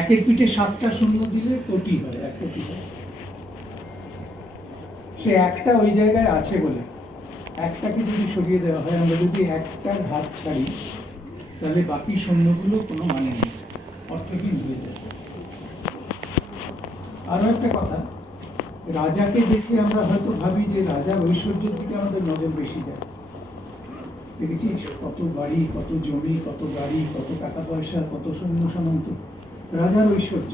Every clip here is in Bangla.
একের পিঠে 7টা শূন্য দিলে কোটি হয়, 1 কোটি হয়। সে একটা ওই জায়গায় আছে বলে একটাকে যদি সরিয়ে দেওয়া হয়, আমরা যদি একটার হাত ছাড়ি, তাহলে বাকি শূন্যগুলো কোনো মানে নেই, অর্থহীন হয়ে যায়। আরো একটা কথা, রাজাকে দেখে আমরা হয়তো ভাবি যে রাজার ঐশ্বর্যের দিকে আমাদের নজর বেশি যায়। দেখেছিস কত বাড়ি, কত জমি, কত গাড়ি, কত টাকা পয়সা, কত সৈন্য সামন্ত, রাজার ঐশ্বর্য।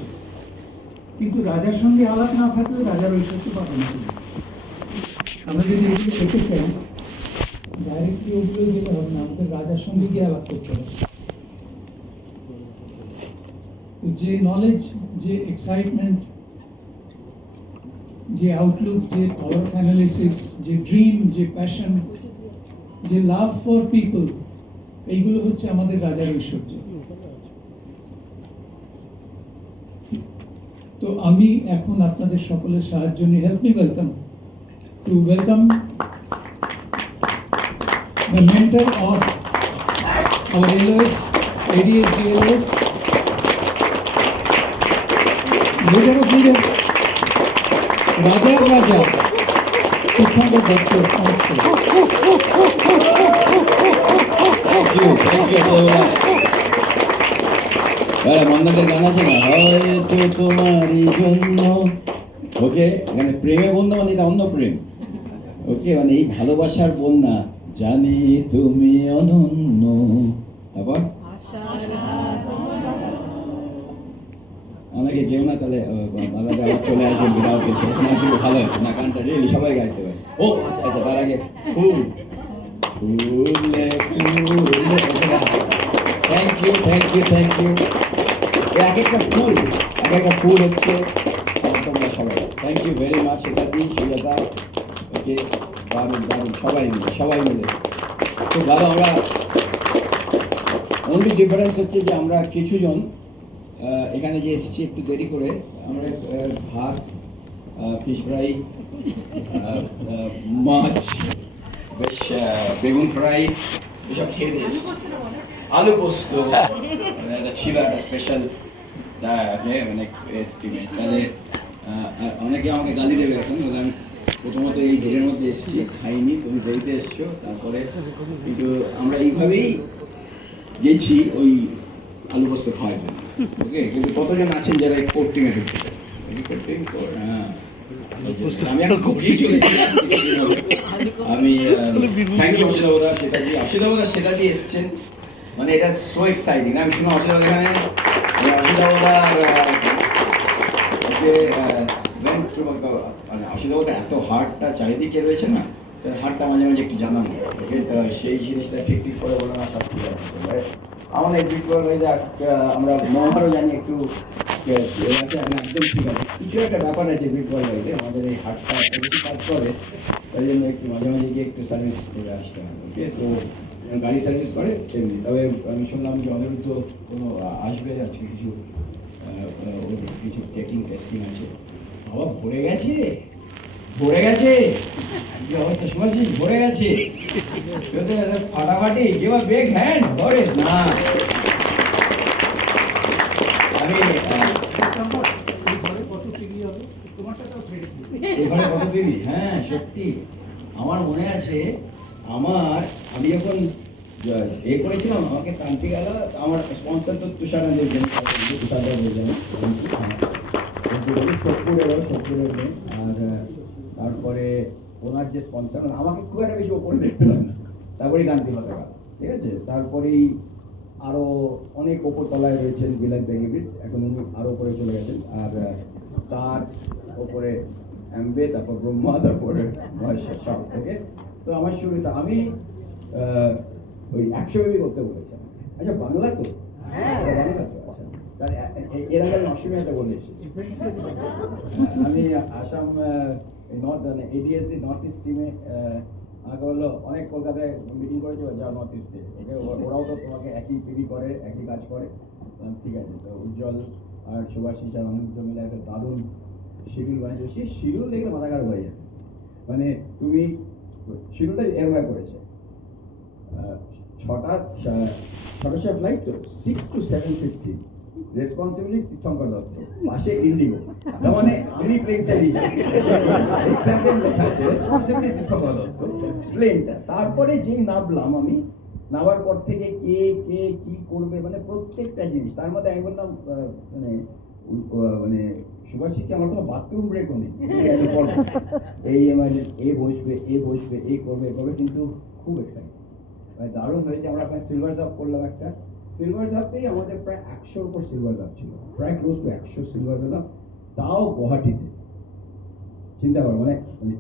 কিন্তু রাজার সঙ্গে আলাপ না থাকলে রাজার ঐশ্বর্য পাবে না। আমরা যদি এগুলো পেতে চাই, ডাইরেক্টলি ওগুলো গেলে হবে না, আমাদের রাজার সঙ্গে গিয়ে আলাপ করতে হবে। তো যে নলেজ, যে এক্সাইটমেন্ট, যে আউটলুক, যে পাওয়ার অফ অ্যানালিসিস, যে ড্রিম, যে প্যাশন, যে লাভ ফর পিপল, এইগুলো হচ্ছে আমাদের রাজার ঐশ্বর্য। তো আমি এখন আপনাদের সকলের সাহায্য নিয়ে, help me welcome the mentor of our LOS, ADS, GLOS, leader of leaders, Raja, Tirthankar Dr. Constable. Thank you, মন্দাদের গান আছে না, হয়তো তোমারই জন্য। ওকে, এখানে প্রেমে বন্যা মানে এটা অন্য প্রেম। ওকে, মানে এই ভালোবাসার বন্যা, জানি তুমি অনন্য। তারপর অনেকে কেউ না, তাহলে বাদাদা আবার চলে আসবেন বিরাও পেতে না, কিন্তু ভালো আছে না, গানটা রিয়েলি সবাই গাইতে পারে। ও আচ্ছা, তার আগে ফুল ফুলে ফুলে, থ্যাংক ইউ। এক একটা ফুল হচ্ছে তোমরা সবাই। থ্যাংক ইউ ভেরি মাচ সেটাদি, সুজাতা। ওকে, দারুণ সবাই মিলে খুব ভালো। আমরা অনলি ডিফারেন্স হচ্ছে যে আমরা কিছুজন এখানে যে এসেছি একটু দেরি করে, আমরা ভাত, ফিশ ফ্রাই, মাছ, বেশ বেগুন ফ্রাই এসব খেয়ে দিয়েছি। আলু পোস্ত ছিল একটা স্পেশাল মানে টিমে। তাহলে অনেকে আমাকে গালি দেবে এখন, আমি প্রথমত এই ভিড়ের মধ্যে এসেছি, খাইনি, তুমি দেরিতে এসছো। তারপরে কিন্তু আমরা এইভাবেই গেছি ওই আলু পোস্ত খাওয়ার জন্য। ওকে, কিন্তু কতজন আছেন যারা এই কোর টিমে ঢুকতে চায়? হ্যাঁ, আমি এখন খুব চলেছি। আমি থ্যাংক ইউ অসিদাবদা, সেটা দিয়ে এসছেন, মানে এটা সো এক্সাইটিং। আমি শুনে অসিদাবদা এখানে, অসিদাবদা মানে অসিদাবদা এত হার্টটা চারিদিকে রয়েছে না, হার্টটা মাঝে মাঝে একটু জানানো। ওকে, তো সেই জিনিসটা ঠিক করে বলে না, সব ঠিক আছে। আমাদের বিটবল ভাই দেখ, আমরা মহারও জানি একটু আছে, একদম ঠিক আছে। কিছু একটা ব্যাপার আছে বিটবল ভাইতে, আমাদের এই হার্টটা বেশি কাজ করে, তাই জন্য একটু মাঝে মাঝে গিয়ে একটু সার্ভিস করে আসতে হয়। ওকে, তো গাড়ি সার্ভিস করে তেমনি। তবে আমি শুনলাম যে অনিরুদ্ধ কোনো আসবে আজকে, কিছু চেকিং টেস্টিং আছে। বাবা ভরে গেছে কি অবস্থা শুনেছিস? ভরে গেছে ফাটাফাটি, কেউ বেগ হ্যান্ড ধরে না। আমি এখানে কত দিবি? হ্যাঁ সত্যি, আমার মনে আছে, আমি যখন করেছিলাম, আমাকে কান্তি গেল, আমার স্পন্সর তো তুষার দেবেন, আর তারপরে ওনার যে স্পন্সর, আমাকে খুব একটা বেশি ওপরে দেখতে হয় না, তারপরেই কান্তি কথা, ঠিক আছে। তারপরেই আরো অনেক ওপর তলায় রয়েছেন বিলাত বেগিবিট, এখন উনি আরো উপরে চলে গেছেন। আর তার ওপরে অ্যাম্বে, তারপর ব্রহ্মা, তারপরে মহেশ্বর, সব। ওকে, তো আমার শুরুতে আমি ওই 100 বেবি করতে বলেছেন। আচ্ছা, বাংলা তো? বাংলা তো, আচ্ছা। তাহলে এর আগে আমি অসমীয়াতে বলে এসেছি। আমি Assam north ADSD north east টিমে, আমাকে বললো অনেক কলকাতায় মিটিং করেছে, যা নর্থ ইস্টে, ওরাও তো তোমাকে একই পিডি করে, একই কাজ করে। ঠিক আছে, তো উজ্জ্বল আর সুভাষিস আর অনিরুদ্ধ মিলে একটা দারুণ শিডিউল বানিয়েছে। সেই শিডিউল দেখলে মাথা খারাপ হয়ে যায়। মানে তুমি শিডিউলটা এরকম করেছে, 6টা ফ্লাইট তো 6 to 7:50 রেসপন্সিবিলিটি তীর্থঙ্কর দত্ত, পাশে ইন্ডিগো, তার মানে আমি প্লেন চালিয়ে যাই, এক্সাম্পল লেখা আছে রেসপন্সিবিলিটি তীর্থঙ্কর দত্ত প্লেনটা। তারপরে যেই নামলাম আমি, নামার পর থেকে কে কে কি করবে মানে প্রত্যেকটা জিনিস, তার মধ্যে আমি বললাম মানে মানে সুভাষিকে আমার কোনো বাথরুম ব্রেকও নেই, এই মানে এ বসবে এ বসবে এই করবে করবে, কিন্তু খুব এক্সাইটেড, মানে দারুণ হয়েছে। আমরা এখন সিলভার সাপ করলাম একটা, সিলভার সাপেই আমাদের প্রায় 100-র উপর সিলভার সাপ ছিল, প্রায় ক্লোজ টু 100 সিলভার সাপ, তাও গুয়াহাটিতে। চিন্তা করো মানে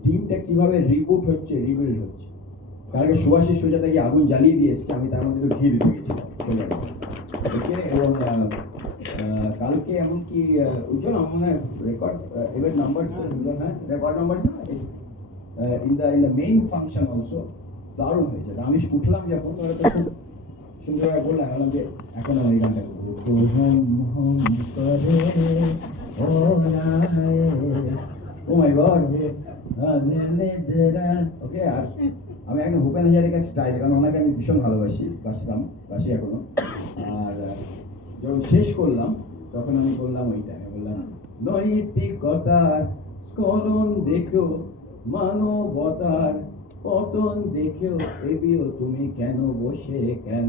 টিমটা কিভাবে রিবুট হচ্ছে, রিবিল্ড হচ্ছে। তার আগে সুভাষের সোজাতে গিয়ে আগুন জ্বালিয়ে দিয়ে এসছে, আমি তার মধ্যে একটু ঘি দিতে গেছিলাম ওকে। এবং কালকে এমনকি উজ্জ্বল আমার মনে হয় রেকর্ড এবার নাম্বার, উজ্জ্বল হ্যাঁ record number in the main function also দারুণ হয়েছে। আমি উঠলাম যখন তাহলে তো খুব সুন্দরভাবে বললাম, বললাম যে এখন আমার এই গানটা ও মাই গড ওকে। আর আমি একদম ভূপেন হাজারিকার স্টাইল, কারণ ওনাকে আমি ভীষণ বাসি এখনো। আর যখন শেষ করলাম তখন আমি বললাম ওইটা, আমি বললাম নৈতিকতার স্খলন দেখো, মানবতার পতন দেখেও ভেবিও তুমি কেন বসে কেন।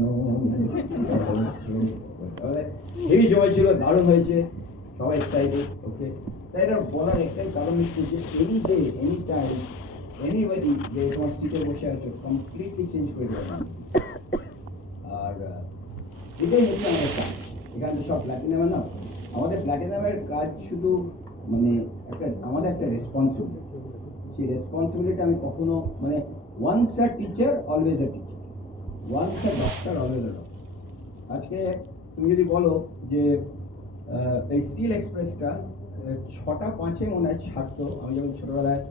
হেভি জমা ছিল, দারুণ হয়েছে, সবাই এক্সাইটেড ওকে। তাই এটা বলার একটাই কারণ হচ্ছে যে any day any time anybody যে তোমার সিটে বসে আছো কমপ্লিটলি চেঞ্জ করে দেবে। আর এটাই হচ্ছে আমাদের কাজ এখানে তো সব প্ল্যাটিনামের না, আমাদের প্ল্যাটিনামের কাজ শুধু মানে একটা আমাদের একটা রেসপন্সিবিলিটি, সেই রেসপন্সিবিলিটি আমি কখনো মানে once a teacher always a teacher, once a doctor always a doctor. আজকে তুমি যদি বলো যে এই স্টিল এক্সপ্রেসটা 6:05 মনে হয় ছাড়তো, আমি যখন ছোটবেলায়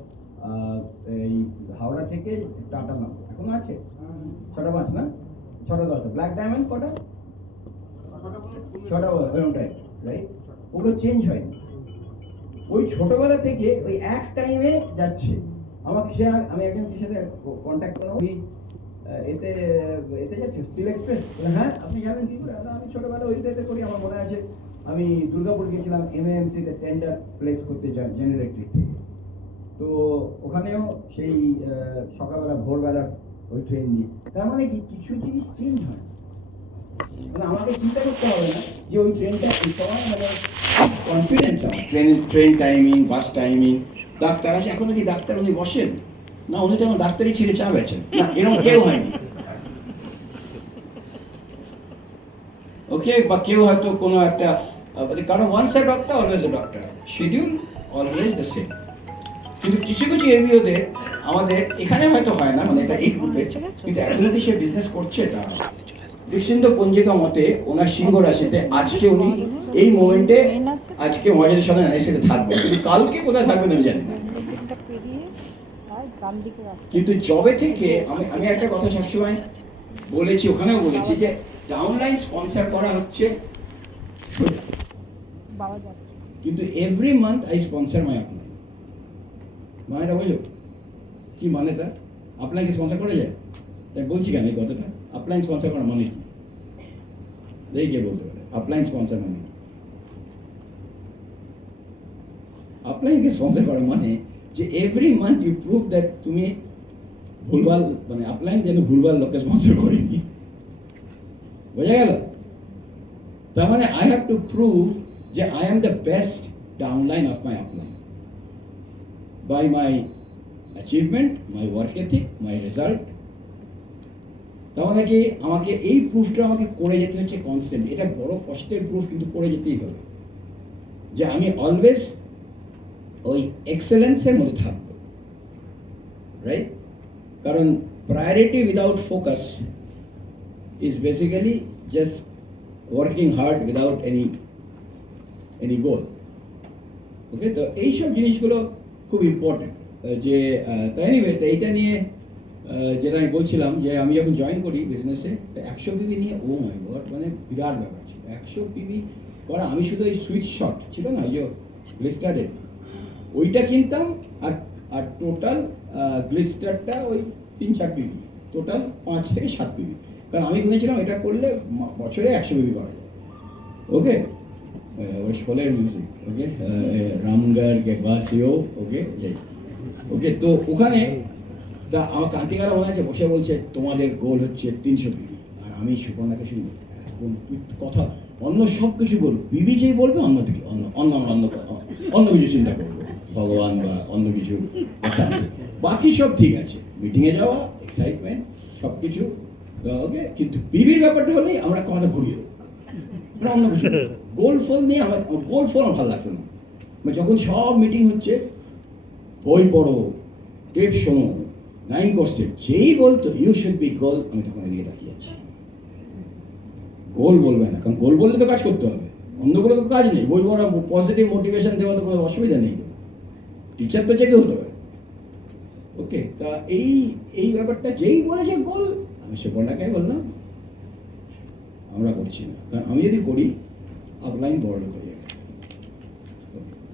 এই হাওড়া থেকে টাটা নামতো, এখনো আছে 6:05 না 6:10, ব্ল্যাক ডায়মন্ড কটা 6টা ওরকমটাই রাইট, ওগুলো চেঞ্জ হয়নি। ওই ছোটবেলা থেকে ওই এক টাইমে যাচ্ছে। আমাকে সে আমি একজনের সাথে কন্ট্যাক্ট করলাম, এতে এতে যাচ্ছে স্টিল এক্সপ্রেস, হ্যাঁ আপনি জানেন কি করে? আমি ছোটবেলা ওইটাতে করি, আমার মনে আছে আমি দুর্গাপুর গেছিলাম এমএএমসি তে টেন্ডার প্লেস করতে চাই জেনারেল ইলেকট্রিক থেকে, তো ওখানেও সেই সকালবেলা ভোরবেলা ওই ট্রেন নিয়ে। তার মানে কি কিছু জিনিস চেঞ্জ হয়, মানে আমাকে চিন্তা করতে হবে না যে ওই ট্রেনটা এই সময় মানে কনফিডেন্স আমার ট্রেন টাইমিং, বাস টাইমিং। ডাক্তার আছে, এখন কি ডাক্তার উনি বসেন না, উনি তো এখন ডাক্তারই ছেড়ে চা বেচেন না, এরকম কেউ হয়নি ওকে। বা কেউ হয়তো কোনো একটা কারণ once a doctor always a doctor, schedule always the same. কিন্তু কিছু কিছু এমবিওদের আমাদের এখানে হয়তো হয় না, মানে এটা এই গ্রুপে, কিন্তু এখনো কি সে বিজনেস করছে তা কৃষ্ণেন্দ্র পঞ্জিকা মতে ওনার সিংহ রাশিতে আজকে উনি এই মোমেন্টে আজকে মজাদের সঙ্গে সেটা থাকবে, কিন্তু কালকে কোথায় থাকবেন আমি জানি না। কিন্তু জবে থেকে আমি একটা কথা সবসময় বলেছি, ওখানেও বলেছি যে ডাউনলাইন স্পন্সর করা হচ্ছে কিন্তু every month I sponsor my upline. মানেটা বোঝো কি মানে? তার আপলাইনকে স্পন্সর করে যায়, তাই বলছি কেন এই কথাটা। আপলাইন স্পন্সর করা মানে কি? দেখি কে বলতে পারে আপলাইন স্পন্সর মানে কি? আপলাইনকে স্পন্সর করা মানে যে every month you prove that তুমি ভুলভাল, মানে আপলাইন যেন ভুলভাল লোককে স্পন্সর করেনি, বোঝা গেল? তার মানে আই হ্যাভ টু প্রুভ যে I am the best downline of my upline by my achievement, my work ethic, my result. তার মানে কি আমাকে এই প্রুফটা আমাকে করে যেতে হচ্ছে কনস্ট্যান্ট। এটা বড় কষ্টের প্রুফ, কিন্তু করে যেতেই হবে যে আমি অলওয়েজ ওই এক্সেলেন্সের মধ্যে থাকবো, রাইট? কারণ priority without focus is basically just working hard without any goal okay. তো এইসব জিনিসগুলো খুব ইম্পর্টেন্ট যে তাই এইটা নিয়ে যেটা আমি বলছিলাম যে আমি যখন জয়েন করি বিজনেসে 100 পিবি নিয়ে, ও মাই গড মানে বিরাট ব্যাপার ছিল 100 পিবি করা। আমি শুধু এই সুইচ শট ছিল না, ওই যে গ্লিস্টারের ওইটা কিনতাম, আর টোটাল গ্লিস্টারটা ওই 3-4 পিবি, টোটাল 5 থেকে 7 পিবি। কারণ আমি শুনেছিলাম এটা করলে বছরে 100 পিবি করা যায় ওকে। Scholar music, okay? Ramgarh के बासियो, okay? ওকে তো ওখানে তা আমার কান্তিকারা মনে আছে বসে বলছে তোমাদের গোল হচ্ছে 300 পিবি আর আমি সুপর্ণাকে শুনি এখন তুই কথা অন্য সব কিছু বলবো পিবি যেই বলবে অন্য দিকে অন্য অন্য অন্য অন্য কিছু চিন্তা করবো ভগবান বা অন্য কিছু বাকি সব ঠিক আছে মিটিংয়ে যাওয়া এক্সাইটমেন্ট সব কিছু ওকে কিন্তু পিবির ব্যাপারটা হলেই আমরা কথা ঘুরিয়ে দেবো মানে অন্য কিছু গোল ফল নিয়ে আমার গোল ফল আমার ভালো লাগতো না মানে যখন সব মিটিং হচ্ছে বই পড়ো টেপ শোনো 9 কস্টে যেই বলতো ইউ শুড বি গোল আমি তখন এগিয়ে তাকিয়ে আছি গোল বলবে না কারণ গোল বললে তো কাজ করতে হবে অন্যগুলো তো কাজ নেই বই পড়া পজিটিভ মোটিভেশন দেওয়া তো কোনো অসুবিধা নেই টিচার তো যে কেউ হতে পারে ওকে তা এই এই ব্যাপারটা যেই বলেছে গোল আমি সে বলাকে বললাম আমরা করছি না কারণ আমি যদি করি আপলাইন বড় লোক হয়ে যাবে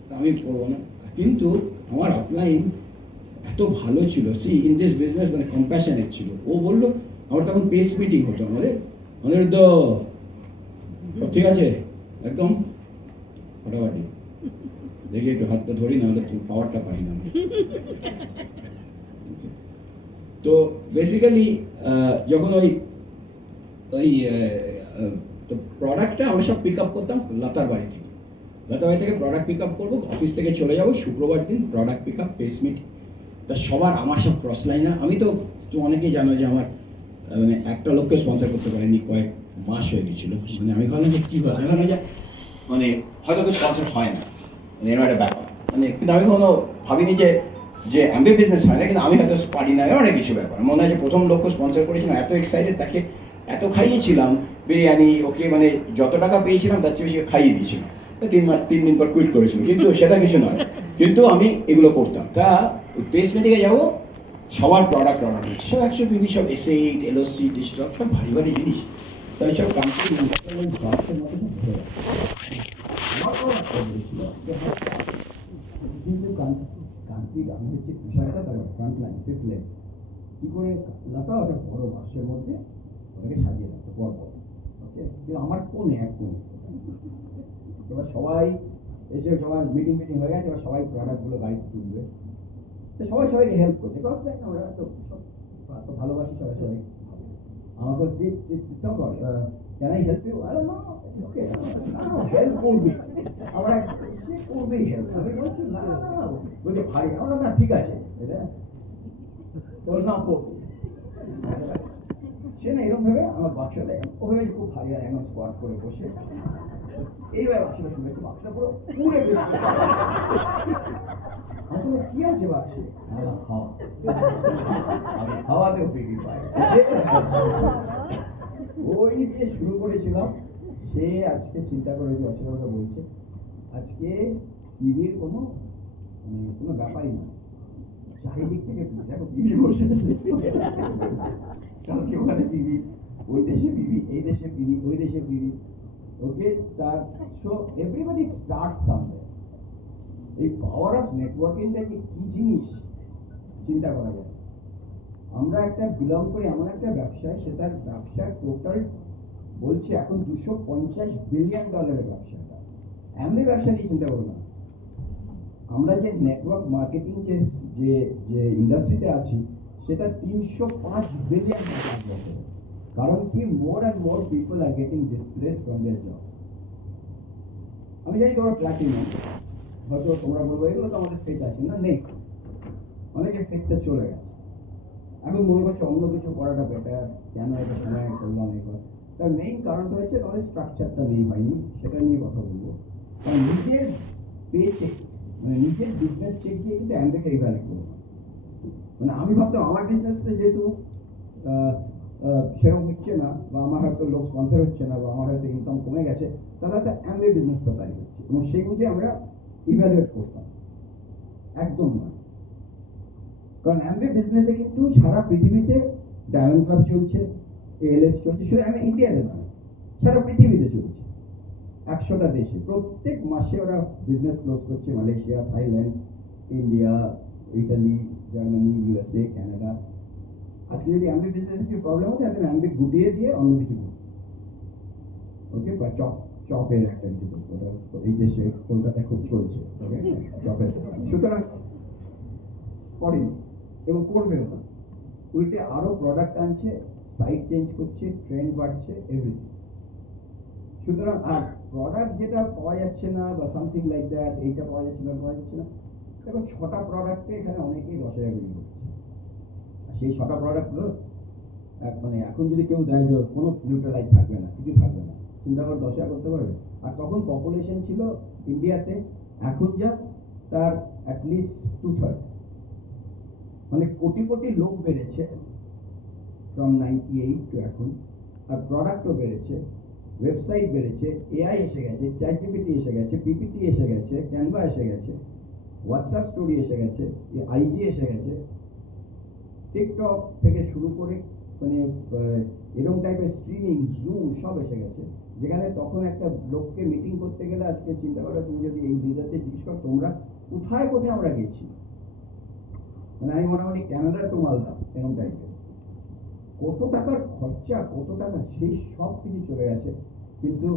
তা আমি করবো না কিন্তু আমার আপলাইন এত ভালো ছিল সি ইন দিস বিজনেস মানে কম্প্যাশনেট ছিল ও বললো আমার তখন পেস মিটিং হতো আমাদের অনিরুদ্ধ সব ঠিক আছে একদম ফাটাফাটি দেখি একটু হাতটা ধরি না হলে তুমি পাওয়ারটা পাই না আমি তো বেসিক্যালি যখন ওই ওই তো প্রোডাক্টটা আমরা সব পিক আপ করতাম লতার বাড়ি থেকে লতার বাড়ি থেকে প্রোডাক্ট পিক আপ করবো অফিস থেকে চলে যাবো শুক্রবার দিন product pick up pace meeting তা সবার আমার সব ক্রস লাইনার আমি তো অনেকেই জানো যে আমার মানে একটা লোককে স্পন্সর করতে পারিনি কয়েক মাস হয়ে গেছিলো মানে আমি ভাবলাম যে কী হলো আমি ভাবলাম যে মানে হয়তো তো স্পন্সর হয় না মানে এরকম একটা ব্যাপার মানে কিন্তু আমি কোনো ভাবিনি যে যে এমবি বিজনেস হয় না কিন্তু আমি হয়তো পারি না অনেক কিছু ব্যাপার মনে হয় যে প্রথম লক্ষ্য স্পন্সর করেছিলাম এত এক্সাইটেড তাকে এত খাইয়েছিলাম বিরিয়ানি ওকে মানে যত টাকা পেয়েছিলাম তার চেয়ে বেশি খাইয়ে দিয়েছিলাম 3 দিন পর কুইট করেছিল কিন্তু সেটা কিছু নয় কিন্তু আমি এগুলো করতাম তা পেস মিটিংয়ে যাবো সবার প্রোডাক্ট অর্ডার হচ্ছে সব 100 পিবি সব এসএইট এলওসি ডিস্টক সব ভারী ভারী জিনিস তাই সব কান্ট্রি কিন্তু কান্ট্রি আমি হচ্ছে তুষারটা তার ফ্রন্ট লাইন ফিফথ লাইন কী করে লতা ওটা বড় বাক্সের মধ্যে ওটাকে সাজিয়ে রাখতো পর পর ওকে কিন্তু আমার কোণে এক কোণে এবার সবাই এসে সবার মিটিং হয়ে গেছে এবার সবাই প্রোডাক্টগুলো গাড়িতে তুলবে তো সবাই সবাইকে হেল্প করছে ক্রস লাইন আমরা তো তো ভালোবাসি সবাই সবাই আমাকে চিন্তাও কর ক্যান আই হেল্প ইউ আরে না ওকে হেল্প করবি আমরা সে করবেই হেল্প আমি বলছি না না না বলছে ভাই আমরা না ঠিক আছে এটা তোর নাম করবো সে না এরকম ভাবে আমার বাক্সটা ওভাবে খুব ভারী আর এখন স্কোয়াড করে বসে এইভাবে বাক্সটা শুনেছি বাক্সটা পুরো পুড়ে বেরোচ্ছে আমি কি আছে বাক্সে খাওয়া আমি খাওয়াতেও বিক্রি পাই ওই দিয়ে শুরু করেছিলাম সে আজকে চিন্তা করে যে অচেনা বলছে আজকে টিভির কোনো মানে কোনো ব্যাপারই না চারিদিক থেকে দেখো টিভি বসে কালকে ওখানে টিভি ওই দেশে টিভি এই দেশে টিভি ওই দেশে টিভি ওকে তার সো এভরিবডি স্টার্ট সামওয়্যার এই পাওয়ার অফ নেটওয়ার্কিংটা যে কি জিনিস চিন্তা করা যায় আমরা একটা বিলং করি এমন একটা ব্যবসায় সেটার ব্যবসার টোটাল বলছে এখন $250 বিলিয়ন ব্যবসাটা এমনি ব্যবসা নিয়ে চিন্তা করো না আমরা যে নেটওয়ার্ক মার্কেটিং যে যে যে ইন্ডাস্ট্রিতে আছি সেটা 305 বিলিয়ন কারণ কি more and more people are getting displace from there job আমি জানি তোমরা প্ল্যাটিনাম হয়তো তোমরা বলবো এগুলো তো আমাদের ফেক আছে না নেই অনেকে ফেকটা চলে গেছে এখন মনে করছে অন্য কিছু করাটা বেটার কেন এটা সময় করলাম এবার তার মেইন কারণটা হচ্ছে তোমাদের স্ট্রাকচারটা নেই পাইনি সেটা নিয়ে কথা বলবো কারণ নিজের পে চেক মানে নিজের বিজনেস চেক দিয়ে কিন্তু অ্যান্ডেকে ইভ্যালুয়েট করবো মানে আমি ভাবতাম আমার বিজনেসটা যেহেতু সেরকম হচ্ছে না বা আমার হয়তো লোক স্পন্সর হচ্ছে না বা আমার হয়তো ইনকাম কমে গেছে তাহলে হয়তো অ্যাম্বে বিজনেসটা তাই হচ্ছে এবং সেই বুঝে আমরা ইভ্যালুয়েট করতাম একদম নয় কারণ অ্যাম্বে বিজনেসে কিন্তু সারা পৃথিবীতে ডায়মন্ড ক্লাব চলছে এএলএস চলছে শুধু আমি ইন্ডিয়াতে নয় সারা পৃথিবীতে চলছে 100টা দেশে প্রত্যেক মাসে ওরা বিজনেস ক্লোজ করছে Malaysia Thailand India Italy Germany USA Canada আজকে যদি অ্যাম্বে বিজনেসের কিছু প্রবলেম হচ্ছে আপনি অ্যাম্বে গুটিয়ে দিয়ে অন্য কিছু ওকে বা চপের একটা কিছু, ওটা এই দেশে কলকাতায় খুব চলছে, okay? চপের দোকান। সুতরাং করেনি এবং করবেও না, উল্টে আরো প্রোডাক্ট আনছে, সাইট চেঞ্জ করছে, ট্রেন্ড বাড়ছে, এভরিথিং। সুতরাং আর প্রোডাক্ট যেটা পাওয়া যাচ্ছে না বা সামথিং লাইক দ্যাট, এইটা পাওয়া যাচ্ছে না, দেখো 6টা প্রোডাক্টে এখানে অনেকেই 10,000 বিক্রি করছে। আর সেই 6টা প্রোডাক্টগুলো মানে এখন যদি কেউ দেয় যে কোনো নিউট্রালাইট থাকবে না, কিছু থাকবে না, চিন্তা করে 10,000 করতে পারবে? আর তখন পপুলেশন ছিল ইন্ডিয়াতে এখন যা তার অ্যাটলিস্ট 2/3, মানে কোটি কোটি লোক বেড়েছে ফ্রম 98 টু এখন, আর প্রোডাক্টও বেড়েছে, ওয়েবসাইট বেড়েছে, এআই এসে গেছে, চ্যাটজিপিটি এসে গেছে, পিপিটি এসে গেছে, ক্যানভা এসে গেছে, হোয়াটসঅ্যাপ স্টোরি এসে গেছে, আইজি এসে গেছে, টিকটক থেকে শুরু করে মানে এরকম টাইপের স্ট্রিমিং, জুম সব এসে গেছে, যেখানে তখন একটা লোককে মিটিং করতে গেলে আজকে চিন্তা করো, তুমি যদি এই লিডারদের জিজ্ঞেস করো তোমরা কোথায় কোথায় আমরা গেছি, মানে আমি মোটামুটি ক্যানাডা টু মালদা এরকম টাইপের, কত টাকার খরচা, কত টাকা, সেই সব কিছু চলে গেছে। কিন্তু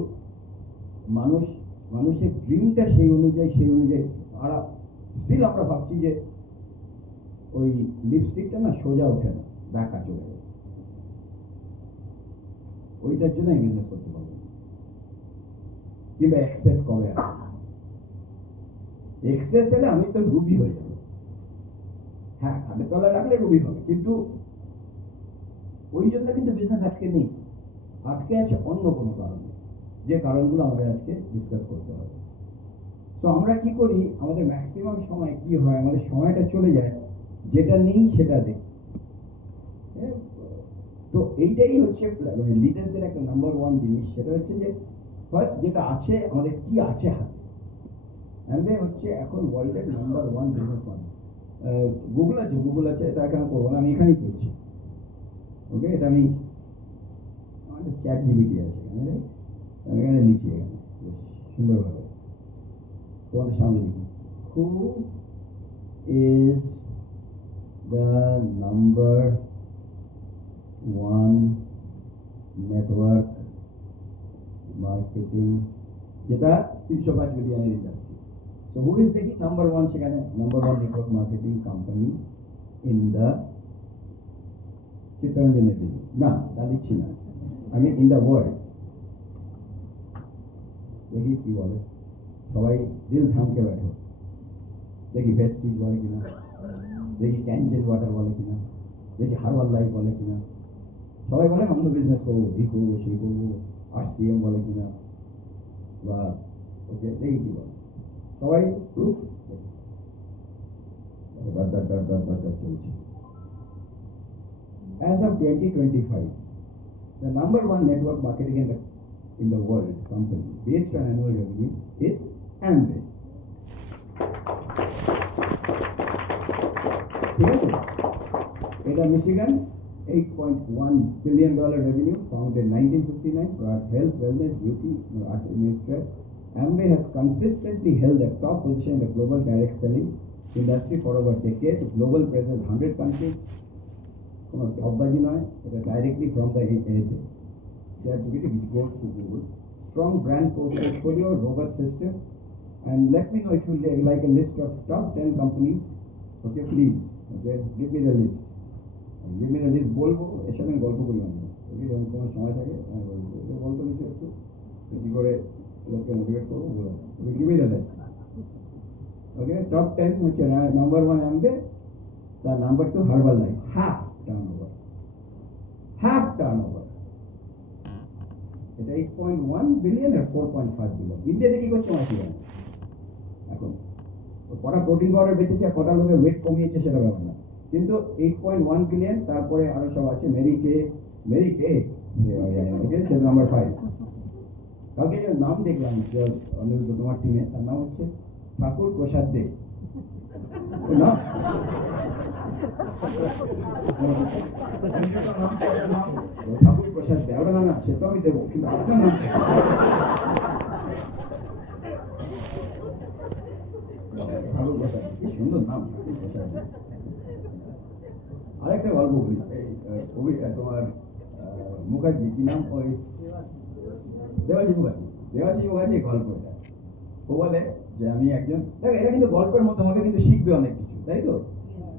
মানুষের ড্রিমটা সেই অনুযায়ী আর স্টিল আমরা ভাবছি যে ওই লিপস্টিকটা না সোজা ওঠে না, ব্যাকা চলে গেছে, ওইটার জন্য আমি বিজনেস করতে পারবো না। কিংবা এক্সেস কবে আসবে, এক্সেস এলে আমি তো রুবি হয়ে যাবো, হ্যাঁ খাটের তলায় রাখলে রুবি হবে, কিন্তু ওই জন্য কিন্তু বিজনেস আটকে নেই, আটকে আছে অন্য কোনো কারণে, যে কারণগুলো আমাদের আজকে ডিসকাস করতে হবে। তো আমরা কি করি, আমাদের ম্যাক্সিমাম সময় কি হয়, আমাদের সময়টা চলে যায় যেটা নেই সেটা দেখি। তো এইটাই হচ্ছে মানে লিডারদের একটা নাম্বার ওয়ান জিনিস, সেটা হচ্ছে যে ফার্স্ট যেটা আছে আমাদের কি আছে হাতে। অ্যামওয়ে হচ্ছে এখন ওয়ার্ল্ডের number one business man. Google আছে, এটা এখানে করবো না, আমি এখানেই করছি, ওকে? এটা আমি আমাদের চ্যাট জিপিটি আছে এখানে, আমি এখানে লিখি, এখানে বেশ সুন্দরভাবে তোমাদের সামনে লিখি, who is the number one network marketing, যেটা 305 বিলিয়নের ইন্ডাস্ট্রি। সো হু ইজ দেখি নাম্বার ওয়ান, সেখানে number one network marketing company in the চিত্তরঞ্জনের দিদি, না তা লিখছি না আমি, ইন দ্য ওয়ার্ল্ড। দেখি কি বলে, সবাই দিল থামকে बैठो, দেখি ভেস্টিজ বলে কিনা, দেখি ক্যানজেল ওয়াটার বলে কিনা, দেখি হারবাল লাইফ বলে কিনা, সবাই বলে অন্য বিজনেস করবো, এই করবো সেই করবো, RCM বলে কিনা, বা ওকে দেখি কি বলে, সবাই প্রুফ চলছে। As of 2025, the number one network marketing in the world company based on annual revenue is Amway. ঠিক আছে, এটা Michigan, $8.1 billion revenue, founded in 1959, products health, wellness, beauty, art, nutrition. Amway has consistently held a top position in the global direct selling industry for over a decade. Global presence 100 countries. কোনো জববাজি নয়, এটা directly from the activity which goes to Google. Strong brand portfolio, robust system, and let me know if you like a list of top 10 companies. Okay, please. Okay, give me the list. বলবো, এর সাথে গল্প করি আমরা, ওকে? যখন তোমার সময় থাকে গল্প নিতে একটু কি করে লোককে মোটিভেট করবো, বলো, okay? Give me the list. Okay, top 10 হচ্ছে নাম্বার ওয়ান Amway, তার number two Herbalife, half turnover, এটা 8.1 বিলিয়ন আর 4.5 বিলিয়ন। ইন্ডিয়াতে কি করছে মাসি জানে এখন, কটা প্রোটিন পাউডার বেঁচেছে আর কটা লোকের ওয়েট কমিয়েছে সেটা ব্যাপার না, কিন্তু 8.1 বিলিয়ন। তারপরে আরো সব আছে, মেরি কে সে নাম্বার 5। কালকে যে নাম দেখলাম অনিরুদ্ধ তোমার টিমে, তার নাম হচ্ছে ঠাকুর প্রসাদ দে, না ঠাকুর প্রসাদ দে, ওটা না সে তো আমি দেবো, কিন্তু আপনার নাম ঠাকুর প্রসাদ, কি সুন্দর নাম, ঠাকুর প্রসাদ। আরেকটা গল্প বলি, তোমার মুখার্জি, কি নাম, ওই দেবাজি মুখার্জি, দেবাশিস মুখার্জি গল্প এটা। ও বলে যে আমি একজন, দেখ এটা কিন্তু গল্পের মতো হবে, কিন্তু শিখবে অনেক কিছু, তাই তো?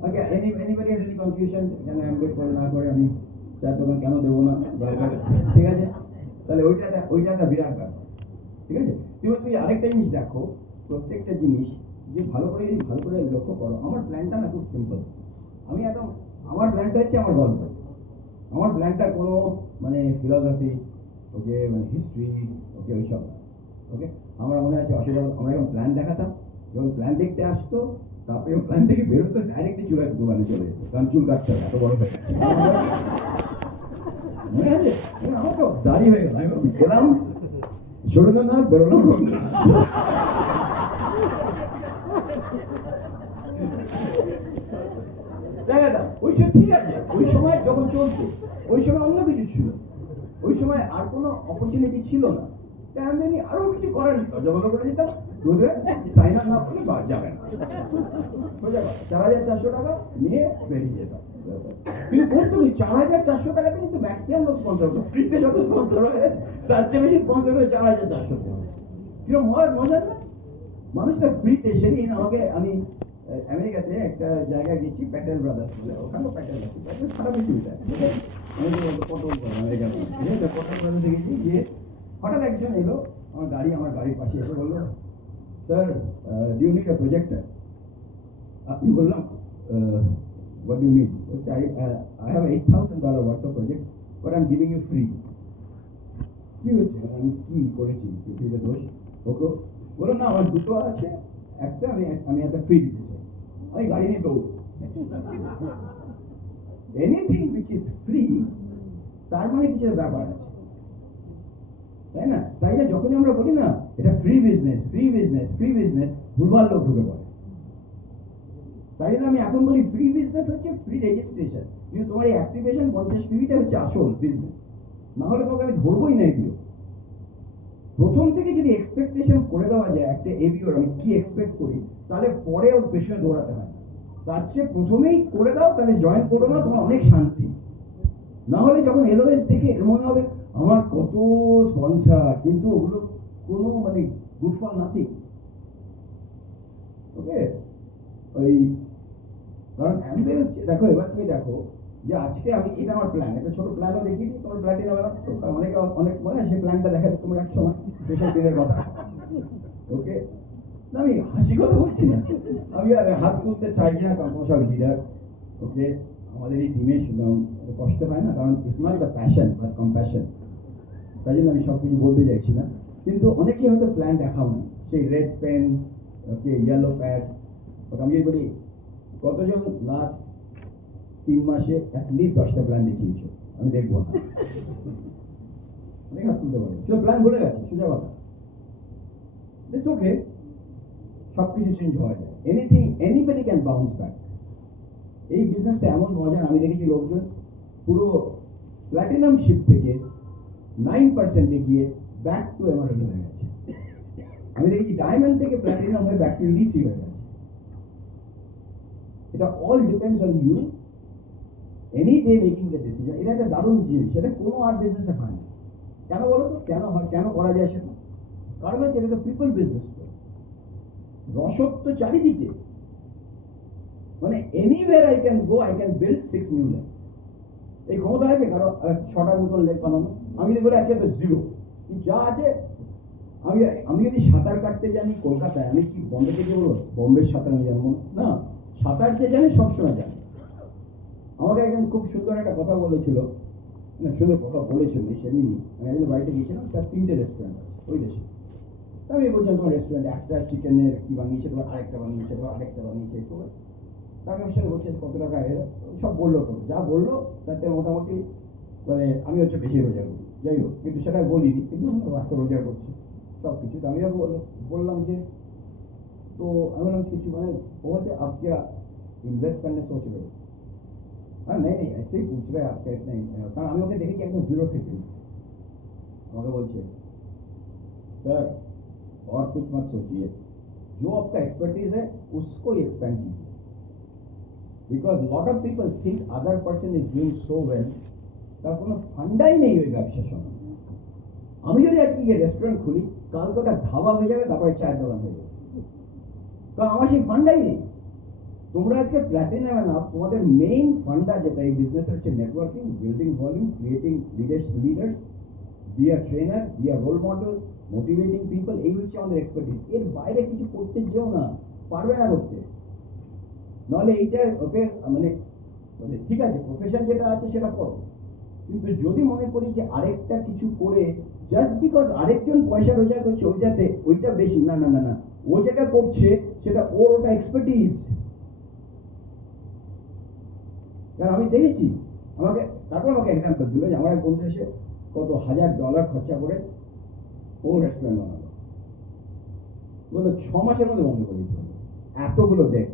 ওকে, এনিবডি হ্যাজ এনি কনফিউশন, কেন এমবিএ করে না করে আমি চার দোকান কেন দেবো না দরকার, ঠিক আছে? তাহলে ওইটা একটা বিরাট ব্যাপার, ঠিক আছে? তুমি আরেকটা জিনিস দেখো, প্রত্যেকটা জিনিস যে ভালো করে লক্ষ্য করো। আমার প্ল্যানটা না খুব সিম্পল। আমি একদম, আমার প্ল্যানটা হচ্ছে আমার গল্প। আমার প্ল্যানটা কোনো মানে ফিলসফি, ওকে, মানে হিস্ট্রি, ওকে, ওইসব, ওকে। আমার মনে আছে অসুবিধা, আমরা যখন প্ল্যান দেখাতাম, যখন প্ল্যান দেখতে আসতো, তারপরে প্ল্যান থেকে বেরোতো, ডাইরেক্টলি চুলের দোকানে চলে যেত, কারণ চুল কাটতে হবে, এত বড় হয়ে গেছে। মনে আছে? আমার তো দাড়ি হয়ে গেল, আমি গেলাম সুরেন্দ্রনাথ, বেরোলাম রবীন্দ্রনাথ। দেখা দাও, ওইসব ঠিক আছে, ওই সময় যখন চলতো, ওই সময় অন্য কিছু ছিল, ওই সময় আর কোনো অপরচুনিটি ছিল না। তাই আমি আরো কিছু করার নেই, দরজা বন্ধ করে দিতাম, রোদে সাইন আপ না করলে যাবে না, 4,400 টাকা নিয়ে বেরিয়ে যেতাম। কিন্তু করতো কি, 4,400 টাকাতে কিন্তু ম্যাক্সিমাম লোক স্পন্সর হতো। ফ্রিতে যত স্পন্সর হয় তার চেয়ে বেশি স্পন্সর হয়ে 4,400 টাকা। কিরকম মজার না? মানুষটা ফ্রিতে। সেদিন আমাকে, আমি আমেরিকাতে একটা জায়গায় গেছি, প্যাটেল ব্রাদার্স বলে, ওখানেও প্যাটেল আছে, প্যাটেল সারা পৃথিবীতে আছে। আমি তো পটল বলে আমেরিকান, পটল ব্রাদার্সে গেছি, গিয়ে হঠাৎ একজন এলো, আমার গাড়ির পাশে এসে বললো, sir do you need a projector? আমি বললাম what do you need? I have $8,000 worth of project, but I'm giving you free. কি হয়েছে, আমি কি করেছি, পৃথিবীতে দোষ? ওকে বলো না, আমার দুটো আছে, একটা আমি একটা ফ্রি দিতে চাই। আমি গাড়ি নিয়ে দৌড়। এনিথিং উইচ ইজ ফ্রি, তার মানে কিছু ব্যাপার আছে, তাই না? তাই না, যখনই আমরা বলি না এটা ফ্রি বিজনেস, ভুলভাল লোক ঢুকে পড়ে। তাই জন্য আমি এখন বলি ফ্রি বিজনেস হচ্ছে ফ্রি রেজিস্ট্রেশন, কিন্তু তোমার এই অ্যাপ্লিকেশন 50 PBটা হচ্ছে আসল বিজনেস। না হলে তোমাকে আমি ধরবোই না এবিও। প্রথম থেকে যদি এক্সপেকটেশন করে দেওয়া যায় একটা এবিওর আমি কি এক্সপেক্ট করি, তাহলে পরে ওর পেছনে দৌড়াতে হয়। তার চেয়ে প্রথমেই করে দাও, তাহলে জয়েন করো না, তোমার অনেক শান্তি। না হলে যখন এলওএস দেখে মনে হবে আমার কত স্পন্সর, কিন্তু ওগুলো কোনো মানে গুড ফর নাথিং, ওকে। ওই কারণ অ্যাম্বেল দেখো, এবার তুমি দেখো যে আজকে আমি, এটা আমার প্ল্যান, একটা ছোট প্ল্যানও দেখিয়ে দিই, তোমার প্ল্যানটি নেবে না, অনেক মনে আছে সেই প্ল্যানটা দেখাতে তোমার এক সময় স্পেশাল দিনের কথা, ওকে। না আমি হাসি কথা বলছি না, আমি আর হাত তুলতে চাইছি না, কারণ সব লিডার, ওকে, আমাদের এই টিমে কষ্ট হয় না, কারণ it's not the passion but compassion, তাই জন্য আমি সব কিছু বলতে চাইছি না। কিন্তু অনেকেই হয়তো প্ল্যান দেখাও না, সেই রেড পেন, ওকে, ইয়েলো প্যাড, ওকে। আমি বলি কতজন লাস্ট 3 মাসে অ্যাটলিস্ট 10টা প্ল্যান দেখিয়েছো? আমি দেখবো না, অনেক হাত তুলতে পারবো, সে প্ল্যান ভুলে গেছে, সোজা কথা। ইটস ওকে, সবকিছু চেঞ্জ হওয়া যায়, এনিবডি ক্যান বাউন্স ব্যাক। এই বিজনেসটা এমন মজার, আমি দেখেছি লোকজন পুরো প্ল্যাটিনাম শিপ থেকে 9%-এ গিয়ে ব্যাক টু এমারেল্ড হয়ে গেছে। আমি দেখেছি ডায়মন্ড থেকে প্ল্যাটিনাম হয়ে ব্যাক টু ইডিসি হয়ে গেছে। এটা all depends on you, any day making the decision. এটা একটা দারুণ জিনিস, সেটা কোনো আর বিজনেসে হয় না। কেন বলো তো, কেন হয়, কেন করা যায় সেটা? কারণ হচ্ছে এটা তো পিপল বিজনেস, রসদ তো চারিদিকে, মানে anywhere I can go, I can build 6 new lakes. এই ক্ষমতা আছে কারো 6টা নতুন লেক বানানো? আমি যদি বলে আজকে তো 0, যা আছে। আমি যদি সাঁতার কাটতে জানি কলকাতায়, আমি কি বম্বে থেকে বলবো বম্বের সাঁতার আমি জানবো না? সাঁতার যে জানে সবসময় জানে। আমাকে একজন খুব সুন্দর একটা কথা বলেছিল, না সুন্দর কথা বলেছিল সেদিনই, আমি একজন বাড়িতে গিয়েছিলাম, তার 3টে রেস্টুরেন্ট আছে ওই দেশে। আমি বলছিলাম তোমার রেস্টুরেন্টে একটা চিকেনের কি বানিয়েছে, তোমার আরেকটা বানিয়েছে, তোমার আরেকটা বানিয়েছে, আমি ওর সাথে বলছি কত টাকা এর, সব বললো, যা বললো তাতে মোটামুটি মানে আমি হচ্ছে বেশি রোজগার করি, যাই হোক, কিন্তু সেটা বলিনি, কিন্তু বাস্তব রোজগার করছি সব কিছু। তো আমি বললাম যে, তো আমি বললাম কিছু মানে ও হচ্ছে আপকে ইনভেস্ট করলে সোচ रहे हो? हाँ नहीं ऐसे ही पूछ रहे हैं आपका इतना, কারণ আমি ওকে দেখেছি একদম 0 থেকে। আমাকে বলছে सर और कुछ मत सोचिए, जो आपका एक्सपर्टीज है उसको ही एक्सपेंड कीजिए, because lot of people think other person is doing so well, তার কোনো ফান্ডাই নেই ওই ব্যবসার সঙ্গে। আমি যদি আজকে গিয়ে রেস্টুরেন্ট খুলি, কালকে ওটা ধাবা হয়ে যাবে, তারপরে চায়ের দোকান হয়ে যাবে, কারণ আমার সেই ফান্ডাই নেই। তোমরা আজকে প্ল্যাটিনাম না, তোমাদের মেইন ফান্ডা যেটা এই বিজনেস হচ্ছে networking, building volume, creating leaders, be a trainer, be a role model, motivating people. এই হচ্ছে আমাদের এক্সপার্টিস। এর বাইরে কিছু করতে যেও না, পারবে না করতে। নাহলে এইটা ওকে মানে মানে ঠিক আছে, প্রফেশন যেটা আছে সেটা করো, কিন্তু যদি মনে করি যে আরেকটা কিছু করে জাস্ট বিকজ আরেকজন পয়সা রোজগার করছে ওইটাতে, ওইটা বেশি, না না না না, ও যেটা করছে সেটা ওর, ওটা এক্সপার্টিস। কারণ আমি দেখেছি, তারপর আমাকে এক্সাম্পল দিল যে আমার এক বন্ধু এসে কত $1000 খরচা করে ও রেস্টুরেন্ট বানালো, বললো 6 মাসের মধ্যে বন্ধ করে দিতে হবে, এতগুলো ডেট।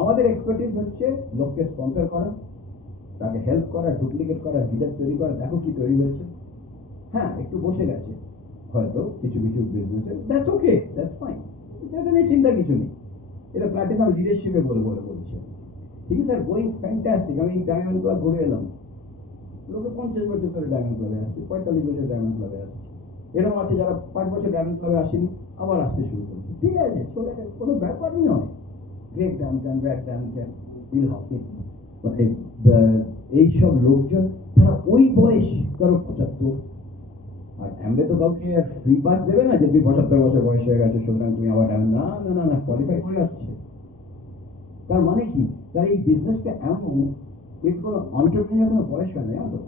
আমাদের এক্সপার্টিস হচ্ছে লোককে স্পন্সর করা, তাকে হেল্প করা, ডুপ্লিকেট করা, লিডার তৈরি করা। দেখো কি তৈরি হয়েছে। হ্যাঁ, একটু বসে গেছে হয়তো কিছু কিছু বিজনেসে, দ্যাটস ওকে, দ্যাটস ফাইন, এটা নিয়ে চিন্তার কিছু নেই। এটা প্ল্যাটিনাম লিডারশিপে বলছে ঠিক আছে স্যার, গোয়িং ফ্যান্টাস্টিক। আমি ডায়মন্ড ক্লাব ঘুরে এলাম, লোকে 50 বছর ধরে ডায়মন্ড ক্লাবে আসছে, 45 বছর ডায়মন্ড ক্লাবে আসছে। এরকম আছে যারা 5 বছর ডায়মন্ড ক্লাবে আসেনি, আবার আসতে শুরু করছে। ঠিক আছে, চলে গেছে, কোনো ব্যাপারই নয়। গ্রেট ডানকান, ব্র্যাড ডানকান, বিল হকিন্স, মানে এইসব লোকজন, তারা ওই বয়স, কারো 75। আর এমনি তো কাউকে ফ্রি পাস দেবে না যে তুই 75 বছর বয়স হয়ে গেছে সুতরাং তুমি আবার ডায়মন্ড, না না না না, কোয়ালিফাই করে আসছে। তার মানে কি, তার এই বিজনেসটা এমন, এর কোনো অন্টারপ্রিনিয়র কোনো বয়স হয় না, জানো তো?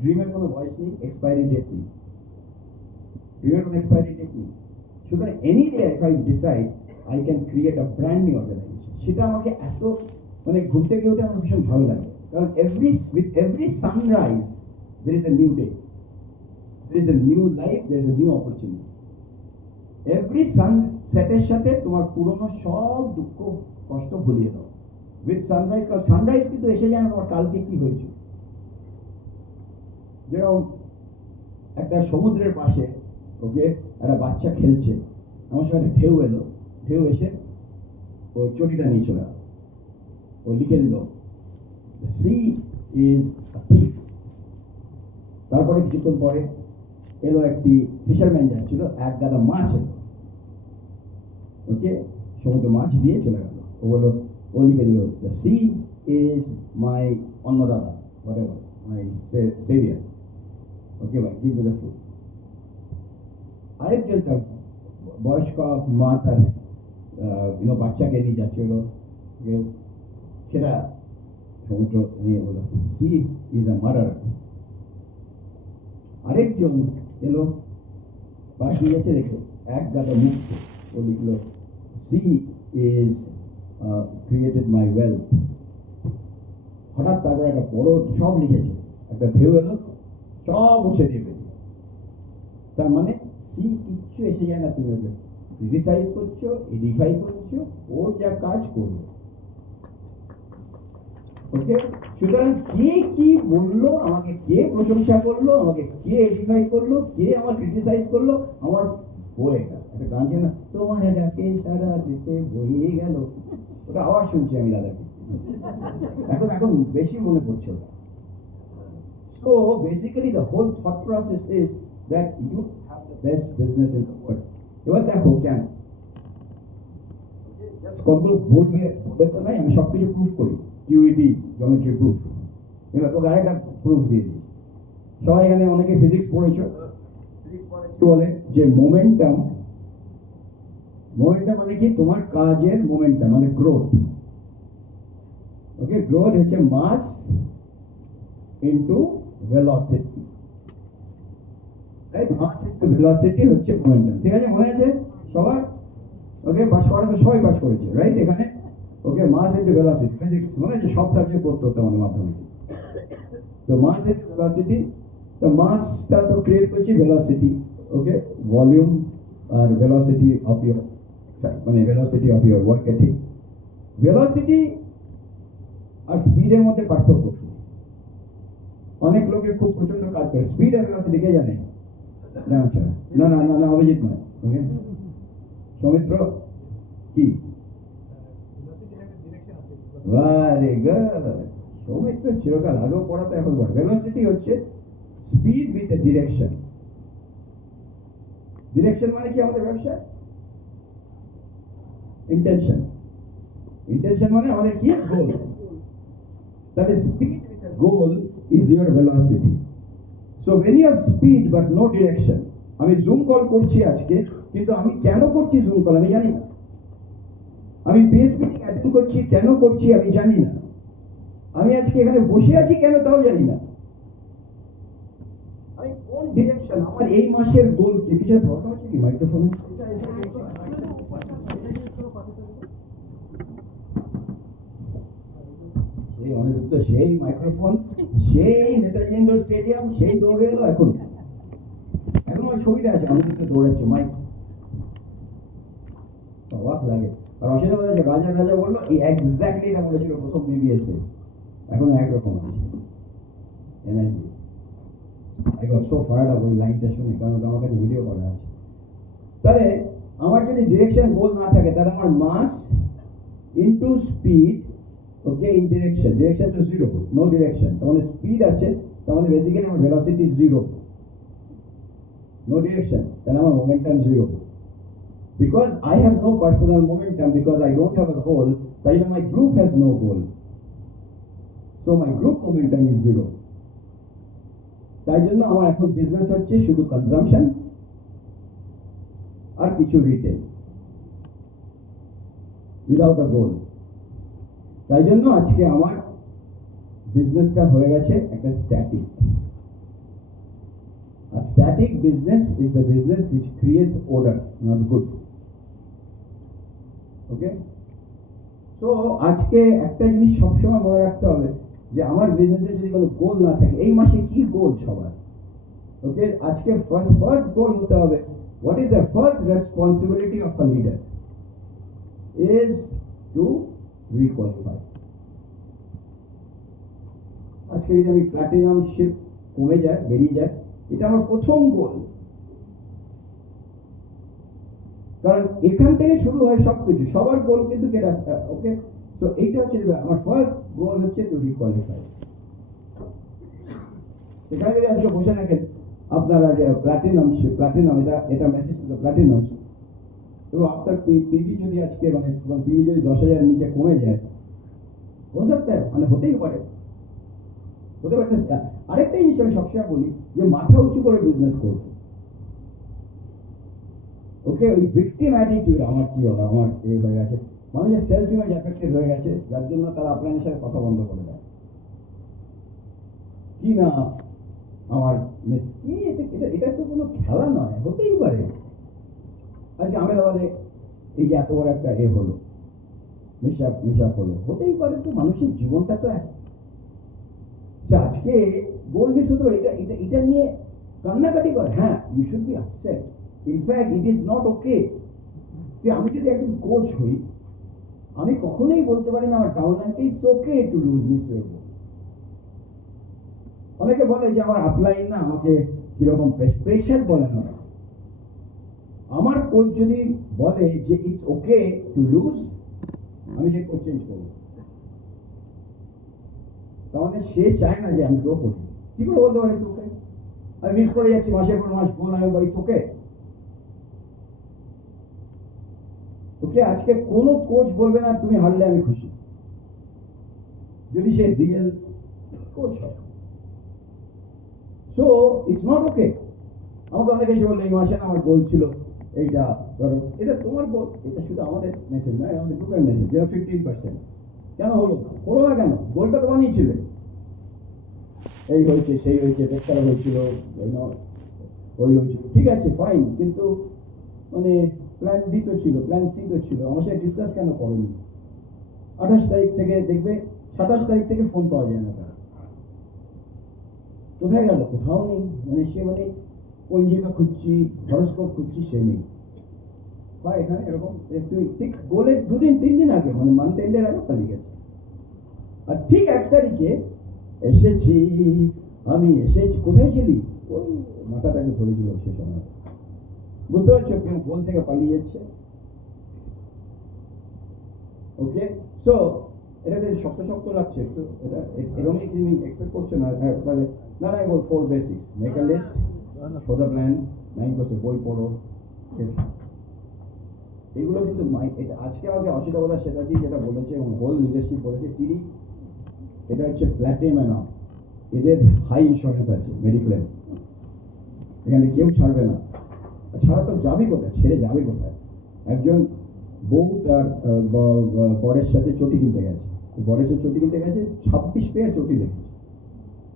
ড্রিমের কোনো বয়স নেই, এক্সপায়ারি ডেট নেই, ড্রিমের কোনো এক্সপায়ারি ডেট নেই। সুতরাং any day if I decide I can create a brand new organization, সেটা আমাকে এত মানে ঘুম থেকে উঠে আমার ভীষণ ভালো লাগে। কারণ with every sunrise there is a new day, there is a new life, there is a new opportunity. Every সানসেটের সাথে তোমার পুরনো সব দুঃখ কষ্ট ভুলিয়ে দাও উইথ সানরাইজ। কারণ সানরাইজ কিন্তু এসে যায় না তোমার কালকে কি হয়েছে। যেরকম একটা সমুদ্রের পাশে ওকে একটা বাচ্চা খেলছে, আমার সঙ্গে একটা ঢেউ এলো, ঢেউ এসে ওর চটিটা নিয়ে চলে গেল, ও লিখে দিল the sea is a thief। তারপরে কিছুক্ষণ পরে এলো একটি ফিশারম্যান যাচ্ছিল, এক গাদা মাছ এলো, ওকে সমুদ্র মাছ দিয়ে চলে গেল। ও বললো, ও লিখে দিল the sea is my অন্নদাতা, whatever, my savior, okay ভাই, give me the food। আরেকজন তার বয়স্ক মা তার বাচ্চাকে নিয়ে যাচ্ছিল, সেটা সমুদ্র নিয়ে বলল sea is a murderer। আরেকজন এলো, পাশ দিয়েছে দেখো এক গাদা মুক্ত, ও লিখলো sea is created my wealth। হঠাৎ তারপরে একটা বড় সব লিখেছে, একটা ঢেউ এলো, সব উঠে দেবে। তার মানে সি কিচ্ছু এসে যায় না, তুমি ওকে ক্রিটিসাইজ করছো, এডিফাই করছো, ওর যা কাজ করবে। ওকে, সুতরাং কে কি বললো, আমাকে কে প্রশংসা করলো, আমাকে কে এডিফাই করলো, কে আমার ক্রিটিসাইজ করলো, আমার বয়ে গেল। একটা গান ছিল না, তোমার ডাকে সারা দিতে বয়ে গেল, ওটা আবার শুনছি আমি দাদাকে, এখন এখন বেশি মনে পড়ছে ওটা। So basically the whole thought process is that you have the best business in the world। এবার দেখো কেন কতগুলো বোর্ড নিয়ে বলে তো নাই, আমি সবকিছু প্রুফ করি, কিউইডি জিওমেট্রি প্রুফ। এবার তোকে আরেকটা প্রুফ দিয়ে দিই, সবাই এখানে অনেকে ফিজিক্স পড়েছো, কি বলে যে মোমেন্টাম, মোমেন্টাম মানে কি, তোমার কাজের মোমেন্টাম মানে গ্রোথ। ওকে, গ্রোথ হচ্ছে mass into velocity, right? Mass into velocity হচ্ছে মোমেন্টাম। ঠিক আছে, মনে আছে সবার? ওকে, পাস করা তো সবাই পাস করেছে, রাইট? এখানে ওকে, মাস ইনটু ভেলোসিটি, ফিজিক্স মনে আছে, সব সাবজেক্ট পড়তে হতো আমাদের মাধ্যমিক। তো মাস ইনটু ভেলোসিটি, তো মাসটা তো ক্রিয়েট করছি ভেলোসিটি, ওকে, ভলিউম আর ভেলোসিটি অফ ইউর মানে velocity of your work ethic. Velocity আর স্পিডের মধ্যে পার্থক্য। অনেক লোকে খুব প্রচন্ড কাজ করে, স্পিড আর ভেলোসিটি কে জানে? না না না না না, অভিজিৎ নয়, ওকে, সৌমিত্র কি? ভেরি গুড, সৌমিত্র চিরকাল আগেও পড়াতো এখন পড়ে। ভেলোসিটি হচ্ছে speed with a direction. Direction মানে কি আমাদের ব্যবসা? ইন্টেনশন। ইন্টেনশন মানে আমাদের কি? গোল। তাহলে speed with a goal is your velocity. So when you have speed but no direction, আমি জুম কল করছি আজকে, কিন্তু আমি কেন করছি জুম কল আমি জানি না। আমি পেস মিটিং অ্যাটেন্ড করছি, কেন করছি আমি জানি না। আমি আজকে এখানে বসে আছি কেন তাও জানি না। আমি কোন ডিরেকশন, আমার এই মাসের গোল কি? কিছু প্রবলেম হচ্ছে কি মাইক্রোফোনে? সেই অনিরুদ্ধ, সেই মাইক্রোফোন, সেই নেতাজি ইন্ডোর স্টেডিয়াম, সেই দৌড়ে এলো। এখন ওই ছবিটা আছে অনিরুদ্ধ দৌড়াচ্ছে, মাইক অবাক লাগে। আর অসুবিধা বলেছে রাজা রাজা বললো, এই এক্স্যাক্টলি এটা বলেছিল প্রথম বিবিএস এ। এখন একরকম আছে energy. I got so fired up ওই লাইনটা শুনে, কারণ ওটা আমার কাছে ভিডিও করা আছে। তাহলে আমার যদি ডিরেকশন গোল না থাকে, তাহলে আমার mass into speed, okay, in direction, direction to zero, no direction, তার মানে স্পিড আছে, তার মানে বেসিক্যালি আমার ভেলোসিটি জিরো। নো ডিরেকশন, তাহলে আমার momentum zero. Because I have no personal momentum, because I don't have a goal, তাই জন্য my group has no goal, so my group momentum is zero. তাই জন্য আমার এখন বিজনেস হচ্ছে শুধু কনজাম্পশন আর কিছু রিটেল, উইদাউট আ গোল। তাই জন্য আজকে আমার বিজনেসটা হয়ে গেছে একটা static. A static business is the business which creates order, not good. Okay? So আজকে একটা জিনিস সবসময় মনে রাখতে হবে, যে আমার বিজনেসে যদি কোনো গোল না থাকে, এই মাসে কি গোল সবার? ওকে, আজকে ফার্স্ট গোল হতে হবে, what is the first responsibility of a leader is to requalify. আজকে যদি আমি প্ল্যাটিনাম শিপ কমে যায়, বেরিয়ে যায়, এটা আমার প্রথম গোল। কারণ এখান থেকে শুরু হয় সবকিছু, সবার গোল কিন্তু ওকে। তো এইটা হচ্ছে আমার ফার্স্ট গোল, হচ্ছে টু রিকোয়ালিফাই। এখানে যদি আজকে বসে রাখেন আপনারা প্ল্যাটিনাম এটা মেসেজ টু দ্য প্ল্যাটিনাম, এবং আপনার পিভি যদি আজকে পিভি যদি 10,000 নিচে কমে যায়, মানে হতেই পারে। আরেকটা জিনিস আমি সবসময় বলি, যে মাথা উঁচু করে বিজনেস করবে। ওকে, ওই ভিকটিম অ্যাটিটিউড আমার কি হবে, আমার এই হয়ে গেছে, মানুষের সেলফ ইমেজ এফেক্টেড হয়ে গেছে, যার জন্য তারা আপনাদের সাথে কথা বন্ধ করে দেয়। কি না আমার এটা তো কোনো খেলা নয়, হতেই পারে। আজকে আহমেদাবাদে এই যে এত বড় একটা হলো, মিশাপ হলো, হতেই পারে। তো মানুষের জীবনটা তো আজকে বলবি শুধু এটা নিয়ে কান্নাকাটি করে, হ্যাঁ, you should be upset. In fact it is not okay. সে আমি যদি একজন কোচ হই, আমি কখনোই বলতে পারি না আমার ডাউনলাইনকে it's okay to lose miss your goal. অনেকে বলে যে আমার আপলাইন না আমাকে কিরকম প্রেশার বলে না। আমার কোচ যদি বলে যে ইটস ওকে টু লুজ, আমি সেই কোচ চেঞ্জ করবো। তাহলে সে চায় না যে আমি গ্রো করি। কি করে বলতে পারি ইটস ওকে? আমি মিস করে যাচ্ছি মাসের পর মাস গোল, আমি বলি ইটস ওকে। ওকে, আজকে কোনো কোচ বলবে না তুমি হারলে আমি খুশি, যদি সে রিয়েল কোচ হয়। So it's not okay. আমাকে অনেকে এসে বললো এই মাসে আমার গোল ছিল এইটা, ধরো এটা তোমার গোল, এটা শুধু আমাদের মেসেজ নয়, আমাদের গ্রুপের মেসেজ, যেটা 15%। কেন হলো না কেন? গোলটা তো বানিয়েছিলে, এই হয়েছে সেই হয়েছে, পেট খারাপ হয়েছিল, ওই হয়েছিল, ঠিক আছে ফাইন, কিন্তু মানে প্ল্যান বি তো ছিল, প্ল্যান সি তো ছিল, আমার সাথে ডিসকাস কেন করোনি? 28 তারিখ থেকে দেখবে 27 তারিখ থেকে ফোন পাওয়া যায় না, তারা কোথায় গেল? কোথাও নেই। মানে সে পঞ্জিকা খুঁজছি, হরস্কোপ খুঁজছি, সে নেই। বা এখানে এরকম একটু ঠিক গোলের 2-3 দিন আগে, মানে মান্থ এন্ডের আগে পালিয়ে গেছে। আর ঠিক 1 তারিখে এসেছি, কোথায় ছিলি? ওই মাথাটাকে ধরেছিল সে সময়। বুঝতে পারছো কেউ গোল থেকে পালিয়ে যাচ্ছে? ওকে, সো এটা যে শক্ত শক্ত লাগছে একটু, এটা এরকমই কি এক্সপেক্ট করছে না? তাহলে না না, বল 4 basics, make a list, show the plan, 9 বই পড়ো। এগুলো কিন্তু এটা আজকে আমাকে অসিতা বোধা সেটা দিয়ে যেটা বলেছে এবং হোল লিডারশিপ বলেছে, তিনি এটা হচ্ছে প্ল্যাটিনাম, এদের হাই ইন্স্যুরেন্স আছে, মেডিক্লেম, এখানে কেউ ছাড়বে না। ছাড়া তো যাবে কোথায়, ছেড়ে যাবে কোথায়? একজন বউ তার বরের সাথে চটি কিনতে গেছে, বরের সাথে চটি কিনতে গেছে, 26 পেয়ার চটি দেখেছে,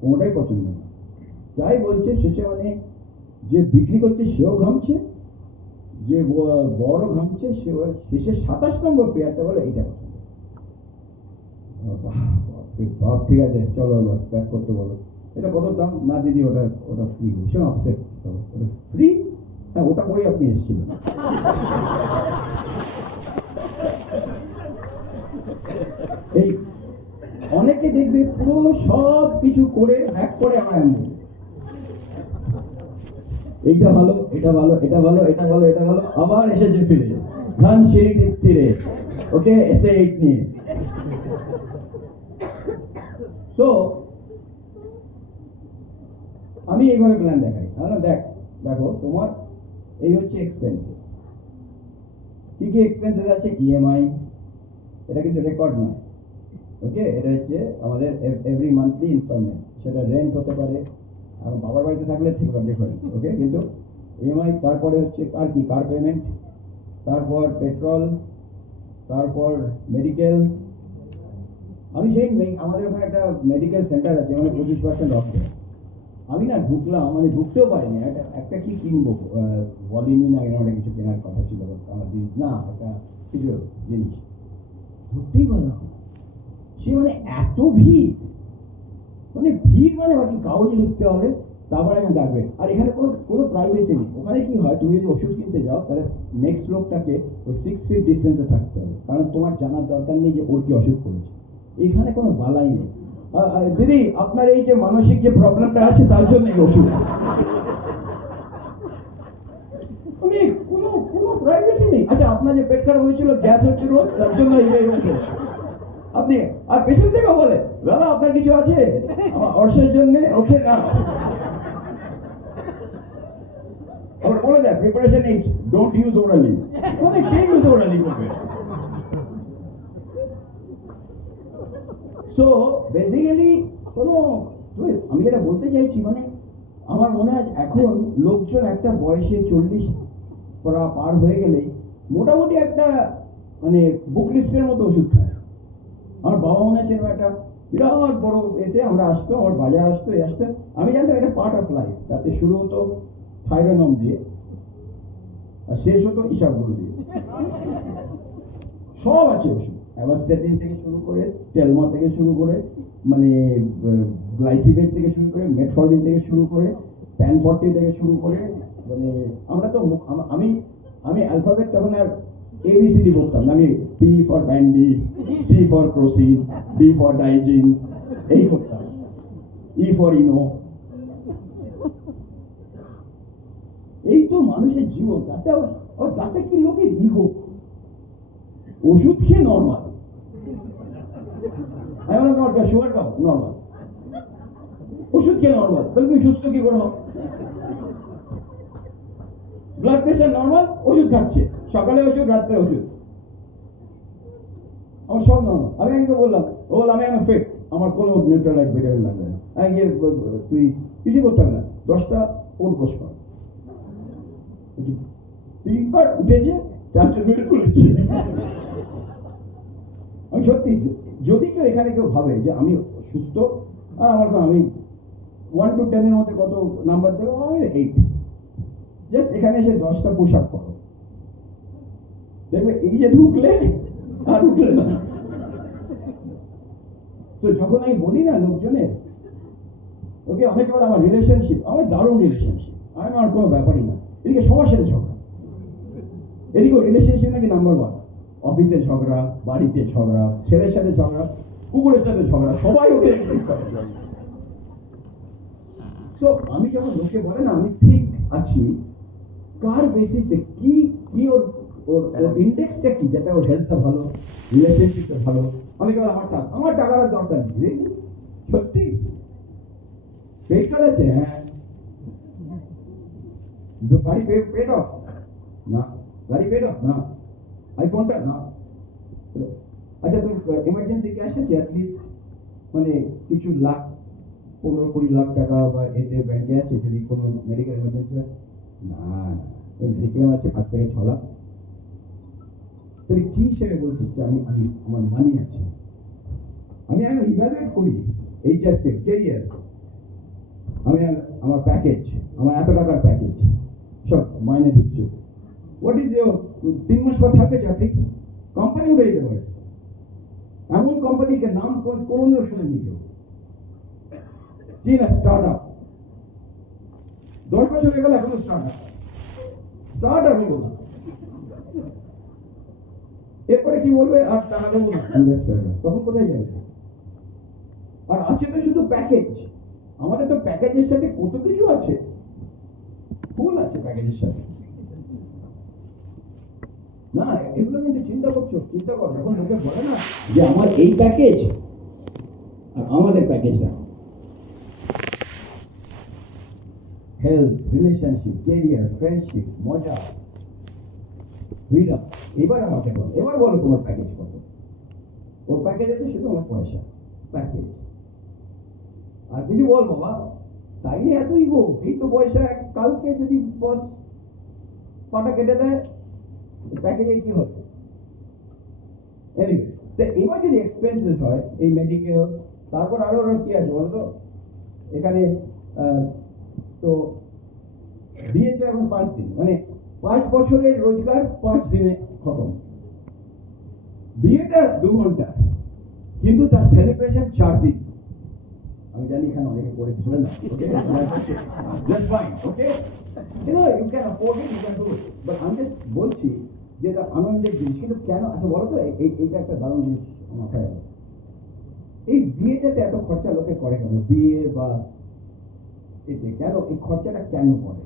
কোনোটাই পছন্দ না। যাই বলছে শেষে মানে যে বিক্রি করছে সেও ঘামছে, যে বড় ঘামছে, সে শেষে 27 নম্বর পেয়ারটা বলে এইটা পছন্দ। বাপ, ঠিক আছে চলো এবার প্যাক করতে বলো। এটা কত দাম? না দিদি ওটা ওটা ফ্রি। ভীষণ আপসেট, ওটা ফ্রি? হ্যাঁ, ওটা করে আপনি এসেছিলেন। এই অনেকে দেখবে পুরো সব কিছু করে ব্যাক করে আমার আনবে, এইটা ভালো, এটা ভালো, এটা ভালো, এটা ভালো, এটা ভালো, আবার এসেছে ফিরে ধানসিঁড়ির তীরে, ওকে এসে 8 নিয়ে। তো আমি এইভাবে প্ল্যান দেখাই, দেখো তোমার এই হচ্ছে এক্সপেন্সেস, কি কি এক্সপেন্সেস আছে? ইএমআই, এটা কিন্তু রেকর্ড নয়, ওকে, এটা হচ্ছে আমাদের এভরি মান্থলি ইনস্টলমেন্ট, সেটা রেন্ট হতে পারে, আমার বাবার বাড়িতে থাকলে ঠিক ডিফারেন্ট, ওকে, কিন্তু ইএমআই, তারপরে হচ্ছে কার পেমেন্ট, তারপর পেট্রোল, তারপর মেডিকেল। আমি সেই আমাদের ওখানে একটা মেডিকেল সেন্টার আছে, মানে 25% অফ দেয়। আমি না ঢুকলাম, মানে ঢুকতেও পারিনি, একটা কি কিনবো, বলিনি না এরকম একটা কিছু কেনার কথা ছিল আমার দিদি, না একটা কিছু জিনিস, ঢুকতেই পারলাম। সে মানে এত ভিড়, মানে আর কি, কাগজে লিখতে হবে, তারপরে আমি ডাকবে। আর এখানে কোনো প্রাইভেসি নেই। ওখানে কি হয়, তুমি যদি ওষুধ কিনতে যাও তাহলে নেক্সট লোকটাকে ওই 6 ফিট ডিস্টেন্সে থাকতে হবে, কারণ তোমার জানার দরকার নেই যে ওর কি অসুখ করেছে। এখানে কোনো বালাই নেই, দিদি আপনার এই যে মানসিক যে প্রবলেমটা আছে তার জন্য এই ওষুধ, মানে কোনো প্রাইভেসি নেই। আচ্ছা, আপনার যে পেট খারাপ হয়েছিল, গ্যাস হচ্ছিল, তার জন্য এই ওষুধ। আপনি আর পেশেন্ট থেকে বলে, দাদা আপনার কিছু আছে আমার অর্শের জন্য, ওকে না, আবার বলে দেয় preparation is don't use orally, মানে কে ইউজ ওরালি করবে? সো বেসিক্যালি আমি যেটা বলতে চাইছি, মানে আমার মনে হয় এখন লোকজন একটা বয়সে 40 পার হয়ে গেলে মোটামুটি একটা মানে বুক লিস্টের মতো ওষুধ খায়। আমার বাবা মনে আছে একটা বিরাট বড় এতে আমরা আসতো, আমার বাজার আসতো, আসতো, আমি জানতাম এটা পার্ট অফ লাইফ। তাতে শুরু হতো থাইরোনম দিয়ে আর শেষ হতো ইসাবগোল দিয়ে, সব আছে ওষুধ, অ্যাভাস্ট্যাটিন থেকে শুরু করে, টেলমা থেকে শুরু করে, মানে গ্লাইসিবেট থেকে শুরু করে, মেটফর্মিন থেকে শুরু করে, প্যানফর্টি থেকে শুরু করে, মানে আমরা তো আমি অ্যালফাবেট তখন আর ABCD বলতাম না, আমি P ফর ব্যান্ডি, C for Crocin, D for Digene, এই করতাম, E ফর ইনো। এই তো মানুষের জীবন। তাতে কি লোকের ইগো, ওষুধ খেয়ে নর্মাল, সুগার খাও নর্মাল, ওষুধ খেয়ে নর্মাল, তাহলে তুমি সুস্থ কি করে হও? ব্লাড প্রেশার নর্মাল, ওষুধ খাচ্ছে, সকালে ওষুধ, রাত্রে ওষুধ, আমার সব নর্মাল। আমি একদিকে বললাম, আমি আমার ফিট, আমার কোনো নিউট্রালাইট ভিটামিন লাগবে না। আমি গিয়ে তুই কিছু করতে হবে না, 10টা ওট বস কর। 3বার উঠেছে, 4 মিনিট তুলেছি। আমি সত্যি, যদি কেউ এখানে কেউ ভাবে যে আমি সুস্থ, আর আমি 1 to 10 এর মধ্যে কত নাম্বার দেবো, আমি 8। জাস্ট এখানে এসে 10টা পুশ আপ করো, দেখবে এই যে ঢুকলে আর উঠলে না। তো যখন আমি বলি না লোকজনের, ওকে, অনেকে বলে আমার রিলেশনশিপ, আমার দারুণ রিলেশনশিপ, আমার কোনো ব্যাপারই না। এদিকে সবার সাথে ঝগড়া, এদিকে রিলেশনশিপ নাকি নাম্বার 1, অফিসে ঝগড়া, বাড়িতে ঝগড়া, ছেলের সাথে ঝগড়া, কুকুরের সাথে ঝগড়া, সবাই ওকে। তো আমি যখন লোকে বলে না আমি ঠিক আছি, কার বেসিসে, কি ওর ইন্ডেক্সটা কি, যাতে ওর হেলথটা ভালো, রিলেশনশিপটা ভালো, অনেকে বলে আমার টাকার আর দরকার নেই। Really? সত্যি ক্রেডিট কার্ড আছে? হ্যাঁ। গাড়ি পেড অফ? না। গাড়ি পেড অফ? না। আইফোনটা? না। আচ্ছা, তোর এমার্জেন্সি ক্যাশ আছে অ্যাটলিস্ট, মানে কিছু লাখ, 15-20 লাখ টাকা বা এতে ব্যাংকে আছে যদি কোনো মেডিকেল এমার্জেন্সি হয়? না, ওই মেডিক্লেম আছে 5 থেকে 6 লাখ। তাহলে কি হিসেবে বলছিস যে আমি আমার মানি আছে? আমি ইভ্যালুয়েট করি এইচআরসি ক্যারিয়ার, আমার প্যাকেজ, আমার এত টাকার প্যাকেজ সব মাইনে ঢুকছে। হোয়াট ইজ ইউর 3 মাস পর থাকবে চাকরি, কোম্পানি উঠে যেতে পারে। এমন কোম্পানিকে নাম কোনও শুনেনি কেউ। কি না স্টার্ট আপ, 10 বছর হয়ে গেল এখনো স্টার্ট আপ হইল না। এরপরে কি বলবে, আর টাকা দেবো না ইনভেস্টাররা, তখন কোথায় যাবে? আর আছে তো শুধু প্যাকেজ। আমাদের তো প্যাকেজের সাথে কত কিছু আছে, ফুল আছে প্যাকেজের সাথে। না, এগুলো কিন্তু চিন্তা কর, এখন লোকে বলে না যে আমার এই প্যাকেজ আর আমাদের প্যাকেজটা, হেলথ, রিলেশনশিপ, ক্যারিয়ার, ফ্রেন্ডশিপ, মজা, ফ্রিডম। এবার বলো তোমার প্যাকেজ কত? ওর প্যাকেজ আছে শুধু আমার পয়সা, প্যাকেজ। আর কিছু বল বাবা, তাই নিয়ে এত ইগো? এই তো পয়সা, কালকে যদি বস পাটা কেটে দেয়, প্যাকেজের কি হবে? এনিওয়ে, তো এবার যদি এক্সপেন্সেস হয়, এই মেডিকেল, তারপর আরো কি আছে বলো তো এখানে? তো বিয়েটা এখন 5 দিন, মানে 5 বছরের রোজগার 5 দিনে খতম। বিয়েটা 2 ঘন্টা, কিন্তু তার সেলিব্রেশন 4 দিন। আমি জানি এখানে অনেকে করেছে, শুনে না, okay, just fine, okay, you can afford it, you can do it, but আমি জাস্ট বলছি যে এটা আনন্দের জিনিস। কিন্তু কেন, আচ্ছা বলো তো, এইটা একটা দারুণ জিনিস মাথায় আছে। এই বিয়েটাতে এত খরচা লোকে করে কেন? বিয়ে বা এতে কেন এই খরচাটা কেন করে?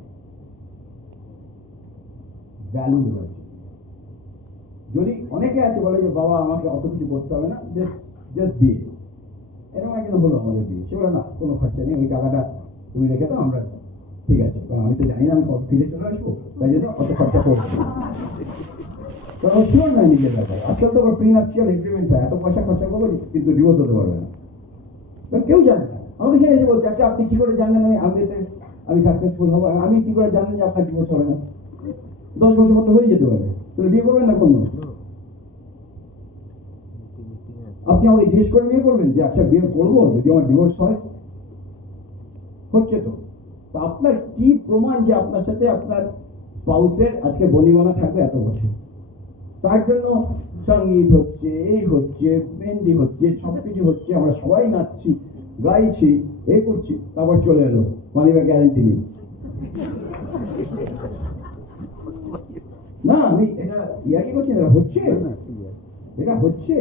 ভ্যালু দেওয়ার জন্য। যদি অনেকে আছে বলে যে বাবা আমাকে অত কিছু করতে হবে না, জাস্ট বিয়ে, এরকম একজন হলো আমাদের বিয়ে, সে বলে না কোনো খরচা নেই, ওই টাকাটা তুমি রেখে দাও, আমরা ঠিক আছে, কারণ আমি তো জানি না আমি কত ফিরে চলে আসবো, তাই জন্য অত খরচা করবো। কারণ শিওর নয় নিজের ব্যাপারে। আজকাল তো আবার প্রিনাপশিয়াল এগ্রিমেন্ট হয়, এত পয়সা খরচা করবো কিন্তু ডিভোর্স হতে পারবে না, কেউ জানে না। আমাকে সে এসে বলছে, আচ্ছা আপনি কি করে জানলেন আমি সাকসেসফুল হবো? আমি কি করে জানলেন যে আপনার ডিভোর্স হবে না? 10 বছর মতো হয়ে যেতে পারে, তাহলে বিয়ে করবেন না কোন? আপনি আমাকে জিজ্ঞেস করে বিয়ে করবেন যে আচ্ছা বিয়ে করবো যদি আমার ডিভোর্স হয়? হচ্ছে তো। আপনার কি প্রমাণ যে আপনার সাথে আপনার স্পাউসের আজকে বনিবনা থাকবে এত বছর? তার জন্য সঙ্গীত হচ্ছে, এই হচ্ছে, মেহেন্দি হচ্ছে, সবকিছু হচ্ছে, আমরা সবাই নাচছি, গাইছি, এই করছি, তারপর চলে এলো, মানি ব্যাগ গ্যারান্টি নেই। না, আমি এটা ইয়ার্কি করছি, এটা হচ্ছে, এটা হচ্ছে।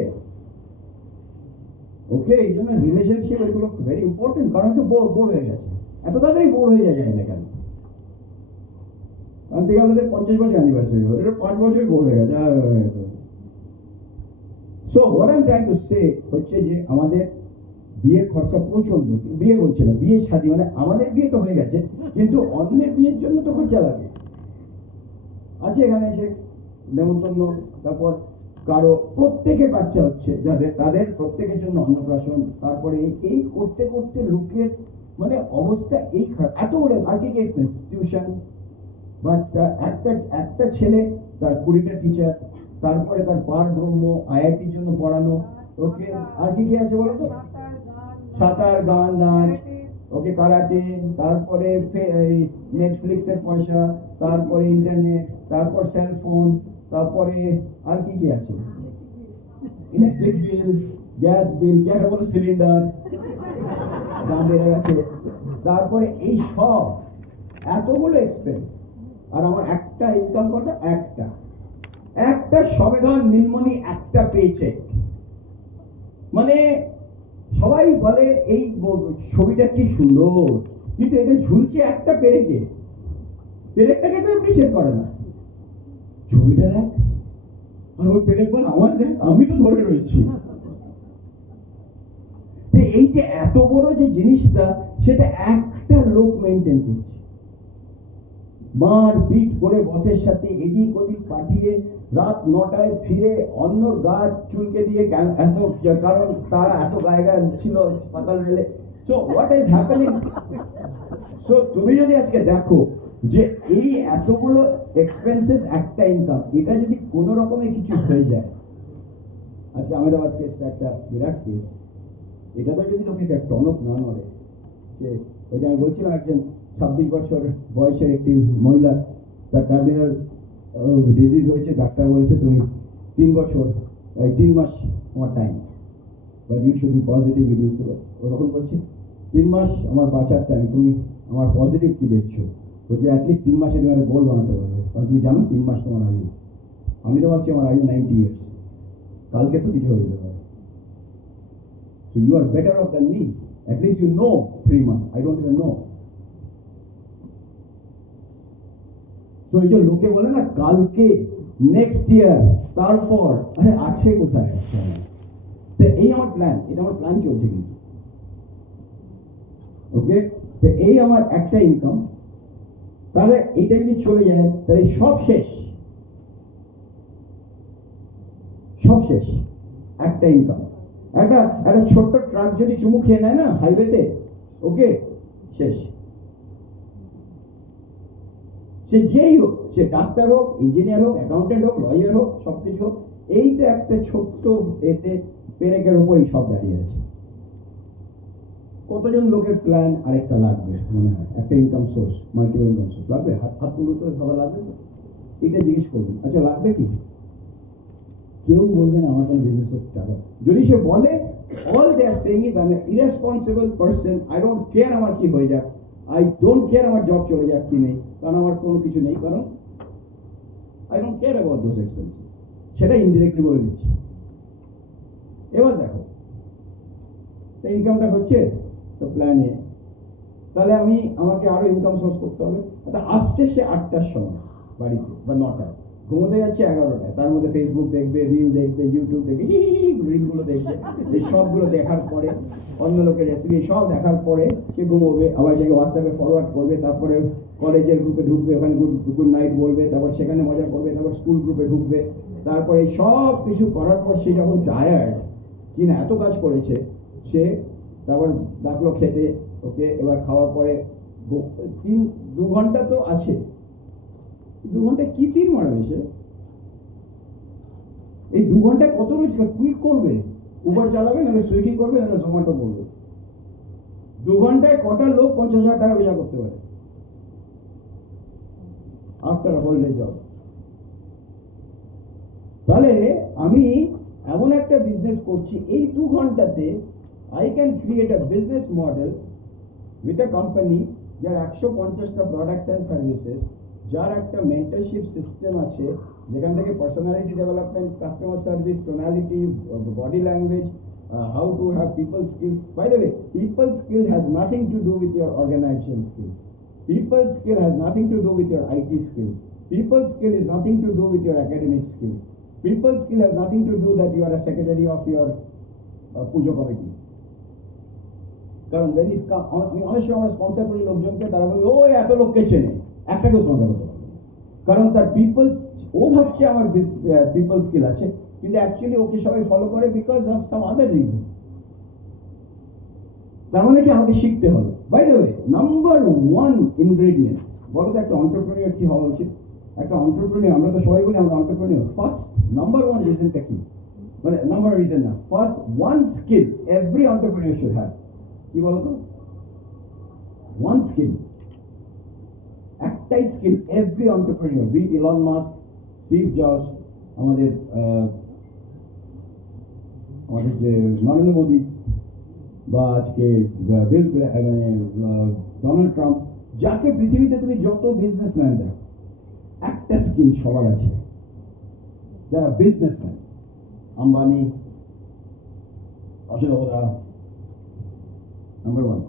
ওকে, এই জন্য রিলেশনশিপ এগুলো ভেরি ইম্পর্টেন্ট, কারণ তো বোর হয়ে গেছে, এত তাড়াতাড়ি বোর হয়ে যায় না কেন? কারণ থেকে আমাদের 50 বছর অ্যানিভার্সারি হলো, এটা 5 বছরই বোর হয়ে গেছে। So what I am trying to say হচ্ছে যে আমাদের বিয়ের খরচা প্রচন্ড, বিয়ে বলছে না, বিয়ের শাদী, মানে আমাদের বিয়ে তো হয়ে গেছে, কিন্তু অন্যের বিয়ের জন্য তো খরচা লাগে। আছে এখানে এসে নেমন্তন্ন, তারপর কারো প্রত্যেকের বাচ্চা হচ্ছে, যাদের তাদের প্রত্যেকের জন্য অন্নপ্রাশন, তারপরে এই করতে করতে লোকের মানে অবস্থা এই খারাপ। এত বড় আর কি এক্সপেন্স, টিউশন, বাচ্চা, একটা ছেলে তার 20টা টিচার, তারপরে তার পার ব্রহ্ম আইআইটির জন্য পড়ানো, ওকে, আর কি আছে বলো তো? সাঁতার, গান, নাচ, ওকে, কারাটে, তারপরে নেটফ্লিক্সের পয়সা, তারপরে ইন্টারনেট, তারপর সেলফোন, তারপরে আর কি আছে, ইলেকট্রিক বিল, গ্যাস বিল, কি একটা বলো, সিলিন্ডার দাম বেড়ে গেছে, তারপরে এই সব এতগুলো এক্সপেন্স। আর আমার একটা ইনকাম করতে একটা সবেধন নীলমণি একটা পেয়েছে, মানে সবাই বলে এই ছবিটা কি সুন্দর, কিন্তু এটা ঝুলছে একটা পেরেকটাকে তো অ্যাপ্রিশিয়েট করে না। ছবিটা দেখ, আর ওই পেরেক বল আমার দেখ, আমি তো ধরে রয়েছি। তো এই যে এত বড় যে জিনিসটা, সেটা একটা লোক মেনটেন করছে, মার পিট করে বসের সাথে এদিক ওদিক পাঠিয়ে রাত 9টায় ফিরে অন্য গাছ চুলকে দিয়ে এত, কারণ তারা এত গায়ে ছিল পাতাল রেলে। So what is happening? So তুমি যদি আজকে দেখো যে এই এতগুলো এক্সপেন্সেস একটা ইনকাম, এটা যদি কোনো রকমে কিছু হয়ে যায়, আজকে আহমেদাবাদ কেসটা একটা বিরাট কেস, এটা তো যদি লোকে টনক না নড়ে, যে ওই যে আমি বলছিলাম একজন 26 বছর বয়সের একটি মহিলা, তার টার্মিনাল ডিজিজ হয়েছে, ডাক্তার বলেছে তুমি 3 মাস আমার time, but you should be positive review. ও তখন বলছে 3 মাস আমার বাঁচার টাইম, তুমি আমার পজিটিভ কি দেখছো? বলছে অ্যাটলিস্ট 3 মাসে তুমি একটা গোল বানাতে পারবে, কারণ তুমি জানো 3 মাস তোমার আয়ু। আমি তো ভাবছি আমার আয়ু 90 ইয়ার্স, কালকে তো কিছু হয়ে যেতে পারে। So you are better off than me. At least you know 3 months. I don't even know. So এই যে লোকে বলে না কালকে, নেক্সট ইয়ার, তারপর, আরে আছে কোথায়? তো এই আমার প্ল্যান, এটা আমার প্ল্যান চলছে কিন্তু। ওকে, তো এই আমার একটা ইনকাম, তাহলে এইটা যদি চলে যায় তাহলে সব শেষ, সব শেষ। একটা ইনকাম, একটা ছোট্ট ট্রাক যদি চুমু খেয়ে নেয় না হাইওয়েতে, ওকে, শেষ। সে যেই হোক, সে ডাক্তার হোক, ইঞ্জিনিয়ার হোক, অ্যাকাউন্টেন্ট হোক, লয়ার হোক, সবকিছু হোক, এই তো একটা ছোট্ট এতে পেরেকের উপরই সব দাঁড়িয়ে আছে। কতজন লোকের প্ল্যান আরেকটা লাগবে মনে হয়, একটা income source, multiple income source লাগবে? হাত তুলো তো, সবার লাগবে তো? এটা জিজ্ঞেস করবেন, আচ্ছা লাগবে কি? কেউ বলবে না আমার কোনো বিজনেসের টাকা। যদি সে বলে, all they are saying is I am irresponsible person, I don't care আমার কি হয়ে যাক, আই ডোন্ট কেয়ার আমার জব চলে যাক কি নেই, কারণ আমার কোনো কিছু নেই, কারণ I don't care about those expenses. সেটা ইনডিরেক্টলি বলে দিচ্ছে। এবার দেখো ইনকামটা হচ্ছে তো প্ল্যানে, তাহলে আমাকে আরো ইনকাম সোর্স করতে হবে। আসছে সে 8টার সময় বাড়িতে, বা 9টায়, ঘুমোতে যাচ্ছে 11টায়, তার মধ্যে ফেসবুক দেখবে, রিল দেখবে, ইউটিউব দেখবে, রিলগুলো দেখবে, এই সবগুলো দেখার পরে, অন্য লোকের রেসিপি সব দেখার পরে সে ঘুমোবে, আবার সেকে হোয়াটসঅ্যাপে ফরওয়ার্ড করবে, তারপরে কলেজের গ্রুপে ঢুকবে, ওখানে গুড নাইট বলবে, তারপর সেখানে মজা করবে, তারপর স্কুল গ্রুপে ঢুকবে, তারপরে সব কিছু করার পর সে যখন টায়ার্ড, কিনা এত কাজ করেছে, সে তারপর ডাকলো খেতে, ওকে, এবার খাওয়ার পরে 2 ঘন্টা তো আছে, 2 ঘন্টায় কি তীর মারবে সে? এই 2 ঘন্টায় কত রোজগার কুইক করবে? উবার চালাবে, নাহলে সুইগি করবে, নাহলে জোম্যাটো করবে। 2 ঘন্টায় কটা লোক 50,000 টাকা রোজগার করতে পারে আফটার হোল ডে জব? তাহলে আমি এমন একটা বিজনেস করছি, এই 2 ঘন্টাতে I can create a business model with a company যার 150টা প্রোডাক্টস এন্ড সার্ভিসেস, যার একটা মেন্টরশিপ সিস্টেম আছে, যেখান থেকে personality development, customer service, tonality, body language, how to have people skills. By the way, people skill has nothing to do with your organization skills. People skill has nothing to do with your IT skills. People skill is nothing to do with your academic skills. People skill has nothing to do that you are a secretary of your pujo committee. কারণ আমি অনেক সময় আমরা স্পন্সর করি লোকজনকে, তারা বলি ও এত লোককে চেনে, একটাকেও স্পন্সর করতে পারবে না, কারণ তার ও ভাবছে আমার পিপল স্কিল আছে, কিন্তু অ্যাকচুয়ালি ওকে সবাই ফলো করে because of some other reason. তার মানে কি আমাকে শিখতে হবে। By the way, number 1 ingredient, বলো তো একটা এন্টারপ্রেনিউর কি হওয়া উচিত? একটা এন্টারপ্রেনিউর, আমরা তো সবাই বলি আমরা এন্টারপ্রেনিউর, ফার্স্ট নাম্বার 1 রিজনটা কি? মানে নাম্বার রিজন না, first 1 skill every entrepreneur should have. কি বলতো? 1 স্কিল, একটাই skill every entrepreneur, be Elon Musk, Steve Jobs, আমাদের যে নরেন্দ্র মোদী, বা আজকে ডোনাল্ড ট্রাম্প, যাকে পৃথিবীতে তুমি যত বিজনেসম্যান দেখো, একটা স্কিল সবার আছে, যারা বিজনেসম্যান, আম্বানি, অশোক ওরা নাম্বার 1।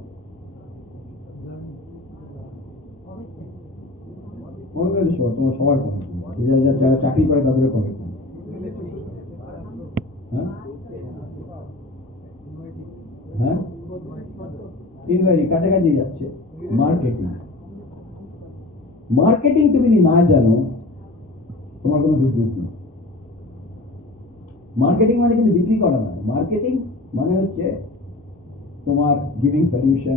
তোমার সবার কথা, যারা চাকরি করে তাদেরও খবর। হ্যাঁ হ্যাঁ ইনভারি কাছাকাছি যাচ্ছে। মার্কেটিং, মার্কেটিং তুমি যদি না জানো তোমার কোনো বিজনেস নেই। মার্কেটিং মানে কিন্তু বিক্রি করা না, মার্কেটিং মানে হচ্ছে তোমার গিভিং সলিউশন।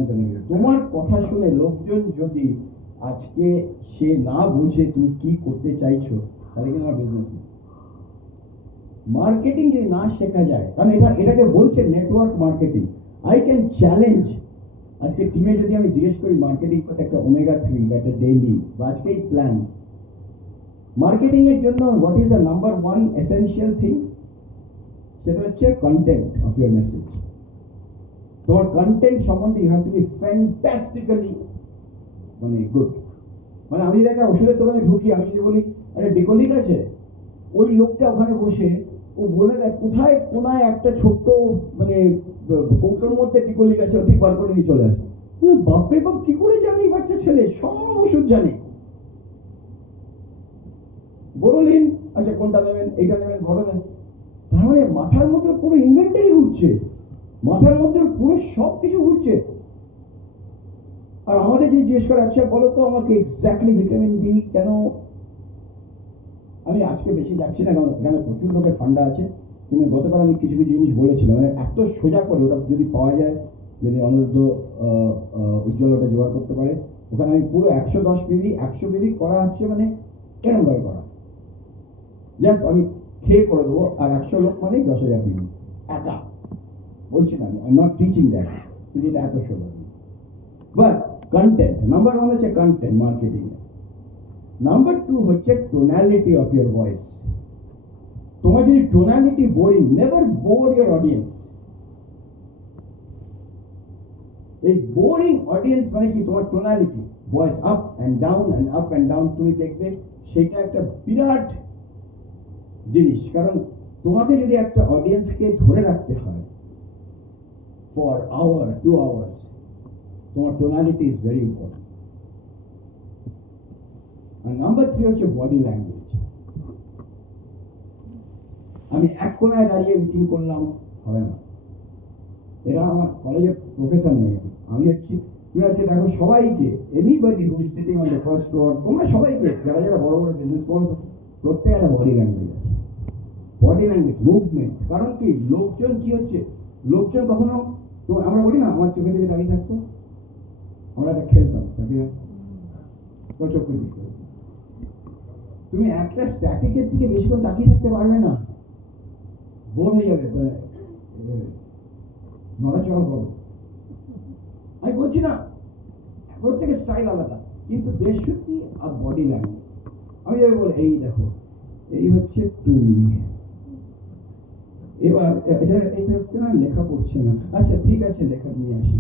তোমার কথা শুনে লোকজন যদি আজকে সে না বুঝে তুমি কি করতে চাইছো তাহলে কিন্তু আমার বিজনেস নেই। মার্কেটিং যদি না শেখা যায়, কারণ এটাকে বলছে network marketing. I can challenge আজকে টিমে যদি আমি জিজ্ঞেস করি মার্কেটিং করতে একটা omega-3 বা একটা ডেইলি বা আজকেই প্ল্যান, মার্কেটিং এর জন্য what is the number one essential thing? সেটা হচ্ছে কন্টেন্ট অফ ইউর মেসেজ। তোমার কন্টেন্ট সম্বন্ধে ইউ হ্যাভ টু বি ফ্যান্টাস্টিক্যালি মানে গুড। মানে আমি যদি একটা ওষুধের দোকানে ঢুকি, আমি যদি বলি একটা ডিকোলিক আছে, ওই লোকটা ওখানে বসে ও বলে দেয় কোথায় কোনায় একটা ছোট্ট মানে কৌটোর মধ্যে ডিকোলিক আছে, ও ঠিক বার করে নিয়ে চলে আসে। বাপরে বাপ, কি করে জানি বাচ্চা ছেলে সব ওষুধ জানে। বললেন আচ্ছা কোনটা নেবেন, এইটা নেবেন, ঘটনা। তার মানে মাথার মধ্যে পুরো ইনভেন্টারি ঘুরছে, মাথার মধ্যে পুরো সব কিছু ঘুরছে। আর আমাদের যে জিজ্ঞেস করে আচ্ছা বলো তো আমাকে এক্স্যাক্টলি ভিটামিন ডি কেন। আমি আজকে বেশি যাচ্ছি না কারণ এখানে প্রচুর লোকের ফান্ডা আছে, কিন্তু গতকাল আমি কিছু কিছু জিনিস বলেছিলাম, মানে এত সোজা করে ওটা যদি পাওয়া যায়, যদি অনূর্ধ্ব উজ্জ্বল ওটা জোগাড় করতে পারে, ওখানে আমি পুরো 110 পিভি 100 পিভি করা হচ্ছে, মানে এরকম ভাবে করা, জাস্ট আমি খেয়ে করে দেবো। আর 100 লোক মানে 10,000 পিভি একা। বলছি না, আমি নট টিচিং দ্যাট, কিন্তু এটা এত সোজা। বাট কন্টেন্ট নাম্বার ওয়ান হচ্ছে কন্টেন্ট মার্কেটিং। নাম্বার টু হচ্ছে টোনালিটি অফ ইউর ভয়েস। তোমার যদি tonality boring, never bore your audience. এই বোরিং অডিয়েন্স মানে কি? তোমার tonality, voice up and down and up and down, তুমি দেখবে সেটা একটা বিরাট জিনিস। কারণ তোমাকে যদি একটা অডিয়েন্সকে ধরে রাখতে হয় ফর আওয়ার 2 hours, তোমার টোনালিটি ইজ ভেরি ইম্পর্টেন্ট। আর নাম্বার 3 হচ্ছে বডি ল্যাঙ্গুয়েজ। আমি এক কোনায় দাঁড়িয়ে মিটিং করলাম হবে না, এরা আমার কলেজের প্রফেসর নেই, আমি হচ্ছি ঠিক আছে। দেখো সবাইকে, anybody who is sitting on the first floor, তোমরা সবাইকে যারা যারা বড় বড় বিজনেস করো, প্রত্যেক একটা বডি ল্যাঙ্গুয়েজ আছে। Body language, movement. কারণ কি লোকজন কি হচ্ছে, লোকজন কখনো তো আমরা বলি না আমার চোখে দিকে দাঁড়িয়ে থাকতো, আমরা একটা খেলতাম তাকে তো চোখে দিকে। তুমি একটা স্ট্যাটিকের দিকে বেশিক্ষণ তাকিয়ে থাকতে পারবে না, বোর হয়ে যাবে, নড়াচড়া করো। আমি বলছি না প্রত্যেকের স্টাইল আলাদা, কিন্তু দেশ সত্যি আর বডি ল্যাঙ্গুয়েজ। আমি যাবে বলে এই দেখো এই হচ্ছে তুমি, এবার এটা না লেখা পড়ছে না, আচ্ছা ঠিক আছে লেখা নিয়ে আসি,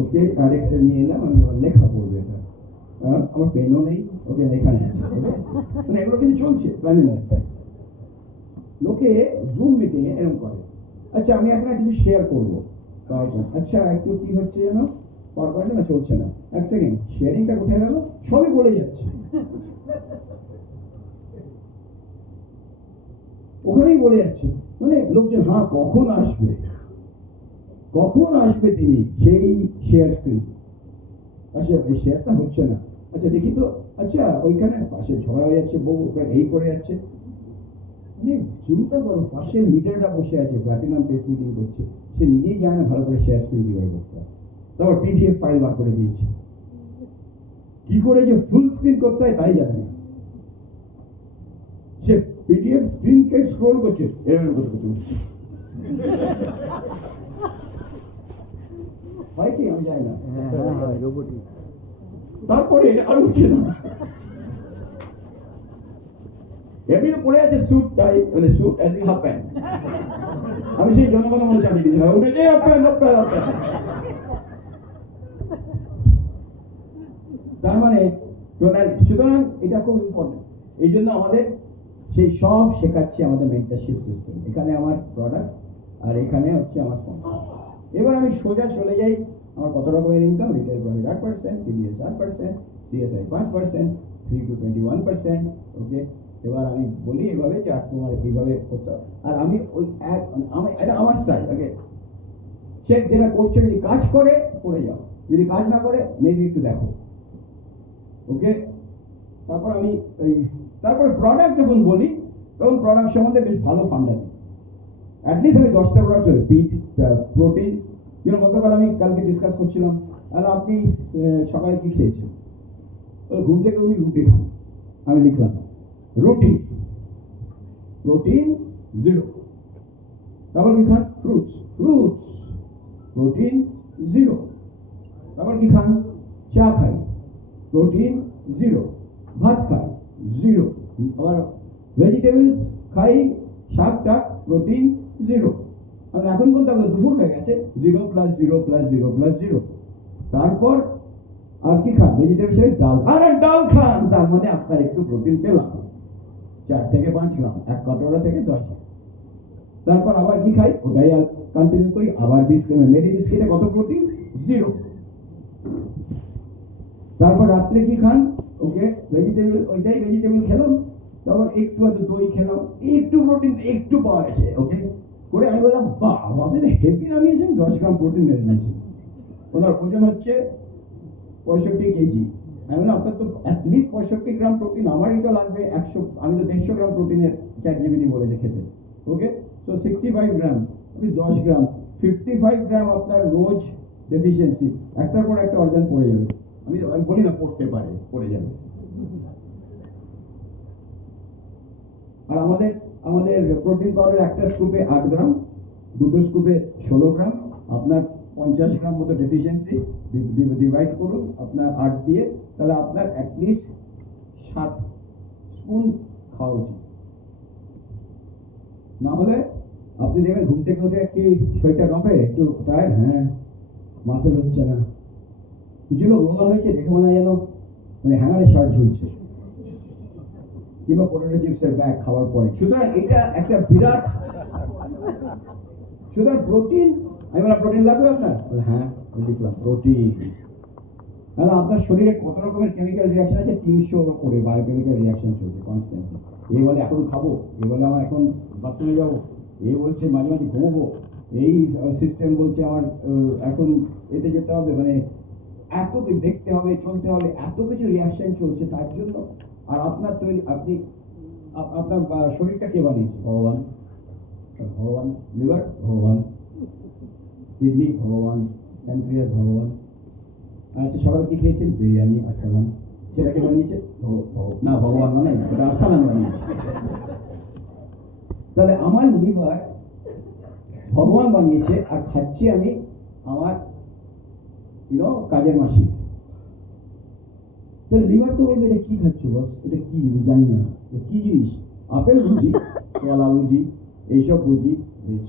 ওকে আরেকটা নিয়ে এলাম, আমি আবার লেখা পড়বে, এটা আমার পেনও নেই, ওকে লেখা নেই, মানে এগুলো কিন্তু চলছে প্ল্যানে না। লোকে জুম মিটিং এ এরকম করে, আচ্ছা আমি একটা কিছু শেয়ার করবো, আচ্ছা একটু কি হচ্ছে যেন পাওয়ার না চলছে না, এক সেকেন্ড শেয়ারিংটা কোথায় গেল, সবই বলে যাচ্ছে, ওখানেই বলে যাচ্ছে। মানে লোকজন হ্যাঁ কখন আসবে তিনি সেই শেয়ার স্ক্রিন, আচ্ছা এই শেয়ারটা হচ্ছে না, আচ্ছা দেখি তো, আচ্ছা ওইখানে পাশে ঝগড়া হয়ে যাচ্ছে, বউ এই করে যাচ্ছে। মানে চিন্তা করো, পাশের লিডাররা বসে আছে প্ল্যাটিনাম পেস মিটিং করছে, সে নিজেই জানে না ভালো করে শেয়ার স্ক্রিন কিভাবে করতে হয়, তারপর পিডিএফ ফাইল বার করে দিয়েছে, কি করে যে ফুল স্ক্রিন করতে হয় তাই জানে না, সে পিডিএফ স্ক্রিনকে স্ক্রোল করছে এরকম করতে করতে, হয় কি আমি জানি না, তারপরে আর উঠছে না, এমনি পড়ে আছে স্যুট টাই, মানে স্যুট এন্ড হাফ প্যান্ট, আমি সেই জনগণ মনে চালিয়ে দিয়েছিলাম, উঠেছে হাফ প্যান্ট। তার মানে টোনালিটি, সুতরাং এটা খুব ইম্পর্টেন্ট। এই জন্য আমাদের সেই সব শেখাচ্ছে আমাদের মেন্টরশিপ সিস্টেম। এখানে আমার প্রোডাক্ট আর এখানে হচ্ছে আমার স্পন্সর। এবার আমি সোজা চলে যাই আমার কত রকমের income, retail profit 8%, TDS 8%, CSI 5%, 3 to 21%, ওকে এবার আমি বলি এইভাবে যে আর তোমার এইভাবে করতে হবে। আর আমি ওই এটা আমার স্টাইল। ওকে, সে যেটা করছে যদি কাজ করে করে যাও, যদি কাজ না করে মেবি একটু দেখো। ওকে, তারপর আমি তারপরে প্রোডাক্ট যখন বলি তখন প্রোডাক্ট সম্বন্ধে বেশ ভালো ফান্ডা দিই। অ্যাটলিস্ট আমি 10টা প্রোডাক্ট পিট, প্রোটিন। যেন গতকাল আমি কালকে ডিসকাস করছিলাম, আর আপনি সকালে কি খেয়েছেন? ঘুম থেকে উনি রুটি খান। আমি লিখলাম রুটি, প্রোটিন 0। তারপর কি খান? Fruits, fruits, protein 0। তারপর কি খান? চা খাই, প্রোটিন 0। ভাত খাই 0। আবার ভেজিটেবলস খাই, শাক টাক, প্রোটিন 0। আর এখন পর্যন্ত আমাদের দুপুর হয়ে গেছে 0 + 0 + 0 + 0। তারপর আর কি খান? ভেজিটেবলস, ডাল। আরে ডাল খান, তার মানে আপনার একটু প্রোটিন পেলাম, 4 থেকে 5 গ্রাম, 1 কটোরা থেকে 10 গ্রাম। তারপর আবার কি খাই? ওটাই আর কন্টিনিউ করি। আবার বিস্কিট, মেরি বিস্কিটে কত প্রোটিন? 0। তারপর রাত্রে কি খান? ওকে, ভেজিটেবল, ওইটাই ভেজিটেবল খেলাম। তারপর একটু হয়তো দই খেলাম, একটু প্রোটিন একটু পাওয়া গেছে। ওকে করে আমি বললাম, বাহ, আপনি হেভি নামিয়েছেন, 10 গ্রাম প্রোটিন মেরে নিয়েছেন। ওনার ওজন হচ্ছে 65 কেজি। আমি বললাম, আপনার তো অ্যাটলিস্ট 65 গ্রাম প্রোটিন, আমারই তো লাগবে 100, আমি তো 150 গ্রাম প্রোটিনের চ্যাটজিপিটি বলেছে খেতে। ওকে, তো 65 গ্রাম, আপনি 10 গ্রাম, 55 গ্রাম আপনার রোজ ডেফিসিয়েন্সি, একটার পর একটা অর্গান পড়ে যাবে। আমি বলি না পড়তে পারে, পড়ে যাবে। আর আমাদের প্রোটিন পাউডার একটা স্কুপে 8 গ্রাম, দুটো স্কুপে 16 গ্রাম। আপনার 50 গ্রাম মতো ডেফিসিয়েন্সি, ডিভাইড করুন আপনার 8 দিয়ে, তাহলে আপনার অ্যাটলিস্ট 7 স্পুন খাওয়া উচিত। না হলে আপনি দেখবেন ঘুম থেকে উঠে কি শরীরটা কাঁপে, একটু টায়ার্ড, হ্যাঁ, মাসেল হচ্ছে না। কিছু লোক রোগা হয়েছে, দেখে মনে হয় যেন মানে হ্যাঙ্গারে শার্ট ঝুলছে, কিংবা পটেটো চিপসের ব্যাগ খাওয়ার পরে। সুতরাং এটা একটা বিরাট, সুতরাং প্রোটিন, আমি বললাম প্রোটিন লাগবে আপনার? হ্যাঁ, লিখলাম প্রোটিন। তাহলে আপনার শরীরে কত রকমের কেমিক্যাল রিয়াকশন আছে? 300 করে বায়োকেমিক্যাল রিয়াকশন চলছে কনস্ট্যান্টলি। এই বলে এখন খাবো, এই বলে আমার এখন বাথরুমে যাবো, এই বলছে মাঝে মাঝে ঘুমবো, এই সিস্টেম বলছে আমার এখন এতে যেতে হবে, মানে এত কিছু দেখতে হবে, চলতে হবে, এত কিছু রিয়াকশন চলছে তার জন্য। আর আপনার তৈরি, আপনি আপনার শরীরটা কে বানিয়েছে? ভগবান। ভগবান, লিভার ভগবান, কিডনি ভগবান, প্যানক্রিয়াস ভগবান। আচ্ছা, সকালে কি খেয়েছেন? বিরিয়ানি আর সালাম। সেটা কে বানিয়েছে? না, ভগবান মানে ওটা সালাম বানিয়েছে। তাহলে আমার লিভার ভগবান বানিয়েছে, আর খাচ্ছি আমি আমার কাজের মাসি। তাহলে লিভার তো বলবে, এটা কি খাচ্ছ বস, এটা কি জানি না, এটা কি জিনিস? আপেল বুঝি, কলা বুঝি, এইসব বুঝি,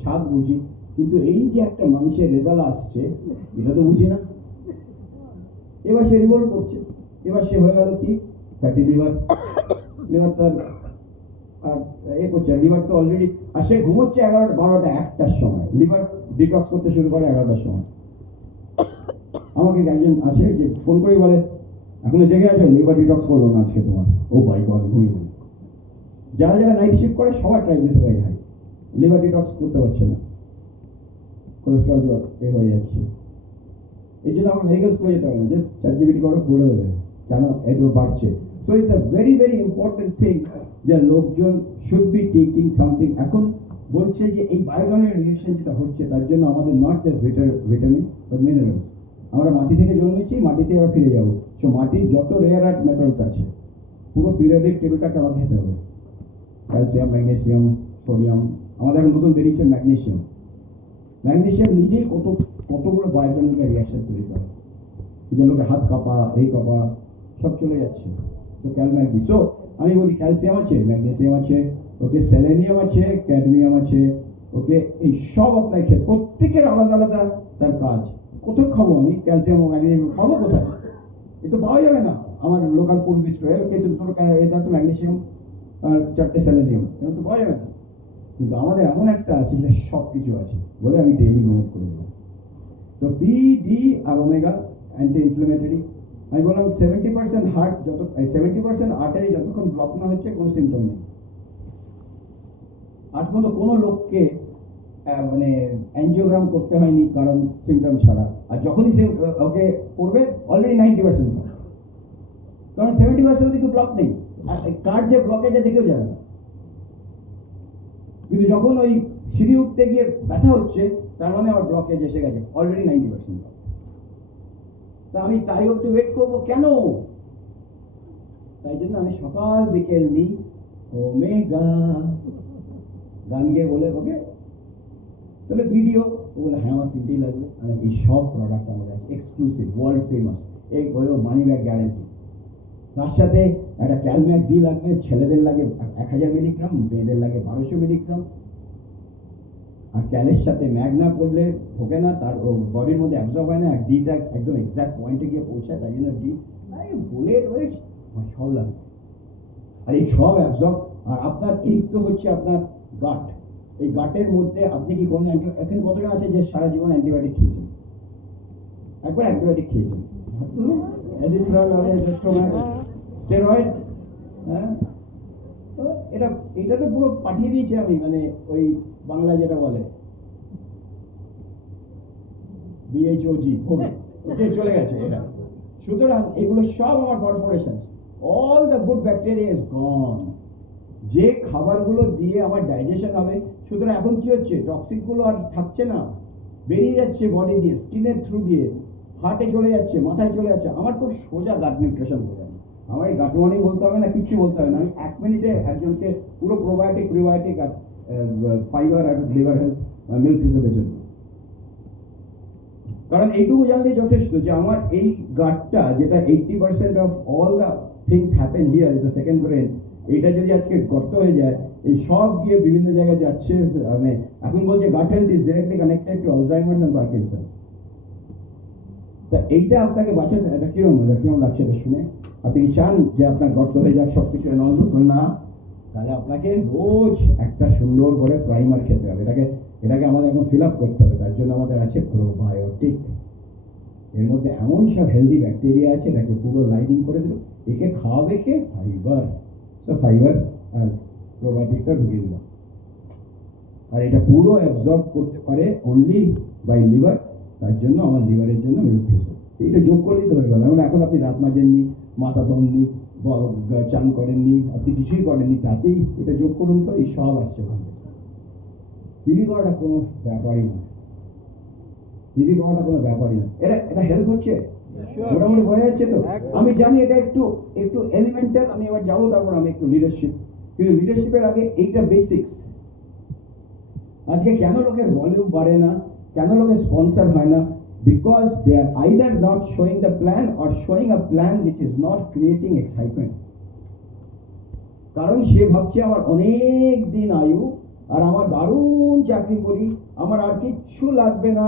শাক বুঝি, কিন্তু এই যে একটা মাংসের রেজাল্ট আসছে, এটা তো বুঝি না। এবার সে রিভোল্ট করছে, এবার সে হয়ে গেল কি? Fatty liver. লিভার তার করছে, লিভার তো অলরেডি, আর সে ঘুমোচ্ছে 11টা, 12টা, 1টার সময়। লিভার ডিটক্স করতে শুরু করে 11টার সময়। আমাকে একজন আছে যে ফোন করে বলে, এখনো জেগে আছো? লিভার ডিটক্স করবো না আজকে তোমার। ও ভাই গড, ঘুমিয়ে। যারা যারা নাইট শিফট করে সবার ট্রাইগ্লিসারাইড হাই, লিভার ডিটক্স করতে পারছে না, কোলেস্ট্রল হয়ে যাচ্ছে। এই জন্য আমার মেডিকেল স্কুলে যেতে হবে না, জাস্ট চ্যাটজিপিটি করো, বলে দেবে কেন এত বাড়ছে। So it's a very very important thing যে লোকজন শুড বি টেকিং সামথিং। এখন বলছে যে এই বায়োকেমিক্যাল রিঅ্যাকশন যেটা হচ্ছে, তার জন্য আমাদের not just vitamin but minerals. আমরা মাটি থেকে জন্মেছি, মাটিতে আবার ফিরে যাবো। সো মাটির যত রেয়ার আর্থ মেটালস আছে, পুরো পিরিয়ডিক টেবিলটাকে আমাকে খেতে হবে। Calcium, magnesium, sodium. আমাদের এখন নতুন বেরিয়েছে ম্যাগনেসিয়াম। ম্যাগনেসিয়াম নিজেই কতগুলো বায়োকেমিক্যাল রিঅ্যাকশন তৈরি করে, এই যে লোকের হাত কাঁপা, এই কাঁপা, সব চলে যাচ্ছে। তো ক্যালম্যাগনি। সো আমি বলি ক্যালসিয়াম আছে, ম্যাগনেসিয়াম আছে, ওকে, সেলেনিয়াম আছে, ক্যাডমিয়াম আছে, ওকে, এই সব আপনার খেয়ে, প্রত্যেকের আলাদা আলাদা তার কাজ। কোথায় খাবো আমি ক্যালসিয়াম ও ম্যাগনেসিয়াম? খাবো কোথায়? এ তো পাওয়া যাবে না আমার লোকাল ফুড স্টোরে। ওকে, দুটো তো ম্যাগনেসিয়াম আর 4টে সেলেনিয়াম, এটা তো পাওয়া যাবে না। কিন্তু আমাদের এমন একটা আছে যেটা সব কিছু আছে বলে আমি ডেইলি প্রমোট করে দেবো। তো বি, ডি আর ওমেগা অ্যান্টি ইনফ্লেমেটরি, আমি বললাম 70% হার্ট, 70% আর্টারি যতক্ষণ ব্লক না হচ্ছে কোনো সিমটম নেই। আজ পর্যন্ত কোনো লোককে মানে অ্যাঞ্জিওগ্রাম করতে হয়নি কারণ সিমটম ছাড়া। আর যখনই সে ওকে করবে অলরেডি 90% ব্লক, কারণ 70% অব্দি ব্লক নেই। আর কার যে ব্লকেজ আছে কেউ জানে না, কিন্তু যখন ওই সিঁড়ি উঠতে গিয়ে ব্যথা হচ্ছে তার মানে আমার ব্লকেজ এসে গেছে, অলরেডি 90% ব্লক। তা আমি তাই অব্দি ওয়েট করবো কেন? তাই জন্য আমি সকাল বিকেল নিই ওমেগা গান গিয়ে বলে ওকে তাহলে ভিডিও, ও বলে হ্যাঁ আমার 3টেই লাগবে। মানে এই সব প্রোডাক্ট আমাদের আছে এক্সক্লুসিভ, ওয়ার্ল্ড ফেমাস, এই মানি ব্যাক গ্যারান্টি। তার সাথে একটা ক্যালম্যাক ডি লাগবে, ছেলেদের লাগে 1000 মিলিগ্রাম, মেয়েদের লাগে 1200 মিলিগ্রাম। আর ক্যালের সাথে ম্যাগনা পড়লে ঢোকে না, তার বডির মধ্যে অ্যাবজর্ব হয় না, আর ডিটা একদম এক্সাক্ট পয়েন্টে গিয়ে পৌঁছায়, তাই জন্য ডি বলে সব লাগবে। আর এই সব অ্যাবজর্ব, আর আপনার এই তো হচ্ছে আপনার গাট, এই গাটের মধ্যে আপনি কি কোনো এখন কতজন আছে যে সারা জীবন অ্যান্টিবায়োটিক খেয়েছেন? একবার অ্যান্টিবায়োটিক খেয়েছেন, স্টেরয়েড, হ্যাঁ, তো এটা তো পুরো পাঠিয়ে দিয়েছি আমি, মানে ওই বাংলায় যেটা বলে বিএইচওজি ওকে চলে গেছে এটা। সুতরাং এগুলো সব আমার corporation, all the good bacteria is গন। যে খাবারগুলো দিয়ে আমার ডাইজেশন হবে, সুতরাং এখন কি হচ্ছে, টক্সিক গুলো আর থাকছে না, বেরিয়ে যাচ্ছে বডি দিয়ে, স্কিনের থ্রু দিয়ে হার্টে চলে যাচ্ছে, মাথায় চলে যাচ্ছে। আমার খুব সোজা গাট নিউট্রিশন হয়ে যাবে, আমার এই গাট ওয়ার্নিং বলতে হবে না, কিচ্ছু বলতে হবে না। আমি 1 মিনিটে একজনকে পুরো প্রোবায়োটিক প্রিবায়োটিক আর ফাইবার আর লিভার হেলথ মিল্ক হিসেবে জন্য। কারণ এইটুকু জানলেই যথেষ্ট যে আমার এই গাটটা, যেটা 80% of all the things happen here is a second brain, এটা যদি আজকে গর্ত হয়ে যায়, এই সব গিয়ে বিভিন্ন জায়গায় যাচ্ছে। মানে এখন বলছে gut health is directly connected to Alzheimer's and Parkinson. তা এইটা আপনাকে বাঁচাতে, এটা কিরকম লাগছে এটা শুনে? আপনি কি চান যে আপনার গর্ত হয়ে যাক সবকিছু নষ্ট? না, তাহলে আপনাকে রোজ একটা সুন্দর করে প্রাইমার খেতে হবে। এটাকে আমাদের এখন ফিল আপ করতে হবে। তার জন্য আমাদের আছে প্রোবায়োটিক, এর মধ্যে এমন সব হেলদি ব্যাকটেরিয়া আছে, এটাকে পুরো লাইনিং করে দিল। একে খাওয়াবে কে? ফাইবার। সব ফাইবার আর প্রোবায়োটিকটা ঢুকিয়ে দিল, আর এটা পুরো অ্যাবজর্ব করতে পারে অনলি বাই লিভার। তার জন্য আমার লিভারের জন্য মিল্ক ফেসে এটা যোগ করলেই তো হয়ে গেল। এখন আপনি রাত মাজেননি, মাথা ধননি, চান করেননি, আপনি কিছুই করেননি, তাতেই এটা যোগ করুন তো, এই সব আসছে ওখান থেকে। টিভি করাটা কোনো ব্যাপারই না, টিভি করাটা কোনো ব্যাপারই না। এটা হেল্প হচ্ছে মোটামুটি বোঝা যাচ্ছে তো? আমি জানি এটা একটু এলিমেন্টাল, আমি এবার যাবো, তারপর আমি একটু লিডারশিপ, কিন্তু লিডারশিপের আগে এইটা বেসিক্স। আজকে কেন লোকের ভলিউম বাড়ে না, কেন লোকের স্পন্সর হয় না? Because they are either not showing the plan or showing a plan which is not creating excitement. কারণ সে ভাবছে আমার অনেক দিন আয়ু, আর আমার দারুণ চাকরি করি, আমার আর কিচ্ছু লাগবে না,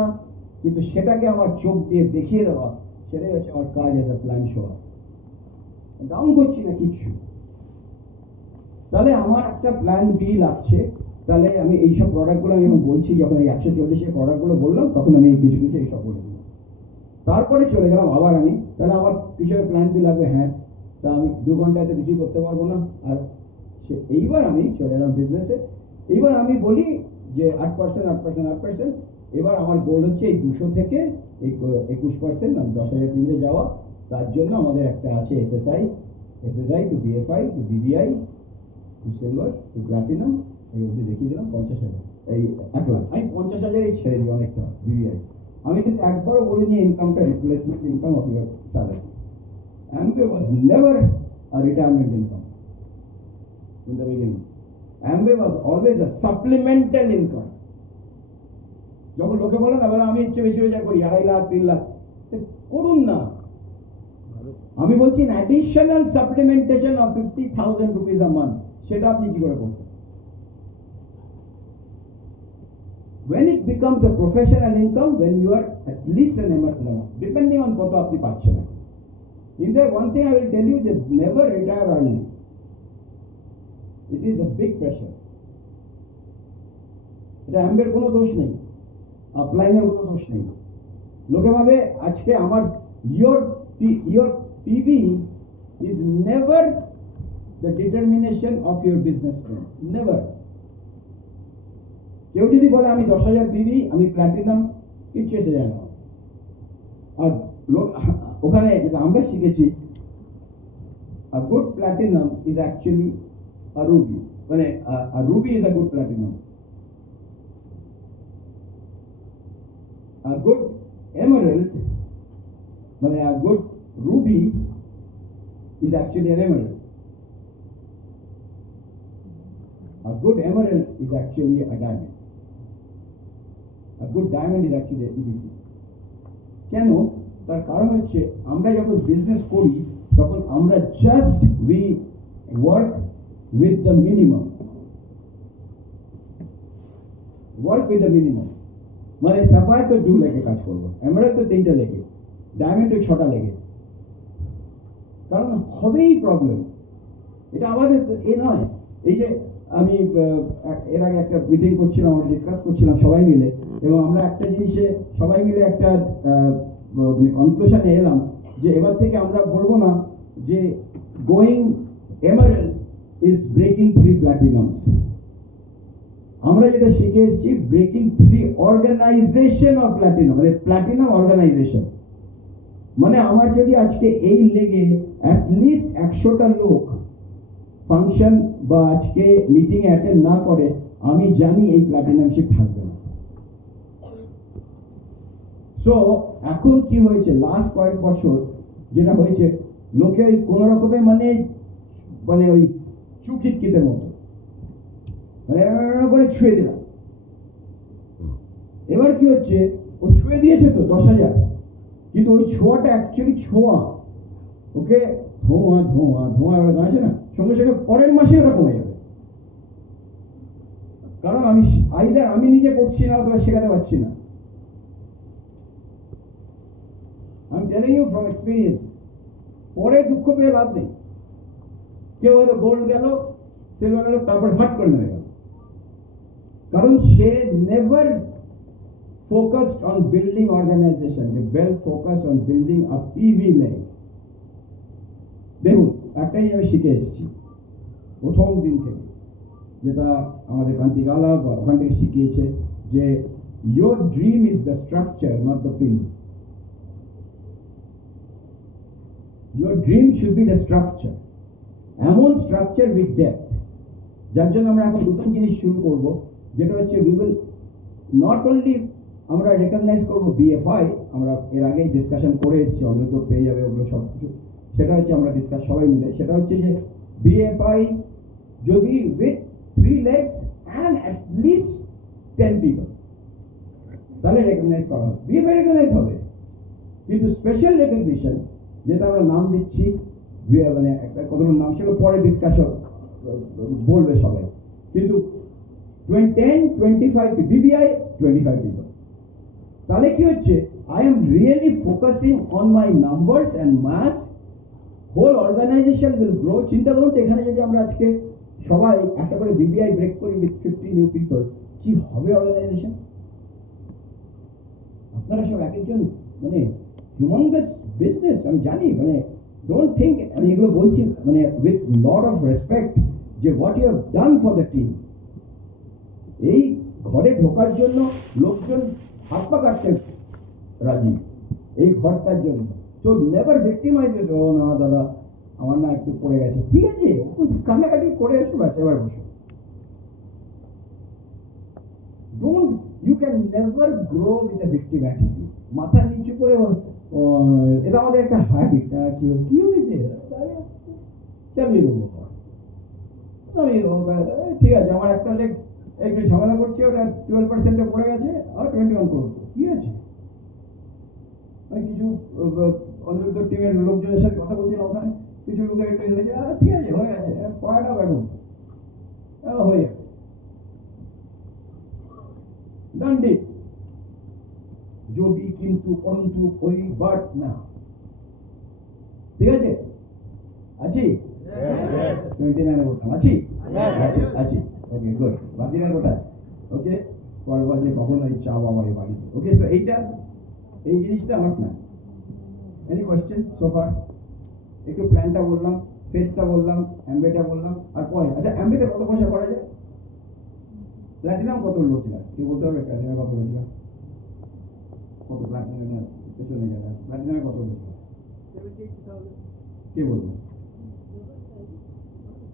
কিন্তু সেটাকে আমার চোখ দিয়ে দেখিয়ে দেওয়া, সেটাই হচ্ছে আমার কাজ এজ আ প্ল্যান শো। দাম করছি না কিচ্ছু, তাহলে আমার একটা প্ল্যান বি লাগছে। তাহলে আমি এইসব প্রোডাক্টগুলো আমি এখন বলছি, যখন এই 140 প্রোডাক্টগুলো বললাম, তখন আমি কিছু এইসব বলে দিলাম। তারপরে চলে গেলাম আবার আমি, তাহলে আমার কিছু প্ল্যান বি লাগবে, হ্যাঁ, তা আমি 2 ঘন্টাতে কিছুই করতে পারবো না। আর এইবার আমি চলে এলাম বিজনেসে। এইবার আমি বলি যে 8%। এবার আমার গোল হচ্ছে এই 200 থেকে 21%, মানে 10,000 পিভিতে যাওয়া। তার জন্য আমাদের একটা আছে SSI to BFI to BBI to silver to platinum, এই অবধি দেখিয়ে দিলাম 50,000, এই 1 লাখ। আমি 50,000 ছেড়ে দিই অনেকটা বিবিআই। আমি কিন্তু একবারও বলিনি ইনকামটা replacement income of your salary. Amway was never a retirement income in the beginning. Amway was always a supplemental income. যখন লোকে বলে না, বলে আমি ইচ্ছে বেশি রোজগার করি, 2.5 লাখ 3 লাখ, করুন না। আমি বলছি additional supplementation of 50,000 rupees a month, সেটা আপনি কি করে করবেন? When it becomes a professional income, when you are at least an emergency, depending on কত আপনি পাচ্ছেন। In there, one thing I will tell you, just never retire early. It is a big pressure. এটা অ্যাম্বের কোনো দোষ নেই, আপলাইনের কোনো দোষ নেই। লোকে ভাবে আজকে আমার your PV is never the determination of your business plan. Never. কেউ যদি বলে আমি 10,000 পিভি, আমি প্ল্যাটিনাম, কিচ্ছু এসে যায় না। আর ওখানে যেটা আমরা শিখেছি, a good platinum is actually a ruby. মানে a ruby is a good platinum. A good emerald, মানে a good ruby is actually an emerald. A good emerald is actually a diamond. A good diamond is actually a EDC. কেন? তার কারণ হচ্ছে আমরা যখন বিজনেস করি তখন আমরা just we work with the minimum. Work with the minimum মানে সাফায়ার তো 2 লেগে কাজ করবো, এমারেল্ড তো 3টা লেগে, ডায়মন্ড তো 6টা লেগে। কারণ হবেই প্রবলেম, এটা আমাদের এ নয়। এই যে আমি এর আগে একটা মিটিং করছিলাম, আমরা ডিসকাস করছিলাম সবাই মিলে, এবং আমরা একটা জিনিসে সবাই মিলে একটা কনক্লুশনে এলাম যে এবার থেকে আমরা বলবো না যে গোয়িং এমারেল্ড ইজ ব্রেকিং 3 প্ল্যাটিনামস। আমরা যেটা শিখে এসেছি ব্রেকিং 3 অর্গানাইজেশন অফ প্ল্যাটিনাম, মানে প্ল্যাটিনাম অর্গানাইজেশন। মানে আমার যদি আজকে এই লেগে অ্যাটলিস্ট 100টা লোক ফাংশন বা আজকে মিটিং অ্যাটেন্ড না করে, আমি জানি এই প্ল্যাটিনামশিপ থাকবে না। সো এখন কি হয়েছে, লাস্ট কয়েক বছর যেটা হয়েছে, লোকে ওই কোন রকমে মানে ওই চুকিটকিটের মতো মানে করে ছুঁয়ে দিলাম। এবার কি হচ্ছে, ও ছুঁয়ে দিয়েছে তো 10,000, কিন্তু ওই ছোঁয়াটা অ্যাকচুয়ালি ছোঁয়া, ওকে ধোঁয়া ধোঁয়া ধোঁয়া ওরা আছে না, সঙ্গে সঙ্গে পরের মাসে ওটা কমে যাবে। কারণ আমি আইদার আমি নিজে করছি না অথবা শেখাতে পারছি না। I'm telling you from experience, পরে দুঃখ পেয়ে লাভ নেই। কেউ হয়তো গোল্ড গেল, সিলভার গেল, তারপর হাট করে নেমে গেল, কারণ সে never focused on building organization, they well focused on building a PV leg. দেখুন একটাই আমি শিখে এসেছি প্রথম দিন থেকে, যেটা আমাদের কান্তি গালা বা ওখান থেকে শিখিয়েছে, যে your dream is the structure, not the pin. Your dream should be the structure, এমন structure with depth, যার জন্য আমরা এখন নতুন জিনিস শুরু করব, যেটা হচ্ছে we will not only আমরা রেকগনাইজ করব BFI, আমরা এর আগেই ডিসকাশন করে এসেছি, অন্তত পেয়ে যাবে ওগুলো সব কিছু। সেটা হচ্ছে আমরা ডিসকাস সবাই মিলে, সেটা হচ্ছে যে BFI যদি with 3 legs and at least 10 people, তাহলে রেকগনাইজ করা হবে, BFI রেকগনাইজ হবে। কিন্তু স্পেশাল রেকগনিশন যেটা আমরা নাম দিচ্ছি, মানে একটা কতগুলো নাম ছিল, পরে ডিসকাশন বলবে সবাই, কিন্তু 10-25 BBI 25 people। তাহলে কি হচ্ছে, I am really focusing on my numbers and mass, whole organization will grow। চিন্তা করুন তো, এখানে যদি আমরা আজকে সবাই একটা করে BBI ব্রেক করি with 50 new people, কি হবে অর্গানাইজেশন? আপনারা সব এক একজন মানে হিউম্যাঙ্গাস বিজনেস, আমি জানি, মানে ডোন্ট থিঙ্ক, আমি এগুলো বলছি মানে উইথ লট অফ রেসপেক্ট, যে what you have done for the team. এই ঘরে ঢোকার জন্য লোকজন হাত পা কাটতে রাজি এই ঘরটার জন্য। তো নেভার ভিক্টিমাইজ, ও না দাদা আমার না একটু পড়ে গেছে, ঠিক আছে কান্নাকাটি করে এসো, ব্যাস এবার বসো। Don't, you can never grow with a victim attitude. মাথা নিচু করে, এটা আমাদের একটা হ্যাবিট। কি হয়েছে চালিয়ে দেবো, ঠিক আছে আমার একটা লেগ একটু ঝামেলা করছে, ওটা 12% পড়ে গেছে, আর 21 করবো, কি আছে। আমি কিছু অন্তত টিমের লোকজনের সাথে কথা বলছিলাম, ওখানে কিছু লোকের একটু হয়েছে, ঠিক আছে হয়ে গেছে, পড়াটাও এখন হয়ে যাবে, ডান্ডি। যদি কিন্তু পরন্তু ওই বাট না, ঠিক আছে আছি 29 বলতাম, আছি আছি, ওকে গুড। বাকিরা কোথায়? ওকে, পরের বার যে কখন ওই চা আমার বাড়িতে। ওকে, তো এইটা এই জিনিসটা আমার না। Any question so far? একটু প্ল্যানটা বললাম, ফেটটা বললাম, অ্যাম্বেটা বললাম, আর পয়সা। আচ্ছা, অ্যাম্বেতে কত পয়সা করা যায়? প্ল্যাটিনাম কত লোছিলাম কি বলতে হবে? প্ল্যাটিনাম কত লোছিলাম? কত প্ল্যাটিনাম পেছনে যারা আছে, প্ল্যাটিনামে কত লোছিলাম কে বলবো?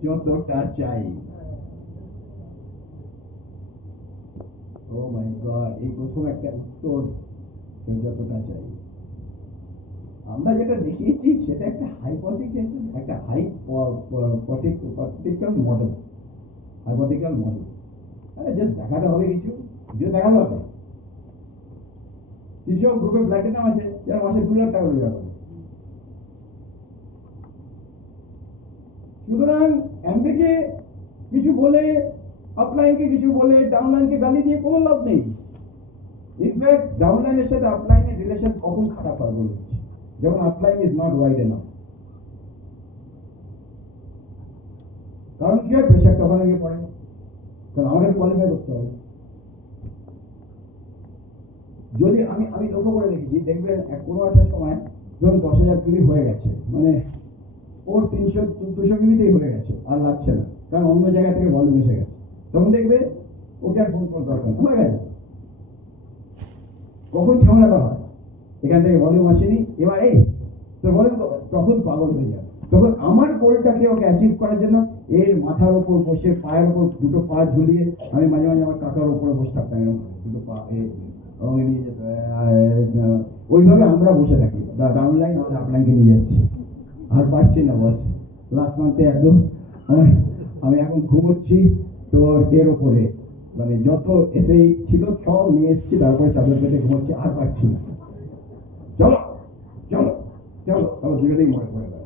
যতটা চাই। ও মাই গড, এই প্রথম একটা উত্তর, যতটা চাই। আমরা যেটা দেখিয়েছি সেটা একটা হাইপোথেটিক্যাল, একটা হাইপোথেটিক্যাল মডেল, হাইপোথেটিক্যাল মডেল। আরে জাস্ট দেখাতে হবে, কিছু দেখাতে হবে। কিছু গ্রুপে প্ল্যাটিনাম আছে যার মাসে 2 লাখ টাকা রোজগার করে। সুতরাং এমবিকে কিছু বলে, আপলাইনকে কিছু বলে, ডাউনলাইনকে গালি দিয়ে কোনো লাভ নেই। ইনফ্যাক্ট ডাউনলাইনের সাথে আপলাইনের রিলেশন কখন খারাপ হয় বলেছি, যেমন upline is not wide enough. কারণ কি হয়, প্রেশারটা ওখানে গিয়ে পড়ে, কারণ আমাকে কোয়ালিফাই করতে হবে। যদি আমি লক্ষ্য করে দেখেছি, দেখবেন কোনো একটা সময় ধরুন 10,000 কিবি হয়ে গেছে, মানে ওর 300-200 কিবিতেই হয়ে গেছে, আর লাগছে না, কারণ অন্য জায়গা থেকে ভলিউম এসে গেছে। তখন দেখবে ওকে আর ফোন করার দরকার হয়ে গেছে। কখন ঝামেলাটা হয়? এখান থেকে ভলিউম আসেনি, এবার এই তো ভলিউম, তখন পাগল হয়ে যায়। তখন আমার গোলটাকে ওকে অ্যাচিভ করার জন্য এর মাথার উপর বসে, পায়ের উপর দুটো পা ঝুলিয়ে, আমি মাঝে মাঝে আমার কাকার উপরে বসে থাকতাম, এরকম দুটো পা নিয়ে যেত। ওইভাবে আমরা বসে থাকি, ডাউনলাইন আমাদের আপলাইনকে নিয়ে যাচ্ছি, আর পারছি না বস। লাস্ট মান্থে একদম আমি এখন ঘুমোচ্ছি তো এর ওপরে, মানে যত এসে ছিল সব নিয়ে এসেছি, তারপরে চাদর পেতে ঘুমোচ্ছি, আর পারছি না। চলো চলো চলো, তারপর দুজনেই মরে পড়ে গেল।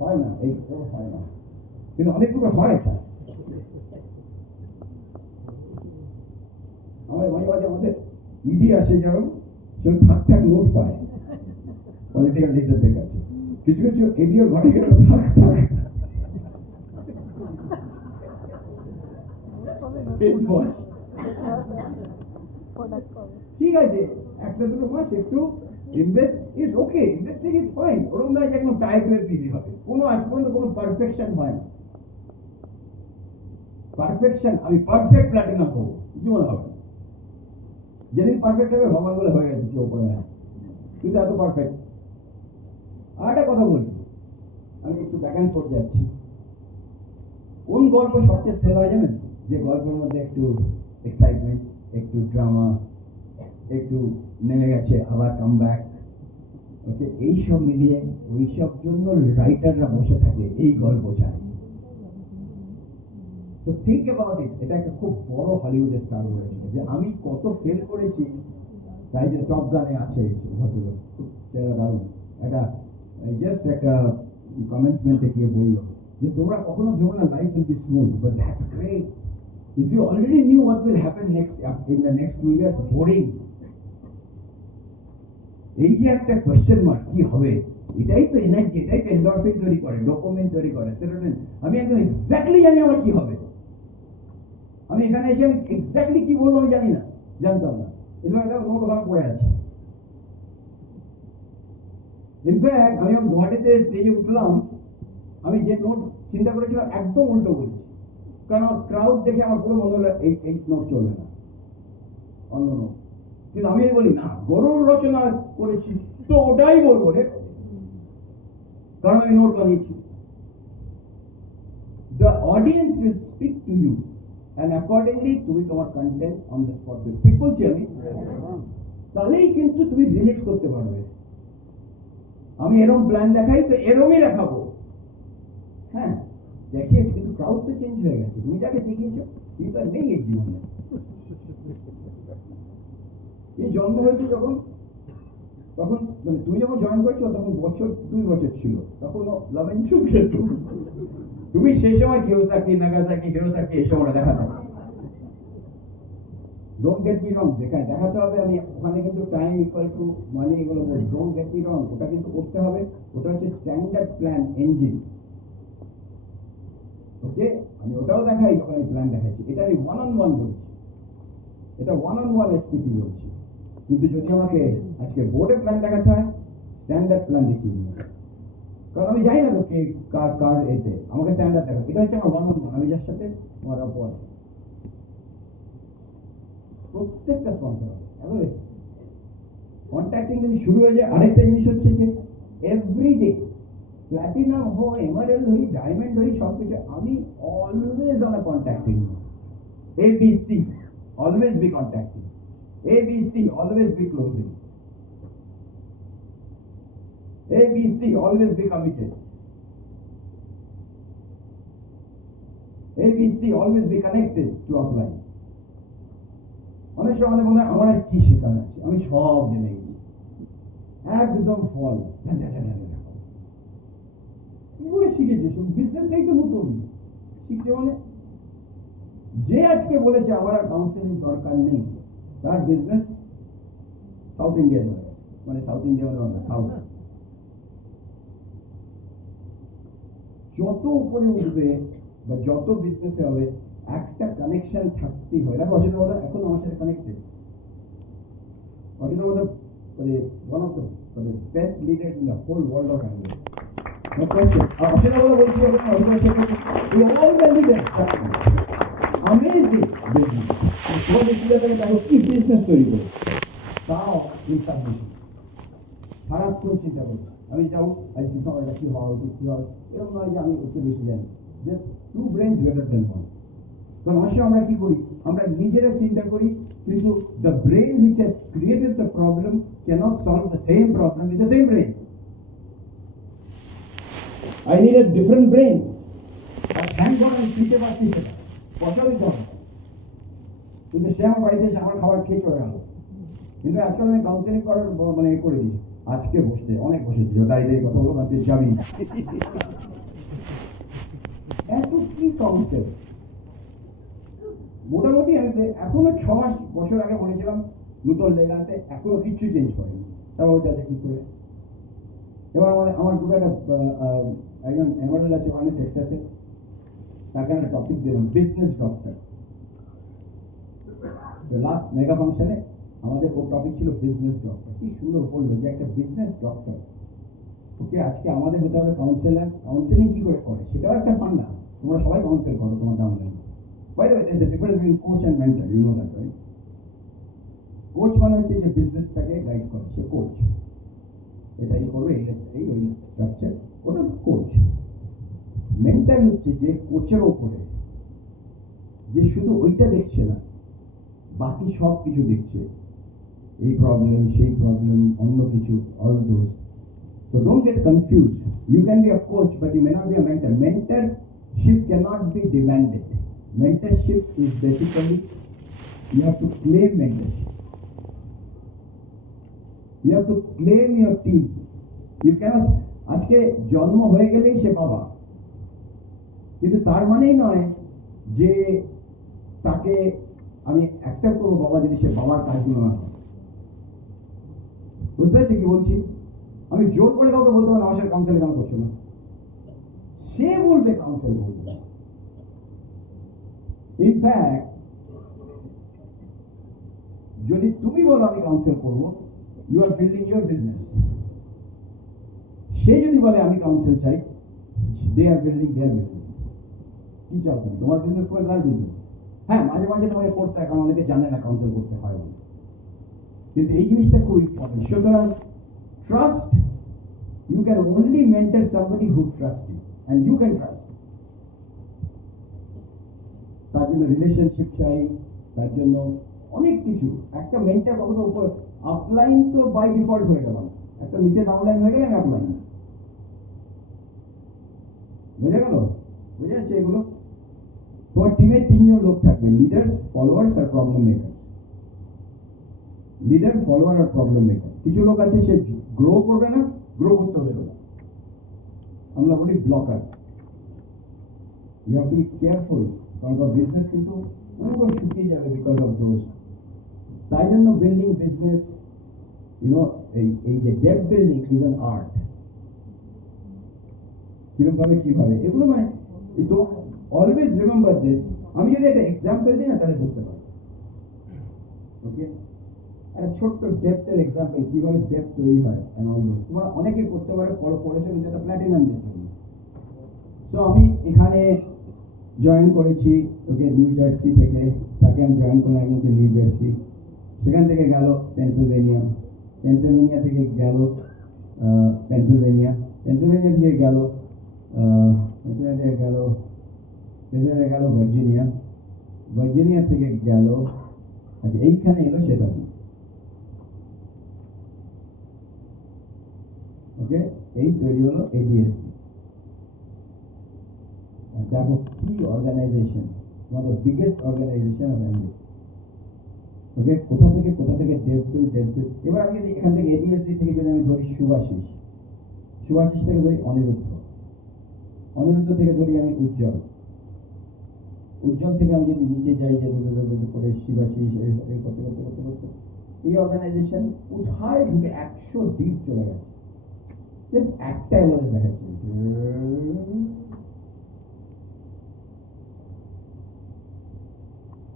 হয় না, এই হয় না, কিন্তু অনেক লোকের হয় এটা। আমাদের মাঝে মাঝে আমাদের ইডি আসে, যেমন সে থাক নোট পায় পলিটিক্যাল লিডারদের কাছে, কিছু কিছু এডিওর ঘরে গেলে থাক ঠিক আছে, একটা দুটো মাস একটু invest is okay, investing is fine. ওরকম নয় যে একদম টাইপ হয়ে দিতে হবে, কোনো আজ পর্যন্ত কোনো পারফেকশন হয় না। পারফেকশন, আমি পারফেক্ট প্ল্যাটিনাম হবো জীবন হবে, যেদিন পারফেক্ট হবে ভগবান বলে হয়ে গেছে, কেউ করে না, কিন্তু এত পারফেক্ট। আর একটা কথা বলি, আমি একটু ব্যাক অ্যান্ড ফোর্থ যাচ্ছি। কোন গল্প সবচেয়ে সেল হয় জানেন? যে গল্পের মধ্যে একটু এক্সাইটমেন্ট, একটু ড্রামা, একটু নেমে গেছে আবার কাম ব্যাক, ওকে, এইসব মিলিয়ে ওইসব জন্য রাইটাররা বসে থাকে, এই গল্প চায়। তো থিঙ্ক অ্যাবাউট ইট। এটা একটা খুব বড় হলিউডের স্টার বলেছিল যে আমি কত ফেল করেছি, তাই যে টপ গানে আছে ভদ্রলোক, সেটা দারুণ। একটা জাস্ট একটা কমেন্টসমেন্টে গিয়ে বললো যে তোমরা কখনো ভেবো না life will be smooth, but that's great if you already knew what will happen next in the next 2 years. Boring. এই যে একটা কোয়েশ্চেন মার্ক, কি হবে, এটাই তো এনার্জি, এটাই তো এন্ডরফিন তৈরি করে, ডোপামিন তৈরি করে, সেরোটোনিন। আমি একদম এক্স্যাক্টলি জানি আমার কি হবে। আমি এখানে এসে আমি এক্স্যাক্টলি কি বলবো আমি জানি না, জানতাম না, কিন্তু একটা নোট ওখানে পড়ে আছে। ইনফ্যাক্ট আমি যখন গুয়াহাটিতে স্টেজে উঠলাম, আমি যে নোট চিন্তা করেছিলাম একদম উল্টো বলছি, কারণ আমার ক্রাউড দেখে আমার পুরো মনে হলো এই নোট চলবে না, অন্য নোট। কিন্তু আমি বলি না, গরুর রচনা করেছি তো ওটাই বলবো রে, কারণ আমি নোট বানিয়েছি। The audience will speak to you and accordingly তুমি তোমার কন্টেন্ট অন দ্য স্পট দেবে। ঠিক বলছি আমি? তাহলেই কিন্তু তুমি রিলেট করতে পারবে। আমি এরকম প্ল্যান দেখাই তো এরকমই দেখাবো, হ্যাঁ দেখিয়েছি, কিন্তু ক্রাউড তো চেঞ্জ হয়ে গেছে। তুমি যাকে দেখিয়েছো তুমি তো নেই এই জীবনে। এই জন্ম হয়েছে যখন, তখন মানে তুমি যখন জয়েন করেছো তখন বছর 2 বছর ছিল, তখন লাভ ইনস্যুস খেত। তুমি সেই সময় কিওসাকি, নাগাসাকি, হিরোসাকি এই সময় দেখাতে হবে। ডোন্ট গেট মি রং, যেখানে দেখাতে হবে আমি ওখানে কিন্তু টাইম ইকুয়াল টু মানি, এগুলো ডোন্ট গেট মি রং, ওটা কিন্তু করতে হবে। ওটা হচ্ছে স্ট্যান্ডার্ড প্ল্যান ইঞ্জিন, ওকে। আমি ওটাও দেখাই যখন আমি প্ল্যান দেখাচ্ছি, এটা আমি 1-on-1 বলছি, এটা 1-on-1 এসটিপি বলছি। কিন্তু যদি আমাকে আজকে বোর্ডে প্ল্যান দেখাতে হয়, স্ট্যান্ডার্ড প্ল্যান দেখিয়ে দিই, কারণ আমি জানি না তো কে কার কার এতে, আমাকে স্ট্যান্ডার্ড দেখা, এটা হচ্ছে আমার ওয়ান, আমি যার সাথে আমার অপর আছে, প্রত্যেকটা স্পন্সর হবে। কন্ট্যাক্টিং যদি শুরু হয়ে যায়, আরেকটা জিনিস হচ্ছে যে এভরিডে প্ল্যাটিনাম হই, এমারেল্ড হই, ডায়মন্ড হই, সব কিছু আমি always on contacting. ABC, always be contacting. ABC, always be closing. ABC, always be committed. ABC, always be connected to offline. অনেক সময় আমাদের মনে হয় আমার আর কি শেখার আছে, আমি সব জেনে গেছি, একদম ফল কি করে শিখেছে, বিজনেসটাই তো নতুন শিখছে। মানে যে আজকে বলেছে আমার আর কাউন্সিলিং দরকার নেই, তার বিজনেস সাউথ ইন্ডিয়া হয়ে গেছে, মানে সাউথ ইন্ডিয়া মানে সাউথ। যত উপরে উঠবে বা যত বিজনেসে হবে, একটা কানেকশন থাকতেই হয়। দেখো অসিত দাদা এখন আমার সাথে কানেক্টেড, অসিত দাদা মানে one of the best leader in the whole world of angle. Asit দাদা বলছি all the leaders amazing business, তোমাদের থেকে দেখো কি বিজনেস তৈরি করে, তাও সারাক্ষণ চিন্তা করছি আমি যাও আজকে সবাইটা কি হওয়া উচিত, কি হওয়া, এরকম নয় যে আমি ওকে বেশি জানি, just two brains better than one. কারণ অবশ্য আমরা কি করি, আমরা নিজেরা চিন্তা করি, কিন্তু the brain which has created the problem cannot solve the same problem with the same brain. I need a different brain, আর থ্যাংক গড আমি শিখতে পারছি সেটা, বছরই দরকার, কিন্তু সে আমার বাড়িতে এসে আমার খাবার খেয়ে চলে গেল। কিন্তু আজকাল আমি কাউন্সিলিং করার মানে করে দিয়েছি, আজকে বসতে অনেক বসেছি, দাঁড়িয়ে কথা বলবো আপনি যাবি এত কি কাউন্সিল। মোটামুটি আমি এখনো 6 মাস বছর আগে বলেছিলাম নতুন লেগাতে, এখনো কিচ্ছু চেঞ্জ করেনি, তারপর হচ্ছে আচ্ছা কি করে। এবার আমার দুটো একটা একজন এমারেল আছে ওখানে টেক্সাসে, তাকে একটা টপিক দিলাম বিজনেস ডক্টর। লাস্ট মেগা ফাংশনে আমাদের ওর টপিক ছিল বিজনেস ডক্টর। কি সুন্দর বললো যে একটা বিজনেস ডক্টর, ওকে আজকে আমাদের হতে হবে কাউন্সিলার। কাউন্সিলিং কি করে করে সেটাও একটা ফান্ডা, তোমরা সবাই কাউন্সিল করো, তোমার দাম নেই। By the way there is a difference between coach and mentor, you know that right? Coach মানে হচ্ছে যে বিজনেসটাকে গাইড করে, সে কোচ, এটাই করবে, এই ওই স্ট্রাকচার, ওটা কোচ। মেন্টর হচ্ছে যে কোচের ওপরে, যে শুধু ওইটা দেখছে না, বাকি সব কিছু দেখছে, এই প্রবলেম সেই প্রবলেম অন্য কিছু, all those. So don't get confused. You can be a coach, but you may not be a mentor. Mentorship cannot be demanded. Mentorship is basically you have to claim mentorship. You have to claim your team. You cannot আজকে জন্ম হয়ে গেলেই সে বাবা, কিন্তু তার মানেই নয় যে তাকে আমি অ্যাকসেপ্ট করবো বাবা যদি সে বাবার কাজগুলো না হয়। বুঝতে পারছি কি বলছি? আমি জোর করে কাউকে বলতে পারি আমার সাথে কাউন্সিল কেন করছো না, সে বলবে কাউন্সিল করবে। ইনফ্যাক্ট যদি তুমি বলো আমি কাউন্সিল করবো, you are building your business. সে যদি বলে আমি কাউন্সিল চাই, দে আর বিল্ডিং দেয়ার বিজনেস। কি চাও তুমি, তোমার বিজনেস করে তার বিজনেস। হ্যাঁ মাঝে মাঝে তোমাকে করতে হয়, কারণ অনেকে জানে না কাউন্সিল করতে হয় বলে, কিন্তু এই জিনিসটা খুব ইম্পর্টেন্ট। সুতরাং trust, you can only mentor somebody who trusts you and you can trust. তার জন্য রিলেশনশিপ চাই, তার জন্য অনেক কিছু। একটা মেন্টর কত উপর, আপলাইন তো বাই ডিফল্ট হয়ে গেল, একটা নিচে ডাউনলাইন হয়ে গেলে আমি আপলাইন। বুঝে গেল? বুঝে যাচ্ছে এগুলো? তোমার টিমে 3 জন লোক থাকবে, লিডার্স, ফলোয়ার্স আর প্রবলেম মেকার। লিডার, ফলোয়ার আর প্রবলেম মেকার। কিছু লোক আছে সে গ্রো করবে না, গ্রো করতে হবে না, আমরা বলি blocker. You have to be careful, কারণ বিজনেস কিন্তু পুরো শুকিয়ে যাবে বিকজ অফ দোজ। তাই জন্য বিল্ডিং বিজনেস, ইউনো, এই যে depth building is an art. কিভাবে এগুলো মানে তো অলওয়েজ রিমেম্বার দিস। আমি যদি একটা এক্সাম্পল দিই না তাহলে বুঝতে পারবো। ওকে, একটা ছোট্ট ডেপথের এক্সাম্পল, কিভাবে ডেপথ তৈরি হয় and all those। তোমরা অনেকেই করতে পারো, পড়েছো কিন্তু এটা প্ল্যাটিনাম দিয়ে তৈরি। সো আমি এখানে জয়েন করেছি ওকে নিউ জার্সি থেকে, তাকে আমি জয়েন করলাম একজনকে নিউ জার্সি, সেখান থেকে গেল পেনসিলভেনিয়া, পেনসিলভেনিয়া থেকে গেল পেনসিলভেনিয়া, পেনসিলভেনিয়া থেকে গেল পেনসিলভেনিয়া থেকে গেল পেনসিলভেনিয়া গেল ভার্জিনিয়া, ভার্জিনিয়া থেকে গেল, আচ্ছা এইখানে এলো সেটা ওকে, এই তৈরি হলো এডিএসসি। দেখো কি organisation, one of the biggest organisation of India. Okay, কোথা থেকে ডেভেলপ। এবার আমি যদি এখান থেকে এডিএসসি থেকে যদি আমি ধরি সুভাষিস, সুভাষিস থেকে ধরি অনিরুদ্ধ, অনিরুদ্ধ থেকে ধরি আমি উজ্জ্বল, উজ্জ্বল থেকে আমি যদি নিচে যাই যে করে শিবাশিস করতে করতে করতে করতে এই অর্গানাইজেশন কোথায় ঢুকে 100 ডিপ চলে গেছে। জাস্ট একটা এলোজে দেখাচ্ছি,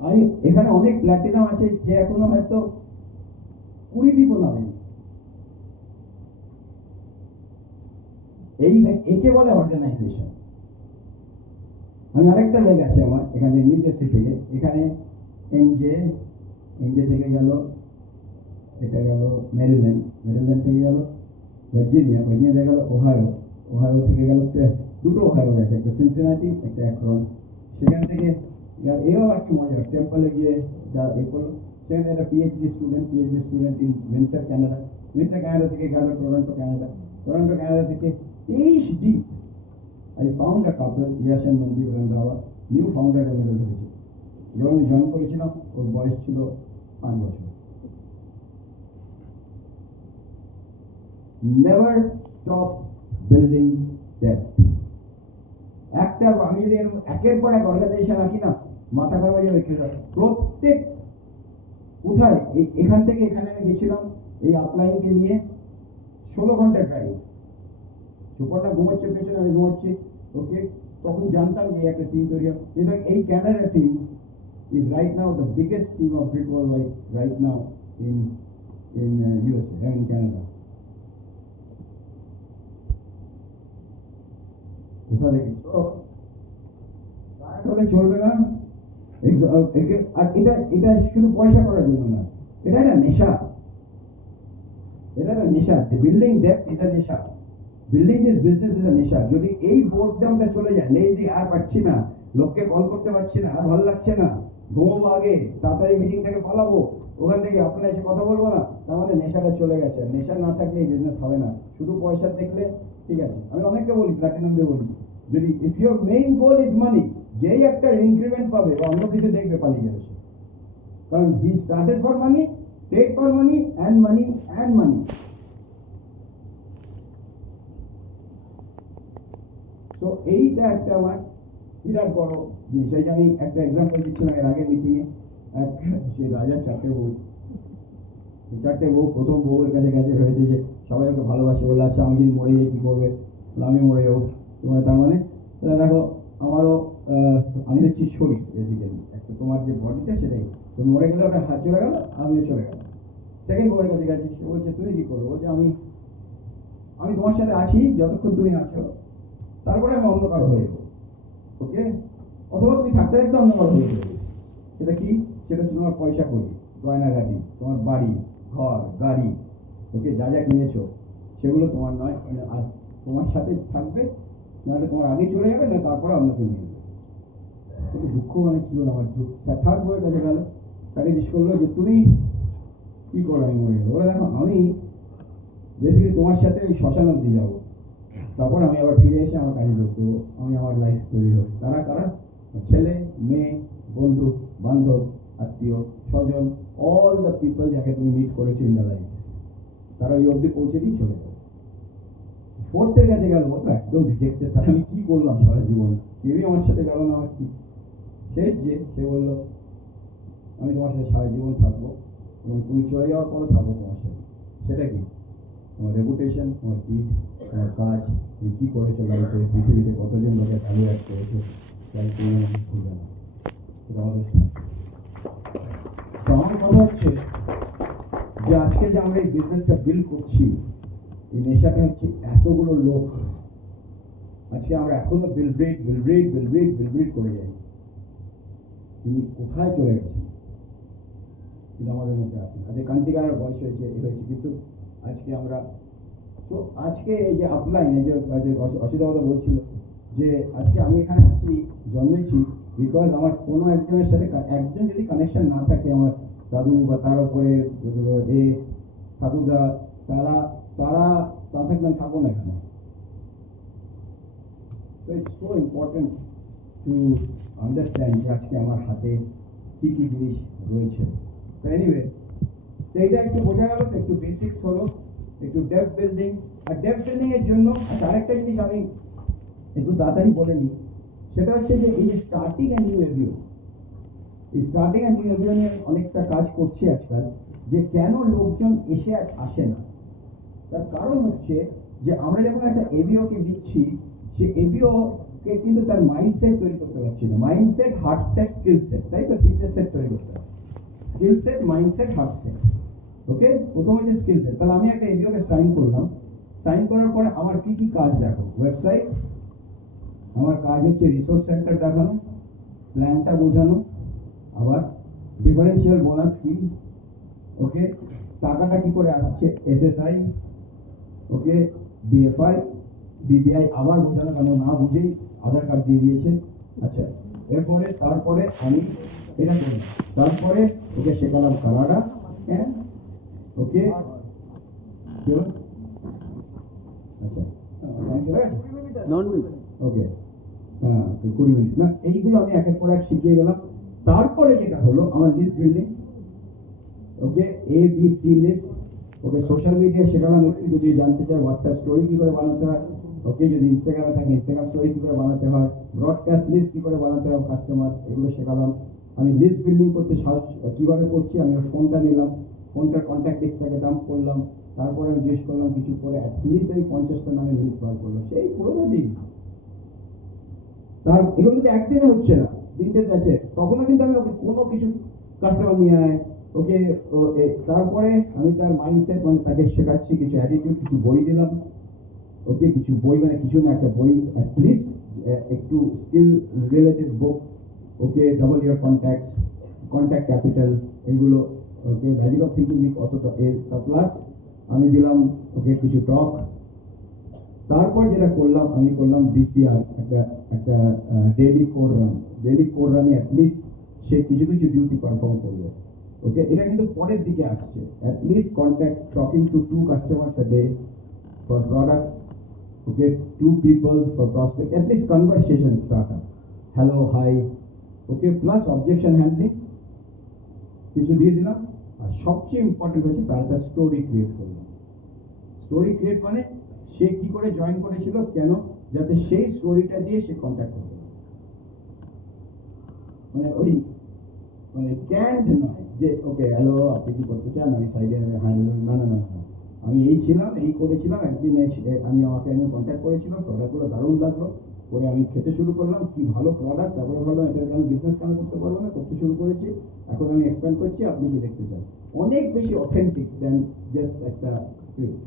আমি এখানে অনেক প্ল্যাটিনাম আছে যে এখনো হয়তো 20 ডিপও নামেনি। এই একে বলে অর্গানাইজেশন। আমি আরেকটা লেগ আছে আমার এখানে নিউ জার্সি থেকে, এখানে এনজে, এনজে থেকে গেল, এটা গেল মেরিল্যান্ড, মেরিল্যান্ড থেকে গেল ভার্জিনিয়া, ভার্জিনিয়া থেকে গেল ওহাইও, ওহাইও থেকে গেল দুটো ওহাইও গেছে, একটা সিনসিনাটি একটা অ্যাক্রন। সেখান থেকে এও আর কি মজা, টেম্পলে গিয়ে যা এ করলো, সেখানে একটা PhD student in Windsor Canada, Windsor Canada থেকে গেল টরন্টো কানাডা, টরন্টো কানাডা থেকে 23 deep. I found a couple, Yash and Mandeep Randhawa, new founder delivery হয়েছে। যখন আমি জয়েন করেছিলাম ওর বয়স ছিল 5 বছর। Never stop building depth. একটা আমি যদি একের পর এক অর্গানাইজেশন আঁকি না, মাথা খারাপ হয়ে যাবে। প্রত্যেক কোথায়, এখান থেকে এখানে আমি গেছিলাম এই আপলাইনকে নিয়ে 16 ঘন্টা ড্রাইভ। সুপর্ণা ঘুমাচ্ছে পেছনে, আমি ঘুমাচ্ছি, ওকে, তখন জানতাম যে একটা টিম তৈরি হবে। ইনফ্যাক্ট এই Canada team is right now the biggest team of brick world wide right now in USA, in Canada. কোথা থেকে হলে চলবে না। আর এটা শুধু পয়সা করার জন্য না, এটা একটা নেশা, এটা একটা নেশা। বিল্ডিং ডেপথ ইজ আ নেশা, building this business is a নেশা। যদি এই বোর্ডটা চলে যায়, লেজি, আর পাচ্ছি না, লোককে কল করতে পারছি না, আর ভালো লাগছে না, ঘুমোবো আগে, তাড়াতাড়ি মিটিং থেকে পালাবো, ওখান থেকে আপনার এসে কথা বলবো না, তার মানে নেশাটা চলে গেছে। নেশা না থাকলে এই বিজনেস হবে না। শুধু পয়সা দেখলে ঠিক আছে। আমি অনেককে বলি, প্ল্যাটিনামদের বলি, যদি if your main goal is money, যেই একটা ইনক্রিমেন্ট পাবে বা অন্য কিছু দেখবে পালিয়ে যাবে সে। কারণ he started for money, stayed for money and money and money. তো এইটা একটা আমার বিরাট বড় জিনিস। এই যে আমি একটা এক্সাম্পল দিচ্ছিলাম এর আগের মিটিংয়ে, সেই রাজার 4টে বউ, 4টে বউ প্রথম বউয়ের কাছে গেছে, ভেবেছে যে সবাই ওকে ভালোবাসে, বলে আচ্ছা আমি যদি মরে যাই কি করবে, আমি মরে যাবো। তোমার তার মানে দেখো আমারও আমি হচ্ছি শরীর বেসিক্যালি, একটা তোমার যে বডিটা সেটাই, তুমি মরে গেলে ওটা হাত চলে গেল, আমিও চলে গেল। সেকেন্ড বউয়ের কাছে গেছে, সে বলছে তুমি কি করবে, বলছে আমি তোমার সাথে আছি যতক্ষণ তুমি আছো, তারপরে আমি অন্য কারো হয়ে যাবো, ওকে, অথবা তুমি থাকতে থাকতে অন্য কারো হয়ে যাবে। সেটা কি, সেটা হচ্ছে তোমার পয়সা করি, গয়নাগাটি, তোমার বাড়ি, ঘর, গাড়ি, ওকে, যা যা কিনেছো সেগুলো তোমার নয়, আর তোমার সাথে থাকবে, নাহলে তোমার আগে চলে যাবে, না তারপরে অন্য কেউ নিয়ে যাবে। কিন্তু দুঃখ মানে কি বলো, আমার দুঃখ। থার্ড বইয়ের কাছে গেল, তাকে জিজ্ঞেস করলো যে তুমি কি করো, আমি মরে গেলো। ওরা দেখো আমি বেসিক্যালি তোমার সাথে ওই শ্মশান অব্দি যাবো, তারপর আমি আবার ফিরে এসে আমার কাজে যোগ করবো, আমি আমার লাইফ তৈরি হবে। তারা কারা, ছেলে, মেয়ে, বন্ধু বান্ধব, আত্মীয় স্বজন, অল দ্য পিপল যাকে তুমি মিট করেছো ইন দ্য লাইফ, তারা ওই অব্দি পৌঁছে দিয়ে চলে যাবে। ফোর্থের কাছে গেল, তো একদম রিজেক্টেড, তাহলে আমি কি করলাম সারা জীবনে, কেউই আমার সাথে গেল না, আমার কি শেষ। যে সে বললো আমি তোমার সাথে সারা জীবন থাকবো, এবং তুমি চলে যাওয়ার পরও থাকবো তোমার সাথে। সেটা কি, তোমার রেপুটেশন, তোমার ডিড, তোমার কাজ, তুমি কী করেছো লাইফে, পৃথিবীতে কতজন লোকের ভ্যালু অ্যাড করেছো, তাই তুমি আমাকে ভুলবে না। সেটা আমাদের তো আমার কথা হচ্ছে যে আজকে যে আমরা এই বিজনেসটা বিল্ড করছি, এই নেশাটা হচ্ছে এতগুলো লোক, আজকে আমরা এখনো বিল করে যাই। তিনি কোথায় চলে গেছেন কিন্তু আমাদের মধ্যে আছেন। আজকে কান্তিকারের বয়স হয়েছে কিন্তু আজকে আমরা তো আজকে এই যে আপলাইন, এই যে অসিতা কথা বলছিল যে আজকে আমি এখানে আছি, জন্মেছি বিকজ আমার কোনো একজনের সাথে একজন যদি কানেকশন না থাকে, আমার দাদু বা তার উপরে ঠাকুরদা, তারা তারা থাকবেন, থাকবো না এখানে। So it's so important to understand যে আজকে আমার হাতে কি কি জিনিস রয়েছে। তো এনিওয়ে, তো এটা একটু বোঝা গেল, তো একটু বেসিক্স হলো, একটু ডেপ বিল্ডিং। আর ডেপ বিল্ডিং এর জন্য আরেকটা জিনিস আমি একটু তাড়াতাড়ি বলে নিই, সেটা হচ্ছে যে এই যে স্টার্টিং অ্যান্ড নিউ এভিও, এই স্টার্টিং অ্যান্ড নিউ এভিও নিয়ে অনেকটা কাজ করছি আজকাল, যে কেন লোকজন আসে না। তার কারণ হচ্ছে যে আমরা যখন একটা এভিওকে দিচ্ছি, সে এভিও কে কিন্তু তার মাইন্ডসেট তৈরি করতে পারছি না। Mindset, heart set, skill set, তাই তো? তিনটে সেট তৈরি করতে হবে, skill set, mindset, heart set. Okay, প্রথমে যে স্কিল সেট, তাহলে আমি একটা এভিওকে সাইন করলাম। সাইন করার পরে আমার কি কি কাজ দেখো, ওয়েবসাইট, আমার কাজ হচ্ছে রিসোর্স সেন্টার দেখানো, প্ল্যানটা বোঝানো, আবার ডিফারেন্সিয়াল বোনাস স্কিম, ওকে, টাকাটা কি করে আসছে, এসএসআই, ওকে, বিএফআই, বিবিআই আবার বোঝানো, কেন না বুঝেই আধার কার্ড দিয়ে দিয়েছে। আচ্ছা, তারপরে আমি এটা করি, তারপরে ওকে শেখালাম কানাডা, হ্যাঁ, ওকে, আচ্ছা, চলে গেছে, ওকে, হ্যাঁ 20 মিনিট না, এইগুলো আমি একের পর এক শিখিয়ে গেলাম। তারপরে যেটা হলো আমার লিস্ট বিল্ডিং, ওকে, ABC লিস্ট, ওকে, সোশ্যাল মিডিয়া শেখালাম একটু, যদি জানতে চায় হোয়াটসঅ্যাপ স্টোরি কি করে বানাতে হয়, ওকে, যদি ইনস্টাগ্রামে থাকে ইনস্টাগ্রাম স্টোরি কি করে বানাতে হয়, ব্রডকাস্ট লিস্ট কি করে বানাতে হয় কাস্টমার, এগুলো শেখালাম। আমি লিস্ট বিল্ডিং করতে কিভাবে করছি, আমি ওর ফোনটা নিলাম, ফোনটার কন্ট্যাক্ট লিস্টটাকে ডাম্প করলাম, তারপরে আমি জিজ্ঞেস করলাম কিছু করে, অ্যাটলিস্ট আমি 50টা নামের লিস্ট বার করলাম, সেই পুরোনো দিন। তার এগুলো কিন্তু একদিনে হচ্ছে না, দিনটা যাচ্ছে, তখনও কিন্তু আমি ওকে কোনো কিছু কাস্টমার নিয়ে আয়, ওকে, তারপরে আমি তার মাইন্ডসেট, মানে তাকে শেখাচ্ছি কিছু অ্যাটিটিউড, কিছু বই দিলাম, ওকে, কিছু বই, মানে কিছু না, একটা বই অ্যাটলিস্ট একটু স্কিল রিলেটেড বুক, ওকে, ডাবল ইয়ার কন্ট্যাক্ট ক্যাপিটাল, এগুলো, ওকে, ম্যাজিক অফ থিঙ্কিং অতটা প্লাস আমি দিলাম ওকে কিছু টক। তারপর যেটা করলাম, আমি করলাম ডিসিআর, একটা ডেইলি কোর রানে অ্যাটলিস্ট সে কিছু কিছু ডিউটি পারফর্ম করবে, ওকে। এটা কিন্তু পরের দিকে আসছে, at least contact talking to 2 customers a day for product, okay, 2 people for prospect, at least conversation starter, hello, hi, okay, plus objection handling কিছু দিয়ে দিলাম। আর সবচেয়ে ইম্পর্টেন্ট হচ্ছে তার একটা স্টোরি ক্রিয়েট করলাম। স্টোরি ক্রিয়েট মানে সে কি করে জয়েন করেছিল, কেন, যাতে সেই স্টোরিটা দিয়ে সে কন্ট্যাক্ট করতে পারে, মানে ওই মানে ক্যান্ড নয় যে ওকে হ্যালো আপনি কি করতে চান, আমি সাইডে না, আমি এই ছিলাম, এই করেছিলাম, একদিন আমাকে কন্ট্যাক্ট করেছিল, প্রোডাক্টগুলো দারুণ লাগলো, করে আমি খেতে শুরু করলাম, কি ভালো প্রোডাক্ট, তারপরে ভাবলাম এটা কেন বিজনেস কেন করতে পারবো না, করতে শুরু করেছি, এখন আমি এক্সপ্যান্ড করছি, আপনি কি দেখতে চান। অনেক বেশি অথেন্টিক দেন জাস্ট একটা স্ক্রিপ্ট।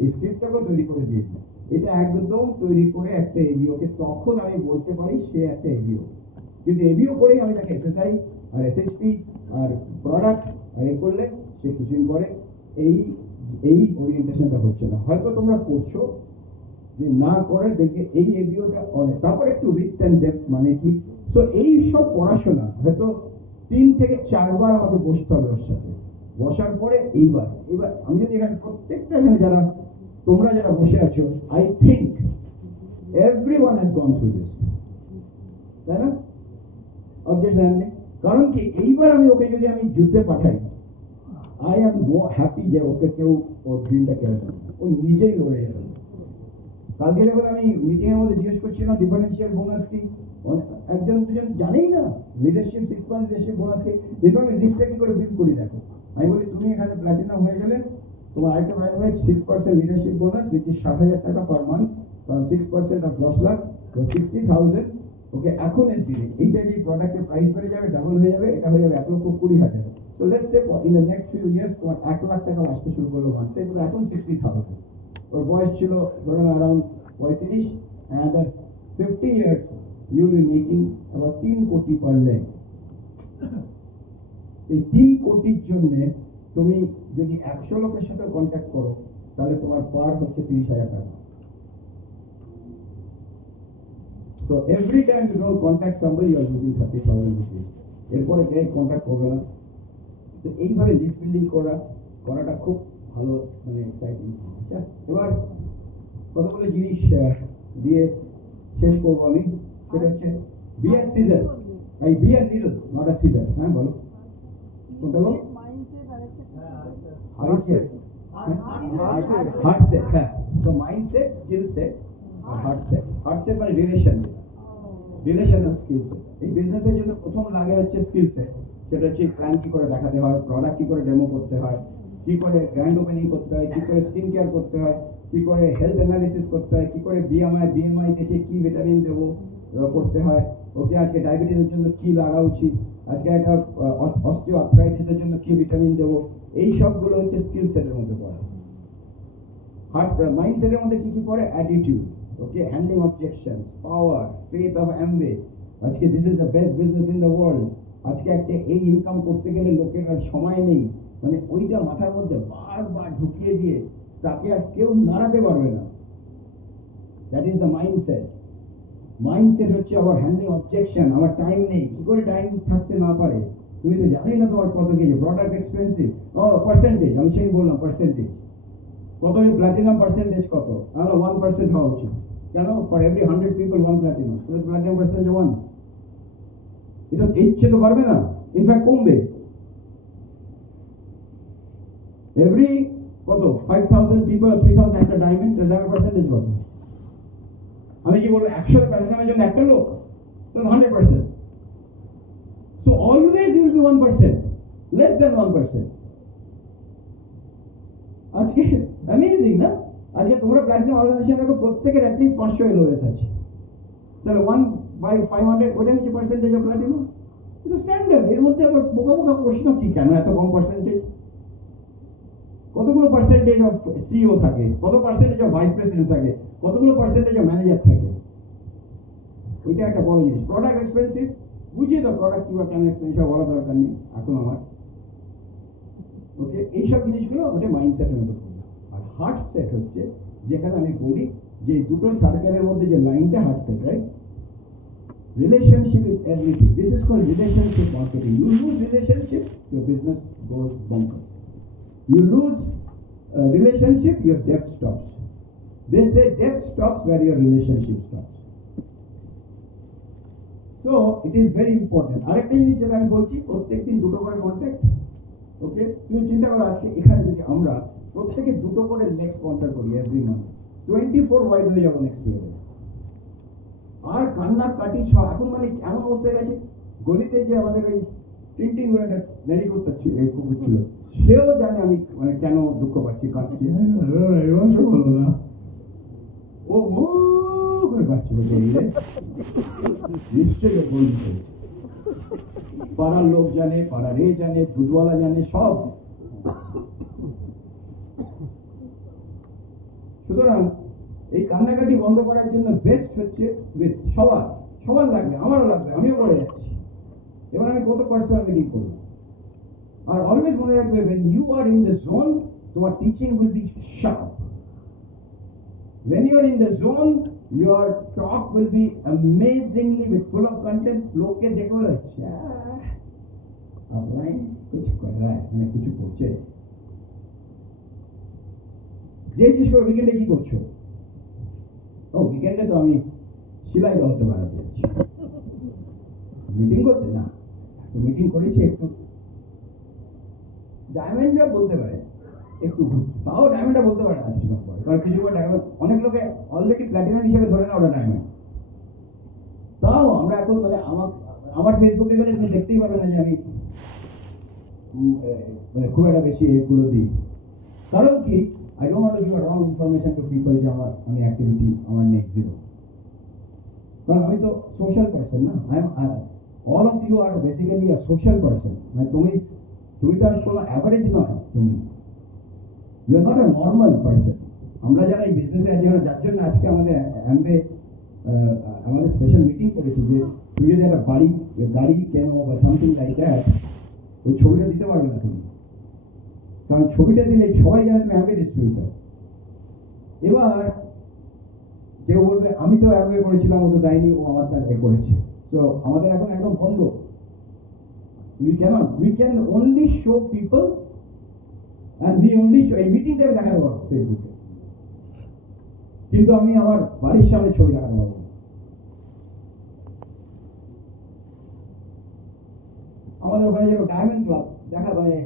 এই স্ক্রিপ্টটাকেও তৈরি করে দিয়েছি, এটা একদম তৈরি করে একটা এভিওকে, তখন আমি বলতে পারি সে একটা এভিও। কিন্তু এভিও করেই আমি তাকে এসএসআই আর এসএইচপি আর প্রোডাক্ট আর এ করলে সে কিছুদিন পরে এই ওরিয়েন্টেশনটা হচ্ছে না। হয়তো তোমরা করছো, যে না করে দেখবে এই এভিওটা অনেক। তারপর একটু উইথ অ্যান্ড ডেপথ মানে কি, সো এই সব পড়াশোনা হয়তো 3 থেকে 4 বার আমাকে বসতে হবে ওর সাথে, বসার পরে এইবার আমি যদি এখানে প্রত্যেকটা এখানে তোমরা যারা বসে আছো, I think everyone has gone through this, তাই না? অবজেকশন নেই, কারণ কি এইবার আমি ওকে যদি আমি যুদ্ধে পাঠাই, আই এম হ্যাপি যে ওকে কেউ ওর ড্রিমটা কেড়ে নেবে, ও নিজেই লড়ে যাবে। কালকে যখন আমি মিটিং এর মধ্যে জিজ্ঞেস করছিলাম ডিফারেন্সিয়াল বোনাস কি, একজন দুজন জানেই না লিডারশিপ 6 মান্থ লিডারশিপ বোনাস কি, দেখো আমি লিস্টটা কি করে বিল করি। দেখো আমি বলি তুমি এখানে প্ল্যাটিনাম হয়ে গেলে তোমার আরেকটা private 6% leadership bonus, which is 60,000 টাকা পার মান্থ, কারণ 6% অফ 10 লাখ 60,000, ওকে। এখন এর দিনে এইটা যে প্রোডাক্টের প্রাইস বেড়ে যাবে, ডাবল হয়ে যাবে, এটা হয়ে যাবে 1,20,000। So let's say in the next few years তোমার 1 লাখ টাকা আসতে শুরু করলো মান্থে, কিন্তু এখন 60,000, ওর বয়স ছিল ধরুন around 35, another 50 years you will be making about 3 কোটি per leg. এই 3 কোটির জন্য তুমি যদি 100 লোকের সাথে কন্ট্যাক্ট করো তাহলে তোমার পার হচ্ছে 30,000 টাকা। So every time you don't contact somebody you are losing 30,000 rupees. এরপরে কে কন্ট্যাক্ট করবে না। তো এইভাবে লিস্ট বিল্ডিং করাটা খুব ভালো, মানে এক্সাইটিং। আচ্ছা, এবার কতগুলো জিনিস দিয়ে শেষ করবো আমি, সেটা হচ্ছে বিয়ার সিজন, এই বিয়ার নিডল নট আ সিজন। হ্যাঁ বলো কোনটা বলো? Mindset, heart set. হ্যাঁ, সো মাইন্ডসেট, স্কিল সেট আর হার্ট সেট। হার্ট সেট মানে রিলেশনাল স্কিল সেট। এই বিজনেসের জন্য প্রথম লাগে হচ্ছে স্কিল সেট। সেটা হচ্ছে প্ল্যান কি করে দেখাতে হয়, প্রোডাক্ট কি করে ডেমো করতে হয়, কি করে গ্র্যান্ড ওপেনিং করতে হয়, কি করে স্কিন কেয়ার করতে হয়, কি করে হেলথ অ্যানালিসিস করতে হয়, কি করে বিএমআই দেখে কি ভিটামিন দেবো করতে হয়। ওকে, আজকে ডায়াবেটিসের জন্য কি লাগা উচিত, আজকে একটা অস্টিও আর্থ্রাইটিসের জন্য কি ভিটামিন দেবো, এই সবগুলো হচ্ছে স্কিল সেটের মধ্যে পড়ে। মাইন্ডসেটের মধ্যে কি কি পড়ে? Attitude, okay, handling objections, power, faith of Amway. আজকে this is the best business in the world. আজকে একটা এই ইনকাম করতে গেলে লোকের আর সময় নেই, মানে ওইটা মাথার মধ্যে বারবার ঢুকিয়ে দিয়ে তাকে আর কেউ নাড়াতে পারবে না। That is the mindset. Mindset হচ্ছে আবার হ্যান্ডলিং অবজেকশন, আমার টাইম নেই। কি করে টাইম থাকতে না পারে? তুমি তো জানোই না তোমার কত কেজি, প্রোডাক্ট এক্সপেন্সিভ। ও পার্সেন্টেজ, আমি সেই বললাম পার্সেন্টেজ কত, প্ল্যাটিনাম পার্সেন্টেজ কত? তাহলে 1% হওয়া উচিত। কেন? For every 100 people 1 platinum, platinum percentage 1। এটা ইচ্ছে তো পারবে না, ইনফ্যাক্ট কমবে। এভরি কত 5000 পিপল 3000 একটা ডায়মন্ড, ডায়মন্ড পার্সেন্টেজ কত? আমি কি বলবো 100 প্ল্যাটিনামের জন্য একটা লোক? তাহলে 100%। So always you will be 1%, less than 1%। আজকে অ্যামেজিং না? আজকে তোমরা প্ল্যাটিনাম অর্গানাইজেশন দেখো, প্রত্যেকের অ্যাটলিস্ট 500 এলওএস আছে। তাহলে 1/500 ওটা হচ্ছে পার্সেন্টেজ অফ প্ল্যাটিনাম। এটা স্ট্যান্ডার্ড। এর মধ্যে আবার বোকা প্রশ্ন কি, কেন এত কম পার্সেন্টেজ? কতগুলো পার্সেন্টেজ অফ সিইও থাকে, কত পার্সেন্টেজ অফ ভাইস প্রেসিডেন্ট থাকে, কতগুলো পার্সেন্টেজ অফ ম্যানেজার থাকে? ওইটা একটা বড় জিনিস। প্রোডাক্ট এক্সপেন্সিভ, বুঝিয়ে দাও প্রোডাক্ট কি বা কেন এক্সপেন্সিভ, বলা দরকার নেই এখন আমার। ওকে, এইসব জিনিসগুলো ওটা মাইন্ডসেটের মধ্যে। আর হার্ট সেট হচ্ছে যেখানে আমি বলি যে দুটো সার্কেলের মধ্যে যে লাইনটা, heart set, right? Relationship is everything. This is called relationship marketing. You lose relationship, your business goes bonkers. You lose relationship, your debt stops. They say debt stops where your relationship stops. So it is very important. আরেকটা জিনিস যেটা আমি বলছি, প্রত্যেকদিন দুটো করে কন্ট্যাক্ট। ওকে, তুমি চিন্তা করো আজকে এখানে যদি আমরা প্রত্যেকে দুটো করে লেগ স্পন্সর করি এভরি মান্থ, 24 ওয়াইড হয়ে যাবো নেক্সট ইয়ারে। আর কান্না কাটি এখন মানে এমন অবস্থায় গেছে, গলিতে যে আমাদের ওই প্রিন্টিং রেডি করতে কুকুর ছিল, সেও জানে আমি মানে কেন দুঃখ পাচ্ছি, কাঁদছি। এরকম সব হলো না, ও করে কাঁদছি, নিশ্চয়ই বলছে। পাড়ার লোক জানে, পাড়ার এ জানে, দুধওয়ালা জানে, সব। সুতরাং এই কান্নাকাটি বন্ধ করার জন্য বেস্ট হচ্ছে সবার লাগবে, আমারও লাগবে, আমিও করে যাচ্ছি। এবার আমি কত পার্সোনাল মিটিং করবো। আর অলওয়েজ মনে রাখবে, when you are in the zone, তোমার teaching will be sharp. When you are in the zone, your talk will be amazingly with full of content. লোকে দেখো अच्छा अपलाइन कुछ कर रहा है, মানে কিছু করছে। যে জিনিস করে উইকেন্ডে কি করছো? ও উইকেন্ডে তো আমি সেলাই দেওয়াতে বাড়াতে যাচ্ছি, মিটিং করতে না, তো মিটিং করেছি একটু। ডায়মন্ডরা বলতে পারে একটু, তাও ডায়মন্ডরা বলতে পারে না কিছুক্ষণ পরে, কারণ কিছুক্ষণ ডায়মন্ড অনেক লোকে অলরেডি প্ল্যাটিনাম হিসেবে ধরে না ওটা ডায়মন্ড। তাও আমরা এখন মানে আমার ফেসবুকে গেলে তুমি দেখতেই পাবে না যে আমি মানে খুব একটা বেশি এগুলো দিই। কারণ কি, I don't want to give a wrong information to people যে আমি অ্যাক্টিভিটি আমার নেক্সট জিরো। কারণ আমি তো সোশ্যাল পার্সন না, all of you are basically a social person. মানে তুমি তুমি তো আর কোনো অ্যাভারেজ নয়, তুমি you are not a normal person. আমরা যারা এই বিজনেসে আছি, যার জন্য আজকে আমাদের অ্যাম্বে আমাদের স্পেশাল মিটিং করেছি, যে তুমি যদি একটা গাড়ি কেন বা সামথিং লাইক দ্যাট, ওই ছবিটা দিতে পারবে না তুমি, কারণ ছবিটা দিলে সবাই জানে তুমি অ্যাম্বে ডিস্ট্রিবিউটার। এবার কেউ বলবে আমি তো অ্যাম্বে করেছিলাম, ও তো দেয়নি, ও আমার তার করেছে। তো আমাদের এখন একদম বন্ধ। we can only show people, and we only show, এই মিটিংটা আমি দেখাতে পারবো ফেসবুকে, কিন্তু আমি আমার বাড়ির সামনে ছবি দেখাতে পারবো না। আমাদের ওখানে যেন ডায়মন্ড ক্লাব দেখা, মানে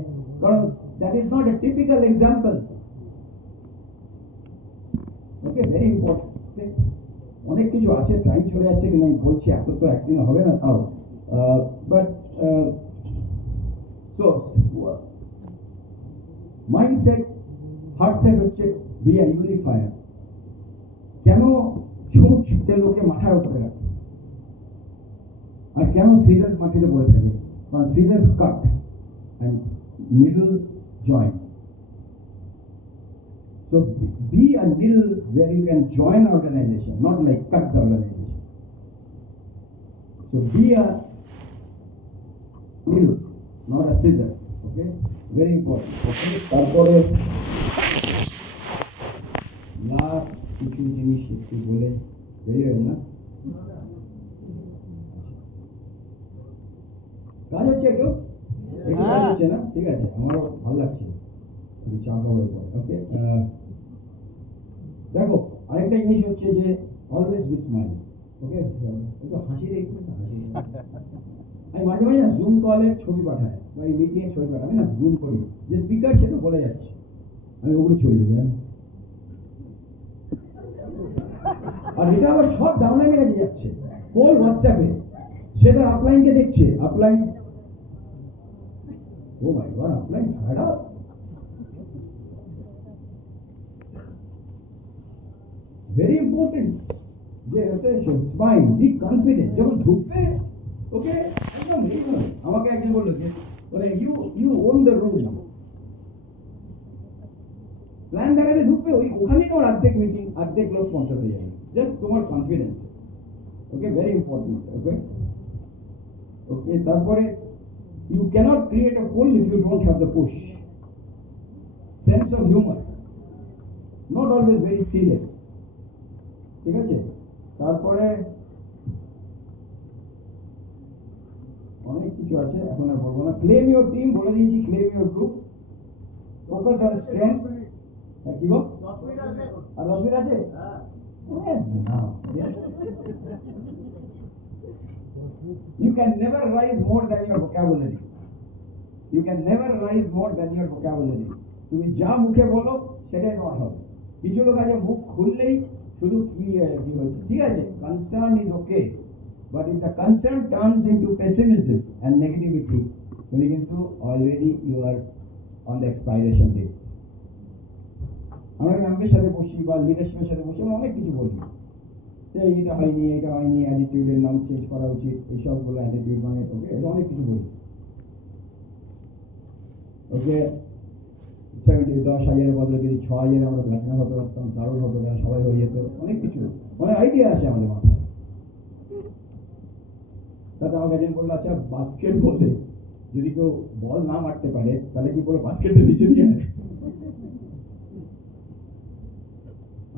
কারণ that is not a typical example. Okay, very important. অনেক কিছু আছে, টাইম চলে যাচ্ছে, কিন্তু আমি বলছি এত তো একদিন হবে না, তাও বাট সো মাইন্ডসেট, হার্টসেট হচ্ছে বি আ ইউনিফায়ার। কেন ছুঁচ লোকে মাথার উপরে রাখে, আর কেন সিজার্স মাটিতে পড়ে থাকে? কারণ scissors cut and needle join. So be a needle where you can join organization, not like cut the organization. So be a needle, not a scissor. Okay, very important. Okay, তারপরে লাস্ট কিছু জিনিস একটু বলে দেরি হয় না? কাজ হচ্ছে একটু কাজ হচ্ছে না? ঠিক আছে, আমারও ভালো লাগছে চা খাওয়ার পর। ওকে, দেখো আরেকটা জিনিস হচ্ছে যে অলওয়েজ বি স্মাইল। ওকে, একটু হাসি দেখবে, হাসি। আমি মাঝে মাঝে না জুম কলের ছবি পাঠাই বা এই মিটিং এর ছবি পাঠাই, আমি না জুম করি, যে স্পিকার সে তো বলে যাচ্ছে, আমি ওগুলো ছবি দেখি। আর এটা আবার সব ডাউনলাইনের কাছে যাচ্ছে, হোল হোয়াটসঅ্যাপে সে তার আপলাইনকে দেখছে, upline, oh my God, upline fire up. Very important যে স্মাইল, বি কনফিডেন্ট। যখন ঢুকবে, ওকে, একদম আমাকে একজন বললো যে you own the room, plan দেখাতে ঢুকবে, ওখানেই তোমার অর্ধেক মিটিং, অর্ধেক লোক স্পন্সর হয়ে যাবে, জাস্ট তোমার confidence. Okay, very important. Okay, okay, তারপরে you can't create a pull if you don't have the push. Sense of humour, not always very serious. ঠিক আছে, তারপরে অনেক কিছু আছে, এখন আর বলবো না। ক্লেম ইউর টিম বলে দিয়েছি, claim your group, focus on strength. কি গো, আর 10 মিনিট আছে? You can never rise more than your vocabulary. You can never rise more than your vocabulary. তুমি যা মুখে বলো সেটাই তোমার হবে। কিছু লোক আছে মুখ খুললেই শুধু কি হচ্ছে, ঠিক আছে, concern is okay, but if the concern turns into pessimism and negativity, তুমি কিন্তু already you are on the expiration date. আমরা ম্যামের সাথে বসি বা লিডারশিপের সাথে বসি, আমরা অনেক কিছু বলি, এটা হয়নি, এটা হয়নি, অ্যাটিটিউডের নাম চেঞ্জ করা উচিত, এইসবগুলো অ্যাটিটিউড মানে, ওকে, এটা অনেক কিছু বলি। ওকে, 10,000-এর বদলে যদি 6,000 আমরা প্ল্যাটিনাম হতে পারতাম, দারুণ হতো, সবাই হয়ে যেত, অনেক কিছু, অনেক আইডিয়া আসে আমাদের মাথায়। তাতে আমাকে একজন বললো, আচ্ছা বাস্কেট বলে যদি কেউ বল না মারতে পারে তাহলে কি বলে বাস্কেটে নিচে দিয়ে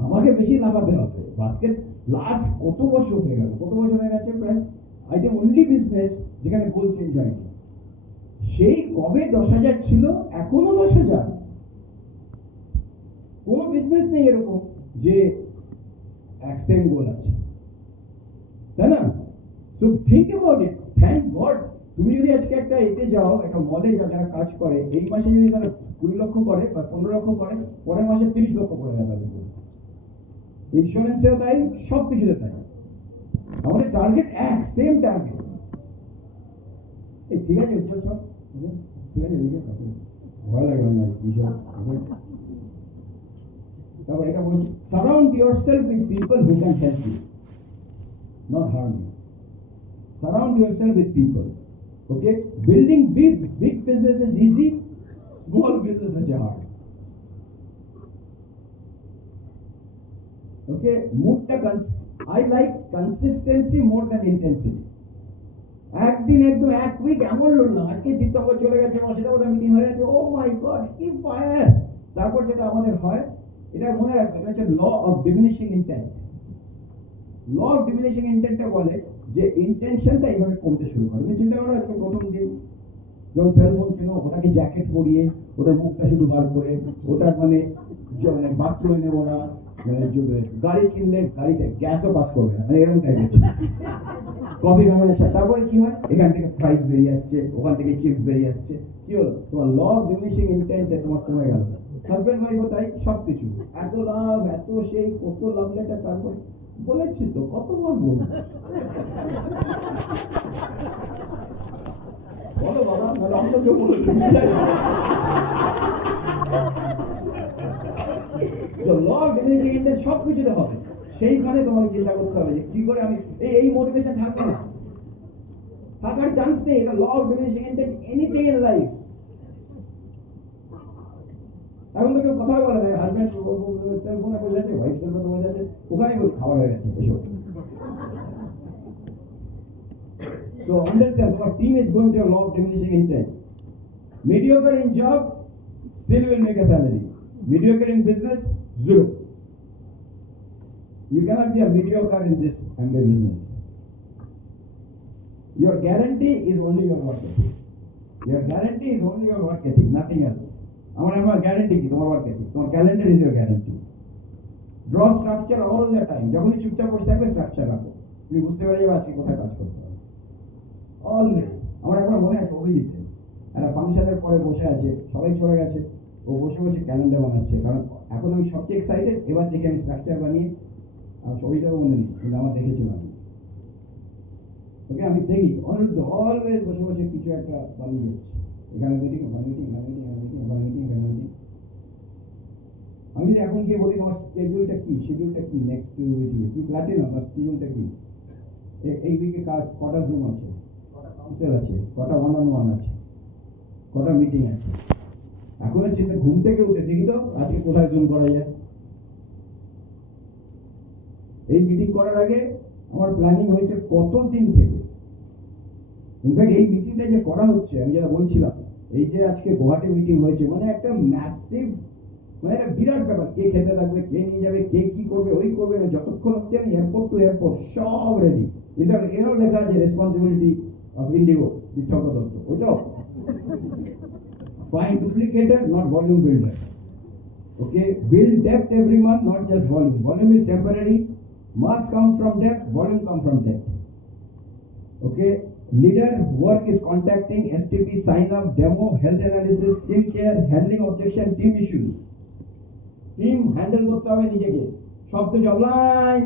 আমাকে বেশি লাফাতে হবে। বাস্কেট লাস্ট কত বছর হয়ে গেল, প্রায় আই থিংক অনলি বিজনেস যেখানে গোল চেঞ্জ হয়নি। সেই কবে 10,000 ছিল, এখনো 10,000। কোন বিজনেস নেই এরকম যে এক সেম গোল আছে, তাই না? So think about it, thank god. তুমি যদি আজকে একটা এতে যাও, একটা মলে যাও, যারা কাজ করে, এই মাসে যদি তারা 20 লক্ষ করে বা 15 লক্ষ করে, পরের মাসে 30 লক্ষ করে যাবে। ইন্স্যুরেন্সেও তাই, সব কিছুতে তাই। আমাদের টার্গেট এক, সেম টার্গেট। ঠিক আছে, উজ্জ্বল সব ঠিক আছে, ভয় লাগে না এইসব। তারপর এটা বলছি, surround yourself with people who can help you, not harm you. Surround yourself with people Okay, building these big business is easy, small business is hard. Okay, I like consistency more than intensity. একদিন একদম এক উইক এমন লড়লাম, আজকে চিত্তকর চলে গেছে, সেটা মিটিং হয়ে গেছে, ও মাই গড কি ফায়ার। তারপর যেটা আমাদের হয়, এটা মনে রাখবে, এটা হচ্ছে law of diminishing intent. Law of diminishing ইন্টেন্টটা বলে যে ইন্টেনশনটা এইভাবে কমতে শুরু করে। তুমি চিন্তা করো, আজকে প্রথম দিন যখন সেলফোন কেনো, ওটাকে জ্যাকেট পরিয়ে, ওটার মুখটা শুধু বার করে, ওটার মানে বাথরুমে নেবো না, গাড়ি কিনলে গাড়িতে গ্যাসও পাস করবে না, মানে এরকম টাইপের কফি খাওয়া। তারপরে কি হয়, এখান থেকে ফ্রাইস বেরিয়ে আসছে, ওখান থেকে চিপস বেরিয়ে আসছে, কি হলো, তোমার ল অফ ডিমিনিশিং ইন্টেন্টে তোমার কমে গেল। হাজব্যান্ড ওয়াইফও তাই, সবকিছু এত লাভ, এত সেই কত লাভ লেটার, তারপর বলেছি তো কতবার বলবো, বলো বাবা, নাহলে অন্য কেউ বলে সবকিছুতে হবে। সেইখানে তোমাকে চিন্তা করতে হবে যে কি করে আমি এই মোটিভেশন থাকবে না, থাকার চান্স নেই। এটা law of diminishing intent, anything in life. এখন তো কেউ কথাই বলে না, হাজব্যান্ড সেলফোনে বলে যাচ্ছে, ওয়াইফ সেলফোনে বলে যাচ্ছে, ওখানে খাবার হয়ে গেছে এসব। So understand, our team is going to have law of diminishing intent. Mediocre in job, still will make a salary. Mediocre in business, zero. You cannot be a mediocre in this MBA business. Your guarantee is only your work ethic. Your guarantee is only your work ethic, nothing else. আমার guarantee কি তোমার work ethic, তোমার calendar is your guarantee. Draw structure all the time. যখনই চুপচাপ বসে থাকবে স্ট্রাকচার রাখো, তুমি বুঝতে পারি আজকে কোথায় কাজ করতে হবে। অলওয়েজ। আমার একবার মনে আছে, অভিজিৎ একটা ফাংশনের পরে বসে আছে, সবাই চলে গেছে, ও বসে বসে ক্যালেন্ডার বানাচ্ছে, কারণ এখন আমি সবচেয়ে এক্সাইটেড, এবার দেখি আমি স্ট্রাকচার বানিয়ে, আমার ছবিটাও মনে নেই কিন্তু আমার দেখেছিলাম। ওকে, আমি দেখি অলওয়েজ বসে বসে কিছু একটা বানিয়ে যাচ্ছে, এখানে মিটিং, ওখানে মিটিং, এখানে মিটিং, এখানে মিটিং, ওখানে মিটিং, এখানে মিটিং। আমি যদি এখন গিয়ে বলি তোমার শিডিউলটা কি নেক্সট উইকে, কি প্ল্যাটিনাম বা শিডিউলটা কি, এই উইকে কটা জুম আছে, কাউন্সিল আছে, কটা ওয়ান অন ওয়ান আছে, কটা মিটিং আছে। এখন চিন্তা, ঘুম থেকে উঠে দেখি তো আজকে কোথায় জুম করা যায়। এই মিটিং করার আগে আমার প্ল্যানিং হয়েছে কত দিন থেকে। ইনফ্যাক্ট এই মিটিংটা যে করা হচ্ছে, আমি যেটা বলছিলাম, এই যে আজকে গুয়াহাটি মিটিং হয়েছে, মানে একটা ম্যাসিভ, মানে একটা বিরাট ব্যাপার। কে খেতে থাকবে, কে নিয়ে যাবে, কে কি করবে, ওই করবে, যতক্ষণ হচ্ছে এয়ারপোর্ট টু এয়ারপোর্ট সব রেডি। এরও লেখা আছে রেসপন্সিবিলিটি অফ ইন্ডিগো, চিত্তক দত্ত, ওইটাও find duplicator, not volume builder. Okay, build depth every month, not just volume. Volume is temporary, mass comes from depth, volume comes from depth. Okay, leader work is contacting, STP, sign up, demo, health analysis, skill care, handling objection, team issues. Team handle করতে হবে নিজেকে, সব তো জবলাইন।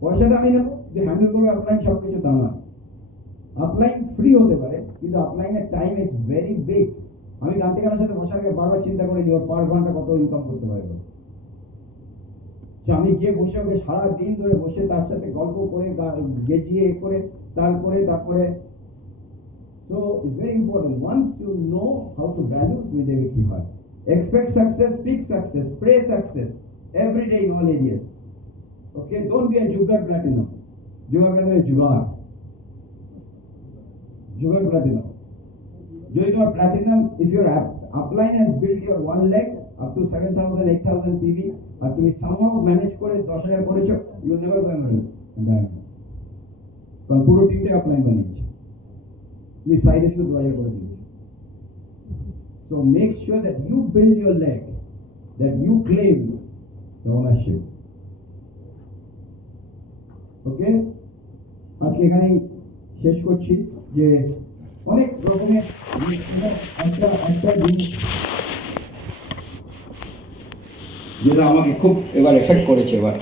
পয়সাটা আমি নেবো, যে হ্যান্ডেল করবে আপলাইন, সব কিছু দাম না। আপলাইন ফ্রি হতে পারে, কিন্তু আপলাইনের টাইম ইজ ভেরি বিগ। আমি ক্রান্তিকালের সাথে বসার আগে বারবার চিন্তা করি যে ওর পার ঘন্টা কত ইনকাম করতে পারবে। আমি গিয়ে বসে ওকে সারা দিন ধরে বসে তার সাথে গল্প করে, গেজিয়ে করে, তারপরে so it's very important. Once you know how to value, তুমি দেখবে কি হয়। Expect success, speak success, pray success every day in all areas. Okay, don't be a jugar platinum. Jugar platinum jugar platinum. যদি তোমার platinum, if your upline has build your 1 lakh up to 7,000 8,000 PV, আর তুমি somehow ম্যানেজ করে 10,000 করেছো, ইউ নেভার গো ডায়মন্ড। কারণ পুরো টিমটা আপলাইন বানিয়েছে, তুমি সাইডে শুধু 2,000 করে দিয়েছো। So make sure that you build your leg, that you claim the ownership. ওকে, আজকে এখানেই শেষ করছি। যে অনেক রকমের একটা জিনিস যেটা আমাকে খুব এবার এফেক্ট করেছে, এবার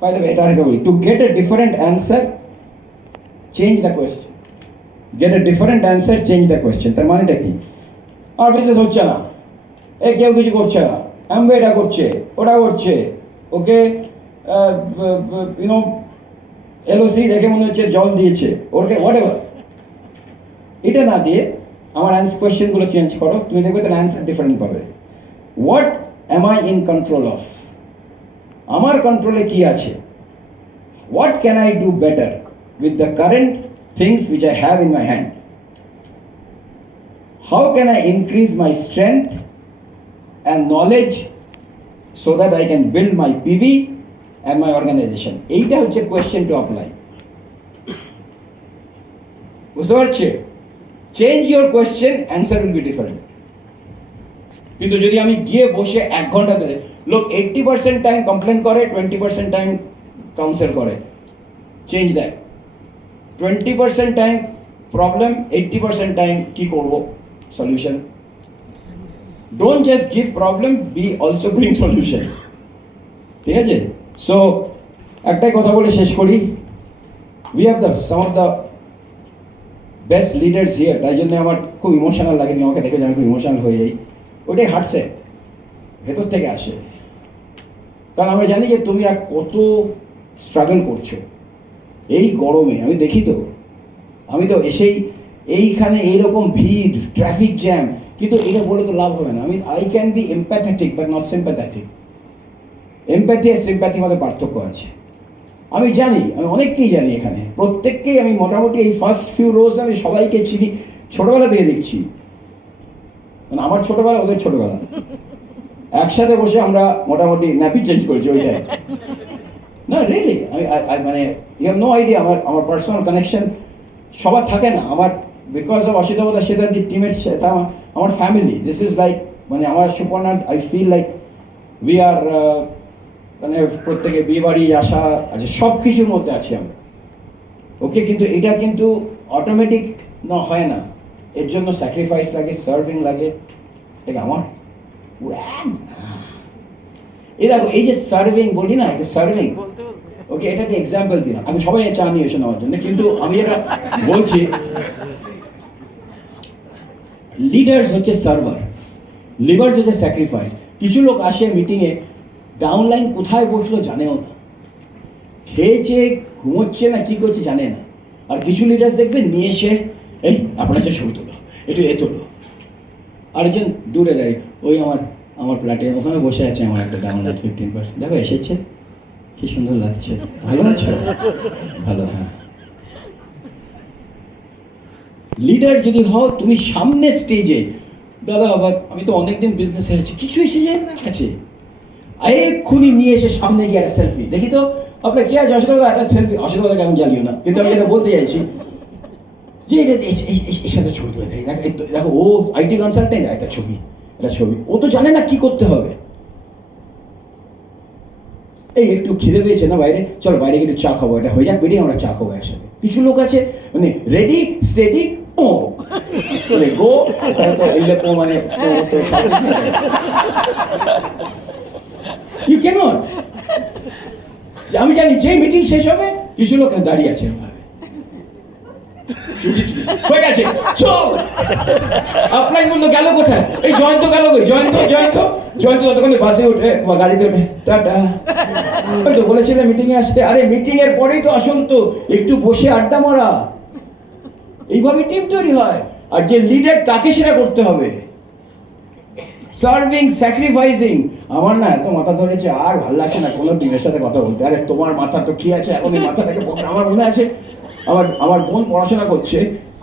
by the way, to get a different answer, change the question. Get a different answer, change the question. তার মানেটা কি? আর বিজনেস হচ্ছে না, কেউ কিছু করছে না, আমি এটা করছে, ওটা করছে, ওকে এলওসি দেখে মনে হচ্ছে জল দিয়েছে, ওকে হোয়াট এভার, এটা না দিয়ে আমার কোয়েশ্চেনগুলো চেঞ্জ করো, তুমি দেখবে তার অ্যান্সার ডিফারেন্ট পাবে। What am I in control of, আমার কন্ট্রোলে কি আছে, what can I do better with the current things which I have in my hand, how can I increase my strength and knowledge so that I can build my PV and my organization. এইটা হচ্ছে কোয়েশ্চেন টু অ্যাপ্লাই। বুঝতে পারছে? Change your question, answer will be different. কিন্তু যদি আমি গিয়ে বসে 1 ঘন্টা ধরে, লোক 80% টাইম কমপ্লেন করে, 20% টাইম কাউন্সেল করে, change that. 20% time problem, 80% time কি করব, solution. Don't just give problem, be also bring solution. ঠিক আছে? So একটাই কথা বলে শেষ করি, we have some of the best leaders here, তাই জন্য আমার খুব ইমোশনাল লাগে, তুমি আমাকে দেখে আমি খুব ইমোশনাল হয়ে যাই, ওটাই হার্টসেট, ভেতর থেকে আসে। কারণ আমরা জানি যে তোমরা কত স্ট্রাগল করছো এই গরমে, আমি দেখি তো, আমি তো এসেই এইখানে এইরকম ভিড়, ট্রাফিক জ্যাম, কিন্তু এটা বলে তো লাভ হবে না। আমি I can be empathetic but not sympathetic. Empathy আর সিম্প্যাথির মধ্যে পার্থক্য আছে। আমি জানি, আমি অনেককেই জানি, এখানে প্রত্যেককেই আমি মোটামুটি এই ফার্স্ট ফিউ রোজ আমি সবাইকে চিনি, ছোটবেলা থেকে দেখছি, মানে আমার ছোটবেলা ওদের ছোটবেলা, একসাথে বসে আমরা মোটামুটি ন্যাপি চেঞ্জ করেছি ওইটাই। না রিয়েলি, আমি মানে ইউ হ্যাভ নো আইডিয়া, আমার পার্সোনাল কানেকশন সবার থাকে না। আমার বিকজ অফ অসিতাবতা সেতাদির টিমের সাথে আমার ফ্যামিলি, দিস ইজ লাইক, মানে আমার Suparna, I feel like we are, মানে প্রত্যেকে বিয়ে বাড়ি আসা আছে, সব কিছুর মধ্যে আছি আমরা, ওকে। কিন্তু এটা কিন্তু অটোমেটিক না, হয় না, এর জন্য স্যাক্রিফাইস লাগে, সার্ভিং লাগে। ঠিক আমার এই দেখো, এই যে সার্ভিং বলি না, এটা সার্ভিং, ওকে, এটা একটা এক্সাম্পল দিলাম। আমি সবাই চা নিয়ে এসে নেওয়ার জন্য, কিন্তু আমি যেটা বলছি, লিডার্স হচ্ছে সার্ভার, লিডার্স হচ্ছে স্যাক্রিফাইস। কিছু লোক আসে মিটিংয়ে, ডাউনলাইন কোথায় বসলো জানেও না, খেয়েছে, ঘুমোচ্ছে না কি করছে জানে না। আর কিছু লিডার্স দেখবে নিয়ে এসে, এই আপনার কাছে ছবি তোলো, একটু এ তোলো। আরেকজন দূরে দাঁড়িয়ে, ওই আমার ফ্ল্যাটে ওখানে বসে আছে আমার একটা ডাউনলাইন 15%, দেখো এসেছে, কি সুন্দর লাগছে, ভালো আছো, ভালো, হ্যাঁ। লিডার যদি হও তুমি সামনে স্টেজে, দাদা আবার আমি তো অনেকদিন বিজনেসে আছি, কিছু এসে যায় না কাছে, এক্ষুনি নিয়ে এসে সামনে গিয়ে একটা সেলফি, দেখি তো আপনার কে আছে, অসুবিধা, একটা সেলফি, অসুবিধা কেমন জ্বালিও না। কিন্তু আমি যেটা বলতে চাইছি যে এর সাথে ছবি তুলে দেয়, দেখো ও আইটি কনসালটেন্ট, একটা ছবি, ও তো জানে না কি করতে হবে। এই একটু খিদে পেয়েছে না বাইরে, চলো বাইরে গিয়ে একটু চা খাবো, এটা হয়ে যাক, বেরিয়ে আমরা চা খাবো একসাথে। কিছু লোক আছে মানে রেডি স্টেডি পো করে গো, ওখানে তো এলে পো মানে তো সব ইউ ক্যানট। আমি জানি যে মিটিং শেষ হবে কিছু লোক দাঁড়িয়ে আছে, হয়ে গেছে চল, আপনার বললো গেল কোথায়, এই জয়ন্ত গেল কই, জয়ন্ত ততক্ষণে বাসে উঠে বা গাড়িতে উঠে টাটা, ওই তো বলেছিলাম মিটিং এ আসতে। আরে মিটিং এর পরেই তো আসল, তো একটু বসে আড্ডা মারা, এইভাবে টিম তৈরি হয়। আর যে লিডার তাকে সেটা করতে হবে, সার্ভিং, স্যাক্রিফাইসিং। আমার না এত মাথা ধরেছে, আর ভালো লাগছে না কোনো টিমের সাথে কথা বলতে। আরে তোমার মাথা তো কি আছে এখন, এই মাথাটাকে, আমার মনে আছে আমার বোন পড়াশোনা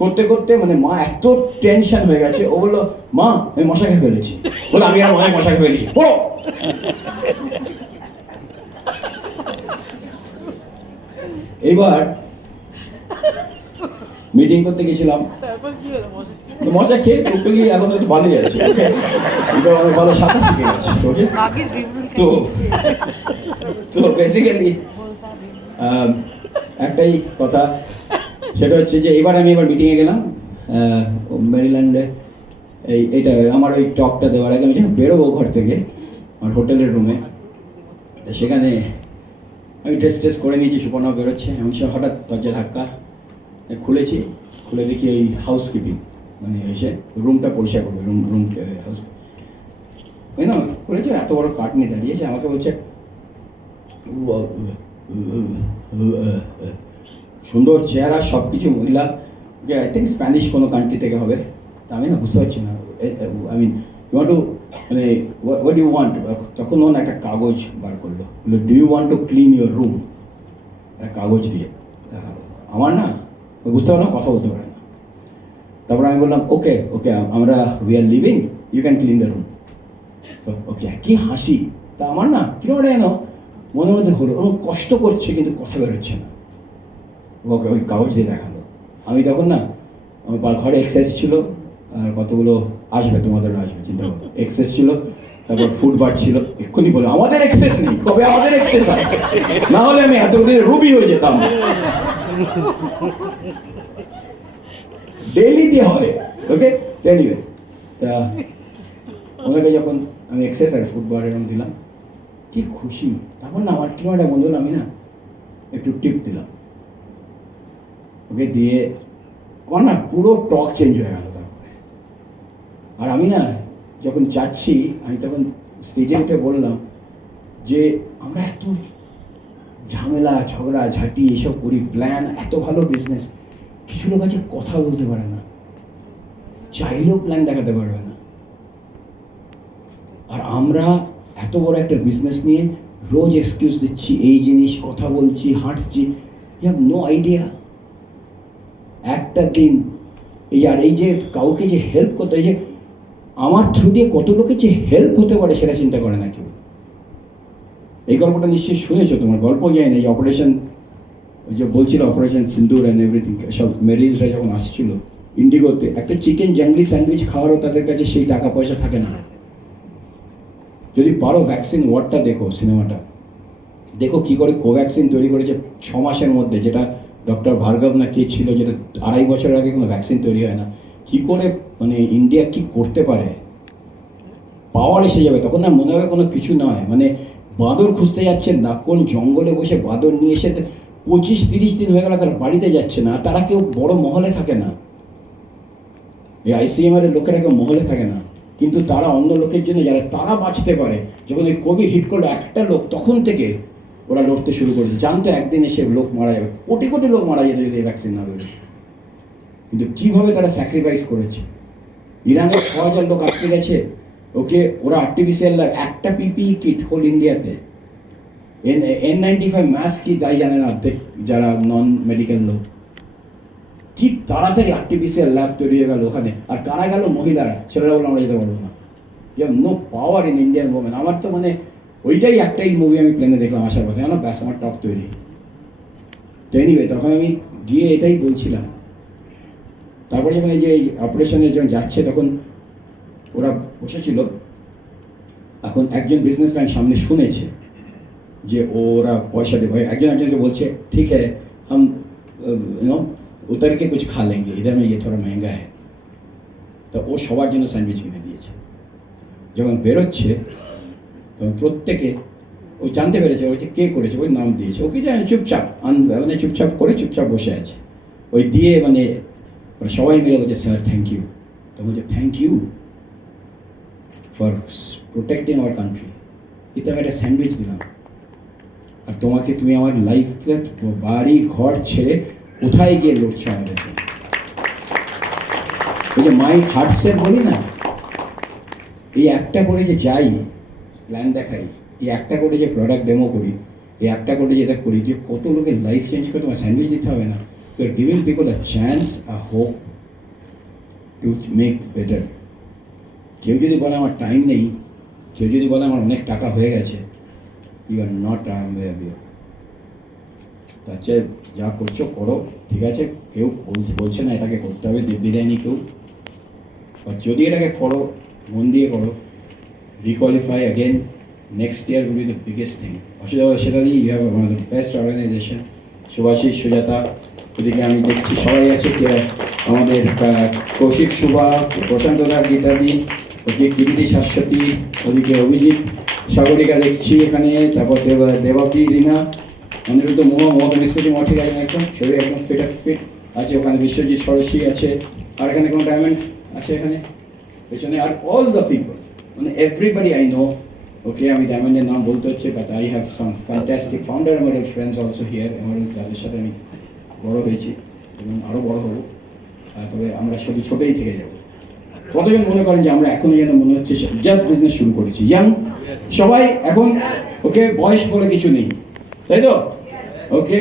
করতে করতে মানে মা এত টেনশন হয়ে গেছে, ও বললো মা আমি মশা খেয়ে ফেলেছি, বলো আমি আর মায়ের মশা খেয়ে ফেলেছি, পড়ো। এইবার মিটিং করতে গেছিলাম, মজা খেয়ে টুকটুকি এখন একটু ভালোই আছে, এবার অনেক ভালো সাঁতার শিখে গেছে, ওকে। তো বেসিক্যালি একটাই কথা, সেটা হচ্ছে যে এবার মিটিংয়ে গেলাম মেরিল্যান্ডে, এইটা আমার ওই টকটা দেওয়ার আগে আমি যখন বেরোবো ঘর থেকে আমার হোটেলের রুমে, তো সেখানে আমি ড্রেস করে নিয়েছি, সুপর্ণা বেরোচ্ছে, এমন সময় হঠাৎ দরজা ধাক্কা, খুলে দেখি এই হাউসকিপিং মানে এসে রুমটা পরিষ্কার করবে, রুম হাউস ওই না খুলেছে, এত বড় কাঠ নিয়ে দাঁড়িয়েছে, আমাকে বলছে সুন্দর চেহারা, সব কিছু মহিলা, যে আই থিঙ্ক স্প্যানিশ কোনো কান্ট্রি থেকে হবে, তা আমি না বুঝতে পারছি না। I mean you want to, মানে হোয়াট ইউ ওয়ান্ট। তখন ওন একটা কাগজ বার করলো, বললো do you want to clean your room, একটা কাগজ দিয়ে দেখালো। আমার না বুঝতে পারলাম, কথা বলতে পারে না। তারপর আমি বললাম ওকে ওকে, আমরা we are living, you can clean the room. তো ওকে, কি হাসি! তা আমার না কিরকম যেন মনের মধ্যে হলো, ওরকম কষ্ট করছে কিন্তু কথা বেরোচ্ছে না। ওকে ওই কাগজ দিয়ে দেখালো। আমি তখন না, আমার ঘরে এক্সেস ছিল, আর কতগুলো আসবে, তোমাদেরও আসবে, চিন্তা করো, এক্সেস ছিল, তারপর ফুড বার ছিল। এক্ষুনি বলো আমাদের এক্সেস নেই, কবে আমাদের এক্সেস হয়? না হলে আমি এতদিন রুবি হয়ে যেতাম। ডেইলি দিয়ে হবে, ওকে। এনিওয়ে, তা ওনাকে যখন আমি এক্সেস আর ফুড বার এরকম দিলাম, কি খুশি! তখন না আমার কিরকম একটা মনে হলো, আমি না একটু টিপ দিলাম ওকে, দিয়ে আমার না পুরো টক চেঞ্জ হয়ে গেল তারপরে। আর আমি না যখন যাচ্ছি, আমি তখন স্টেজে উঠে বললাম যে আমরা এত ঝামেলা ঝগড়া ঝাঁটি এসব করি, প্ল্যান, এত ভালো বিজনেস, কিছু লোক আছে কথা বলতে পারে না, চাইলেও প্ল্যান দেখাতে পারবে না। আর আমরা এত বড় একটা বিজনেস নিয়ে রোজ এক্সকিউজ দিচ্ছি, এই জিনিস, কথা বলছি, হাঁটছি, ইউ হ্যাভ নো আইডিয়া। একটা দিন এই যে কাউকে যে হেল্প করতে, এই যে আমার থ্রু দিয়ে কত লোকের যে হেল্প হতে পারে সেটা চিন্তা করে না কেউ। এই গল্পটা নিশ্চয়ই শুনেছো, তোমার গল্প যায় না, এই অপারেশন, ওই যে বলছিল অপারেশন সিন্দুর অ্যান্ড এভরিথিং, সব মেরিজরা যখন আসছিল ইন্ডিগোতে, একটা চিকেন জাংলি স্যান্ডউইচ খাওয়ারও তাদের কাছে সেই টাকা পয়সা থাকে না। যদি পারো ভ্যাকসিন ওয়ার্ডটা দেখো, সিনেমাটা দেখো, কি করে কোভ্যাক্সিন তৈরি করেছে 6 মাসের মধ্যে, যেটা ডক্টর ভার্গব না কে ছিল, যেটা 2.5 বছর আগে কোনো ভ্যাকসিন তৈরি হয় না। কি করে মানে ইন্ডিয়া কি করতে পারে, পাওয়ার এসে যাবে তখন না মনে হবে কোনো কিছু নয়। মানে বাঁদর খুঁজতে যাচ্ছে না, কোন জঙ্গলে বসে বাঁদর নিয়ে এসে 25-30 দিন হয়ে গেল তারা বাড়িতে যাচ্ছে না, তারা কেউ বড় মহলে থাকে না, এই ICMR এর লোকেরা কেউ মহলে থাকে না, কিন্তু তারা অন্য লোকের জন্য, যারা তারা বাঁচতে পারে। যখন এই কোভিড হিট করলো একটা লোক, তখন থেকে ওরা লড়তে শুরু করেছে, জানতো একদিন এসে লোক মারা যাবে, কোটি কোটি লোক মারা যেত যদি ভ্যাকসিন না বেরোয়। কিন্তু কিভাবে তারা স্যাক্রিফাইস করেছে। ইরানের 6,000 লোক আটকে গেছে, ওকে, ওরা আর্টিফিশিয়াল একটা PPE কিট হোল ইন্ডিয়াতে, N95 মাস্ক কি তাই জানে না অর্ধেক যারা নন মেডিকেল লোক। কি তাড়াতাড়ি আর্টিফিশিয়াল ল্যাব তৈরি হয়ে গেল ওখানে। আর কারা গেল? মহিলারা, ছেলেরা বলে আমরা যেতে পারবো না। You have no power in Indian women. আমার তো মানে ওইটাই একটাই মুভি আমি প্লেনে দেখলাম আসার পথে, আমার ব্যাস আমার টক তৈরি। তো এনিওয়ে, তখন আমি গিয়ে এটাই বলছিলাম। তারপরে যখন এই যে এই অপারেশনে যখন যাচ্ছে, তখন ওরা বসেছিল, এখন একজন বিজনেসম্যান সামনে শুনেছে যে ওরা পয়সা দেবে, একজন একজনকে বলছে ঠিক হ্যাঁ হাম নো उतर के कुछ खा लेंगे, इधर में ये थोड़ा महंगा है। তো ও সবার জন্য স্যান্ডউইচ কিনে দিয়েছে। যখন বেরোচ্ছে তখন প্রত্যেকে, ও জানতে পেরেছে ওই যে কে করেছে, ওই নাম দিয়েছে, ওকে জানে চুপচাপ, মানে চুপচাপ করে চুপচাপ বসে আছে, ওই দিয়ে মানে সবাই মিলে বলছে স্যার থ্যাংক ইউ। তো বলছে thank you for protecting our country, এটা আমি একটা স্যান্ডউইচ দিলাম, আর তোমাকে, তুমি আমার লাইফে বাড়ি ঘর ছেড়ে কোথায় গিয়ে লড়ছো আমাদের জন্য। ওই যে মাই হার্টসের বলি না, এই একটা করে যে যাই প্ল্যান দেখাই, এই একটা করে যে প্রোডাক্ট ডেমো করি, এই একটা করে যেটা করি, যে কত লোকের লাইফ চেঞ্জ করে, তোমার স্যান্ডউইচ দিতে হবে না, you are giving people a chance, a hope to make better. কেউ যদি বলে আমার টাইম নেই, কেউ যদি বলে আমার অনেক টাকা হয়ে গেছে, ইউ আর নট আচ্ছা যা করছো করো, ঠিক আছে, কেউ বলছে না এটাকে করতে হবে, দিব্যি দেয়নি কেউ, আর যদি এটাকে করো, মন দিয়ে করো, requalify again, next year will be the biggest thing. অসুবিধা সেটা নিয়ে you have one of the best organisation. Subhashis, Sujata, ওদিকে আমি দেখছি সবাই আছে, আমাদের কৌশিক, সুভা, প্রশান্ত দা, গীতাদি, ওদিকে কিরিটি, শাশ্বতী, ওদিকে অভিজিৎ, সাগরিকা দেখছি এখানে, তারপর দেবাপি, রিনা, অনিরুদ্ধ, মোহাম্মদ মিসকুটি, ঠিক আছে একদম শরীর একদম ফিট আছে, ওখানে বিশ্বজিৎ, সরস্বী আছে, আর এখানে কোনো ডায়মন্ড আছে এখানে পেছনে, আর অল দ্য পিপল, মানে এভরিবডি আই নো, ওকে আমি ডায়মন্ডের নাম বলতে হচ্ছে, but I have some fantastic founder আমাদের ফ্রেন্ডস অলসো হিয়ার, আমাদের যাদের সাথে আমি বড় হয়েছি এবং আরও বড় হবো। তবে আমরা শুধু ছোটই থেকে যাব। কতজন মনে করেন যে আমরা এখনো যেন মনে হচ্ছে জাস্ট বিজনেস শুরু করেছি, ইয়াং সবাই এখন, ওকে বয়স বলে কিছু নেই, তাই তো? ওকে,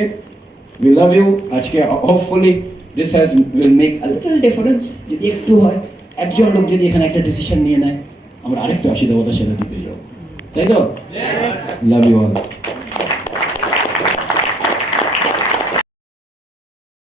উই লাভ ইউ। আজকে hopefully this will make a little difference. যদি একটু হয়, একজন লোক যদি এখানে একটা ডিসিশন নিয়ে নেয়, আমরা আরেকটু 80 দেবতা সেটা দিতে যাবো, তাই তো? Love you all.